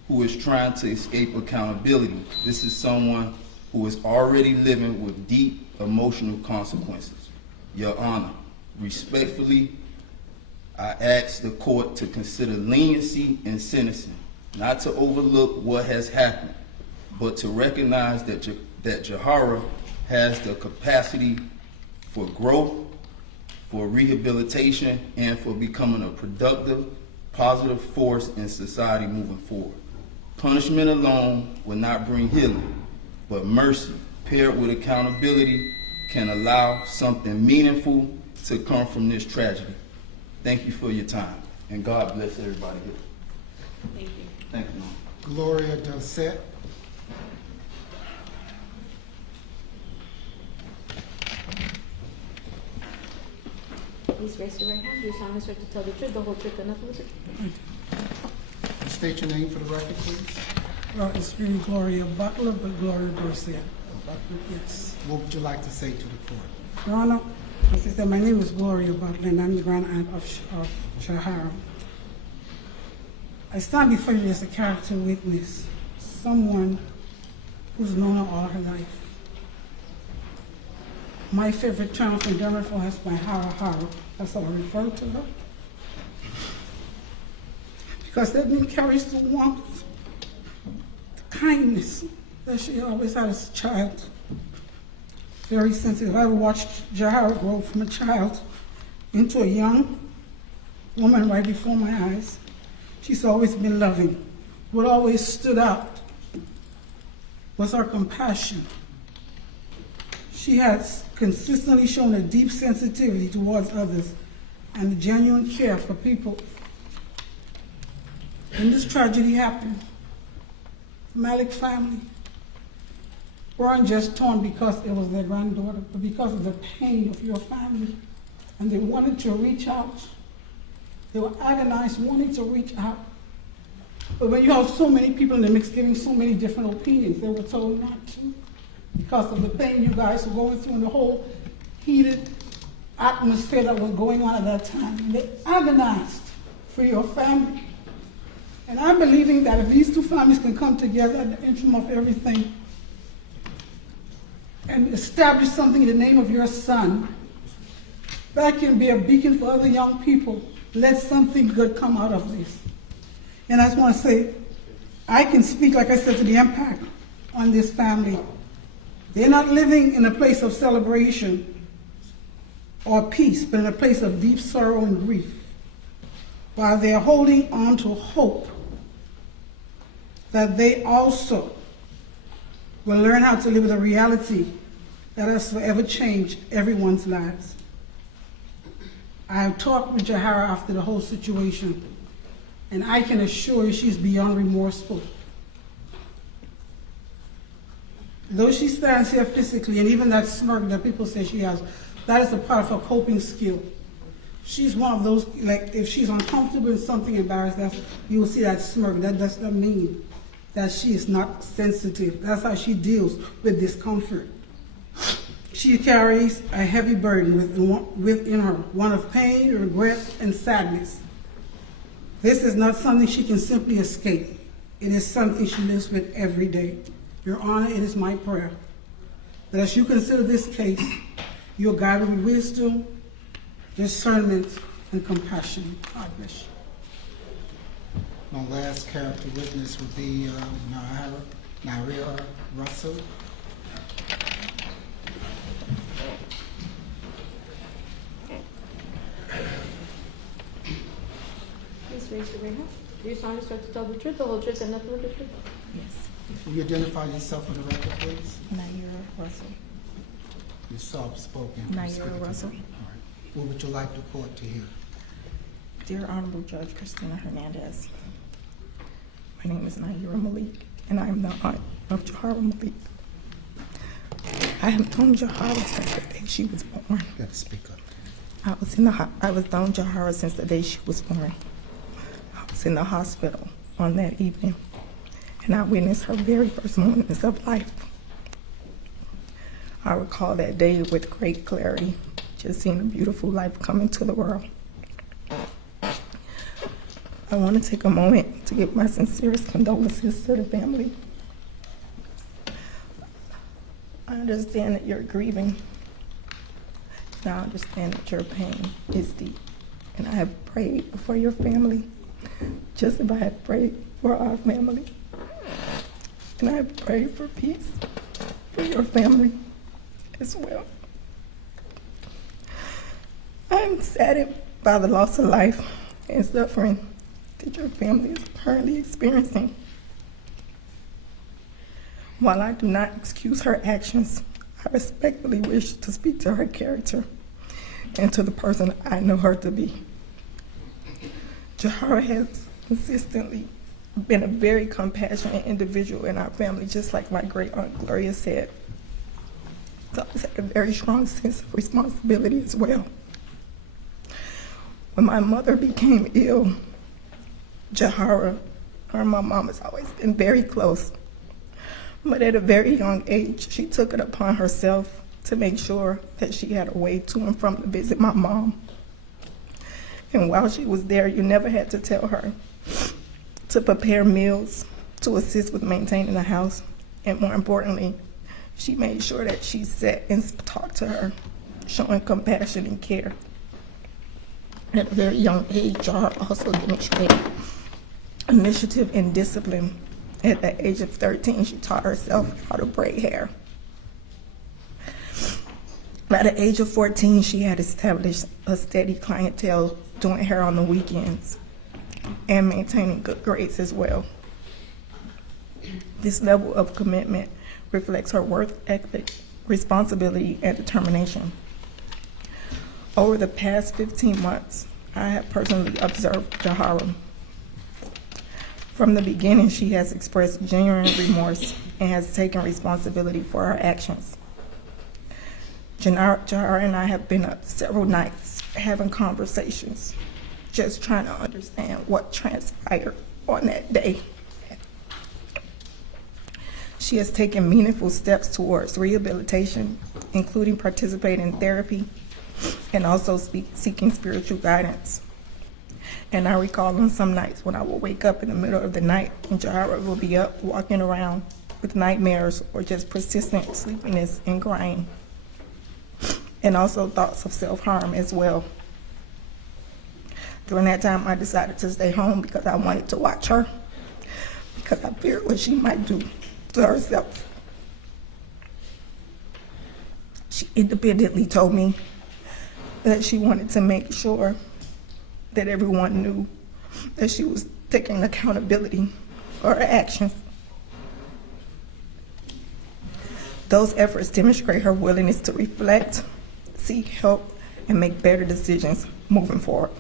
who is trying to escape accountability. This is someone who is already living with deep emotional consequences. Your Honor, respectfully, I ask the court to consider leniency in sentencing, not to overlook what has happened, but to recognize that Jahara has the capacity for growth, for rehabilitation, and for becoming a productive, positive force in society moving forward. Punishment alone will not bring healing, but mercy paired with accountability can allow something meaningful to come from this tragedy. Thank you for your time, and God bless everybody here. Thank you. Thank you, Mom. Gloria Dosset. Please raise your right hand. Do you solemnly swear to tell the truth, the whole truth, and nothing but the truth? State your name for the record, please. Well, it's really Gloria Butler, but Gloria Garcia. Yes. What would you like to say to the court? Your Honor, as I said, my name is Gloria Butler, and I'm the grand aunt of Jahara. I stand before you as a character witness, someone who's known her all her life. My favorite term from Denver has been Jahara. That's how I refer to her. Because that didn't carry the warmth, the kindness that she always had as a child. Very sensitive. I watched Jahara grow from a child into a young woman right before my eyes. She's always been loving. What always stood out was her compassion. She has consistently shown a deep sensitivity towards others and a genuine care for people. When this tragedy happened, the Malik family weren't just torn because it was their granddaughter, but because of the pain of your family. And they wanted to reach out. They were agonized, wanting to reach out. But when you have so many people in the mix giving so many different opinions, they were told not to, because of the pain you guys were going through and the whole heated atmosphere that was going on at that time. And they agonized for your family. And I'm believing that if these two families can come together at the interim of everything and establish something in the name of your son, that can be a beacon for other young people. Let something good come out of this. And I just want to say, I can speak, like I said, to the impact on this family. They're not living in a place of celebration or peace, but in a place of deep sorrow and grief, while they're holding on to hope that they also will learn how to live with a reality that has forever changed everyone's lives. I talked with Jahara after the whole situation, and I can assure you she's beyond remorseful. Though she stands here physically, and even that smirk that people say she has, that is a part of her coping skill. She's one of those, like, if she's uncomfortable with something, embarrassed, you will see that smirk. That does not mean that she is not sensitive. That's how she deals with discomfort. She carries a heavy burden within her, one of pain, regret, and sadness. This is not something she can simply escape. It is something she lives with every day. Your Honor, it is my prayer that as you consider this case, you are guided with wisdom, discernment, and compassion. God bless you. My last character witness would be Naira Russell. Please raise your right hand. Do you solemnly swear to tell the truth, the whole truth, and nothing but the truth? Yes. Will you identify yourself for the record, please? Naira Russell. You're soft-spoken. Naira Russell. All right. What would you like the court to hear? Dear Honorable Judge Christina Hernandez, my name is Naira Malik, and I am the aunt of Jahara Malik. I have known Jahara since the day she was born. You gotta speak up. I was known Jahara since the day she was born. I was in the hospital on that evening, and I witnessed her very first moments of life. I recall that day with great clarity, just seeing a beautiful life come into the world. I want to take a moment to give my sincerest condolences to the family. I understand that you're grieving. And I understand that your pain is deep. And I have prayed for your family, just as I have prayed for our family. And I have prayed for peace for your family as well. I am saddened by the loss of life and suffering that your family is currently experiencing. While I do not excuse her actions, I respectfully wish to speak to her character and to the person I know her to be. Jahara has consistently been a very compassionate individual in our family, just like my great aunt Gloria said. She's always had a very strong sense of responsibility as well. When my mother became ill, Jahara, her and my mom has always been very close. But at a very young age, she took it upon herself to make sure that she had a way to and from to visit my mom. And while she was there, you never had to tell her to prepare meals, to assist with maintaining the house, and more importantly, she made sure that she sat and talked to her, showing compassion and care. At a very young age, Jahara also demonstrated initiative and discipline. At the age of 13, she taught herself how to braid hair. By the age of 14, she had established a steady clientele doing hair on the weekends and maintaining good grades as well. This level of commitment reflects her work ethic, responsibility, and determination. Over the past 15 months, I have personally observed Jahara. From the beginning, she has expressed genuine remorse and has taken responsibility for her actions. Jahara and I have been up several nights having conversations, just trying to understand what transpired on that day. She has taken meaningful steps towards rehabilitation, including participating in therapy and also seeking spiritual guidance. And I recall on some nights when I will wake up in the middle of the night and Jahara will be up walking around with nightmares or just persistent sleepiness and crying. And also thoughts of self-harm as well. During that time, I decided to stay home because I wanted to watch her, because I feared what she might do to herself. She independently told me that she wanted to make sure that everyone knew that she was taking accountability for her actions. Those efforts demonstrate her willingness to reflect, seek help, and make better decisions moving forward.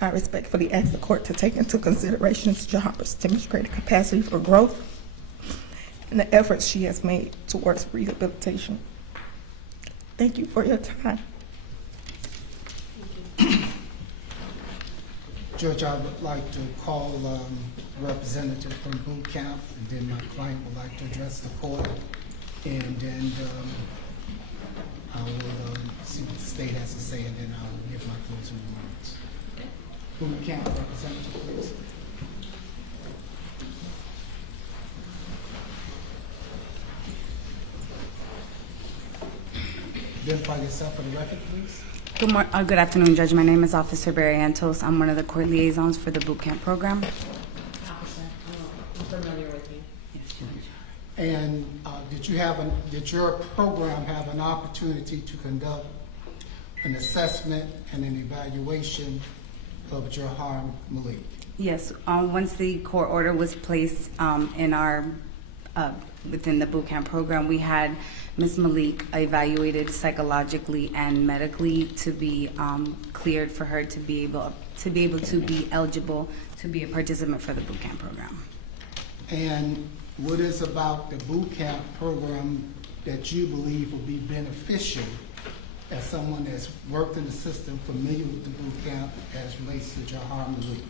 I respectfully ask the court to take into consideration Jahara's demonstrated capacity for growth and the efforts she has made towards rehabilitation. Thank you for your time. Judge, I would like to call a representative from boot camp, and then my client would like to address the court, and then I will see what the state has to say, and then I will give my closing remarks. Boot camp representative, please. Identify yourself for the record, please. Good afternoon, Judge. My name is Officer Parental. I'm one of the court liaisons for the boot camp program. Officer, I'm familiar with you. And did your program have an opportunity to conduct an assessment and an evaluation of Jahara Malik? Yes, once the court order was placed in our within the boot camp program, we had Ms. Malik evaluated psychologically and medically to be cleared for her to be able to be eligible to be a participant for the boot camp program. And what is about the boot camp program that you believe will be beneficial as someone that's worked in the system, familiar with the boot camp as relates to Jahara Malik?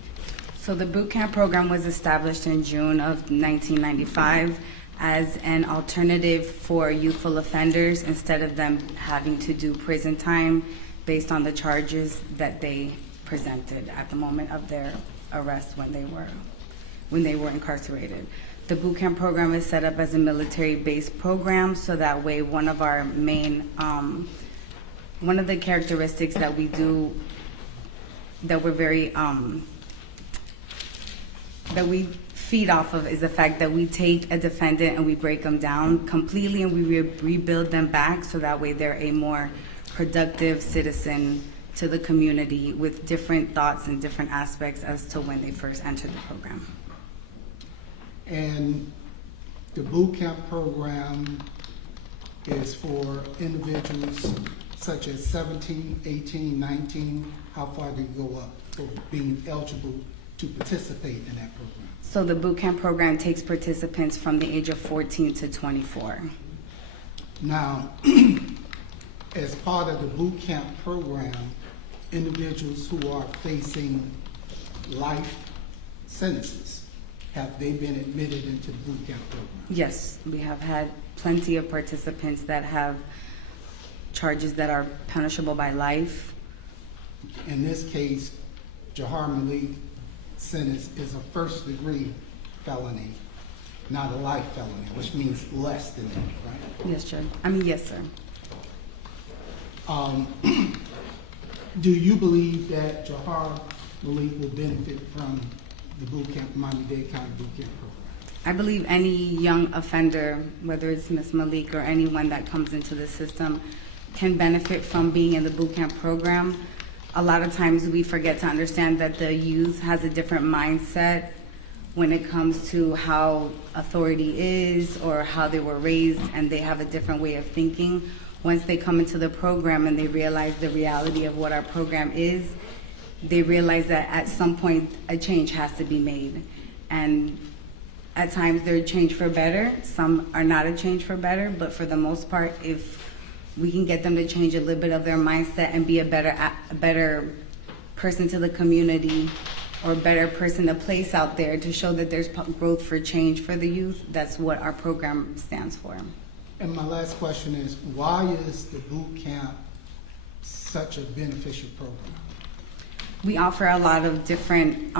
So the boot camp program was established in June of 1995 as an alternative for youthful offenders instead of them having to do prison time based on the charges that they presented at the moment of their arrest when they were incarcerated. The boot camp program is set up as a military-based program, so that way one of our main, one of the characteristics that we do, that we're very, that we feed off of is the fact that we take a defendant and we break them down completely and we rebuild them back, so that way they're a more productive citizen to the community with different thoughts and different aspects as to when they first entered the program. And the boot camp program is for individuals such as 17, 18, 19. How far do you go up for being eligible to participate in that program? So the boot camp program takes participants from the age of 14 to 24. Now, as part of the boot camp program, individuals who are facing life sentences, have they been admitted into the boot camp program? Yes, we have had plenty of participants that have charges that are punishable by life. In this case, Jahara Malik's sentence is a first-degree felony, not a life felony, which means less than that, right? Yes, Judge. Yes, sir. Do you believe that Jahara Malik will benefit from the boot camp, Miami-Dade County boot camp program? I believe any young offender, whether it's Ms. Malik or anyone that comes into the system, can benefit from being in the boot camp program. A lot of times we forget to understand that the youth has a different mindset when it comes to how authority is or how they were raised, and they have a different way of thinking. Once they come into the program and they realize the reality of what our program is, they realize that at some point a change has to be made. And at times they're a change for better, some are not a change for better, but for the most part, if we can get them to change a little bit of their mindset and be a better person to the community, or a better person to place out there to show that there's growth for change for the youth, that's what our program stands for. And my last question is, why is the boot camp such a beneficial program? We offer a lot of different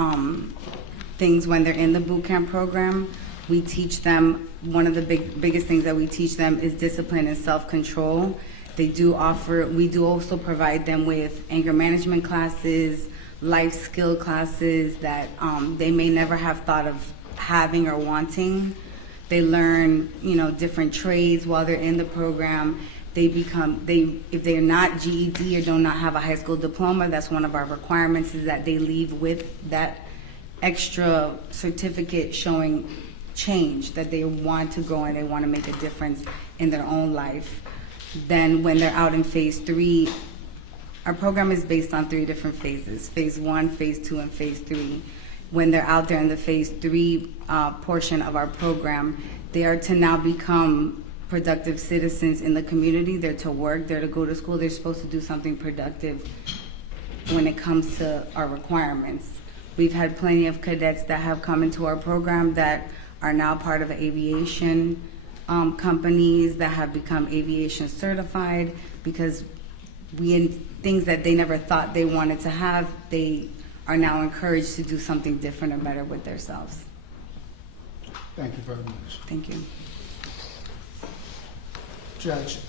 things when they're in the boot camp program. We teach them, one of the biggest things that we teach them is discipline and self-control. We do also provide them with anger management classes, life skill classes that they may never have thought of having or wanting. They learn, different trades while they're in the program. If they're not GED or do not have a high school diploma, that's one of our requirements, is that they leave with that extra certificate showing change, that they want to grow and they want to make a difference in their own life. Then when they're out in phase 3, our program is based on 3 different phases: phase 1, phase 2, and phase 3. When they're out there in the phase 3 portion of our program, they are to now become productive citizens in the community. They're to work, they're to go to school, they're supposed to do something productive when it comes to our requirements. We've had plenty of cadets that have come into our program that are now part of aviation companies that have become aviation certified, because things that they never thought they wanted to have, they are now encouraged to do something different and better with themselves. Thank you very much. Thank you. Judge,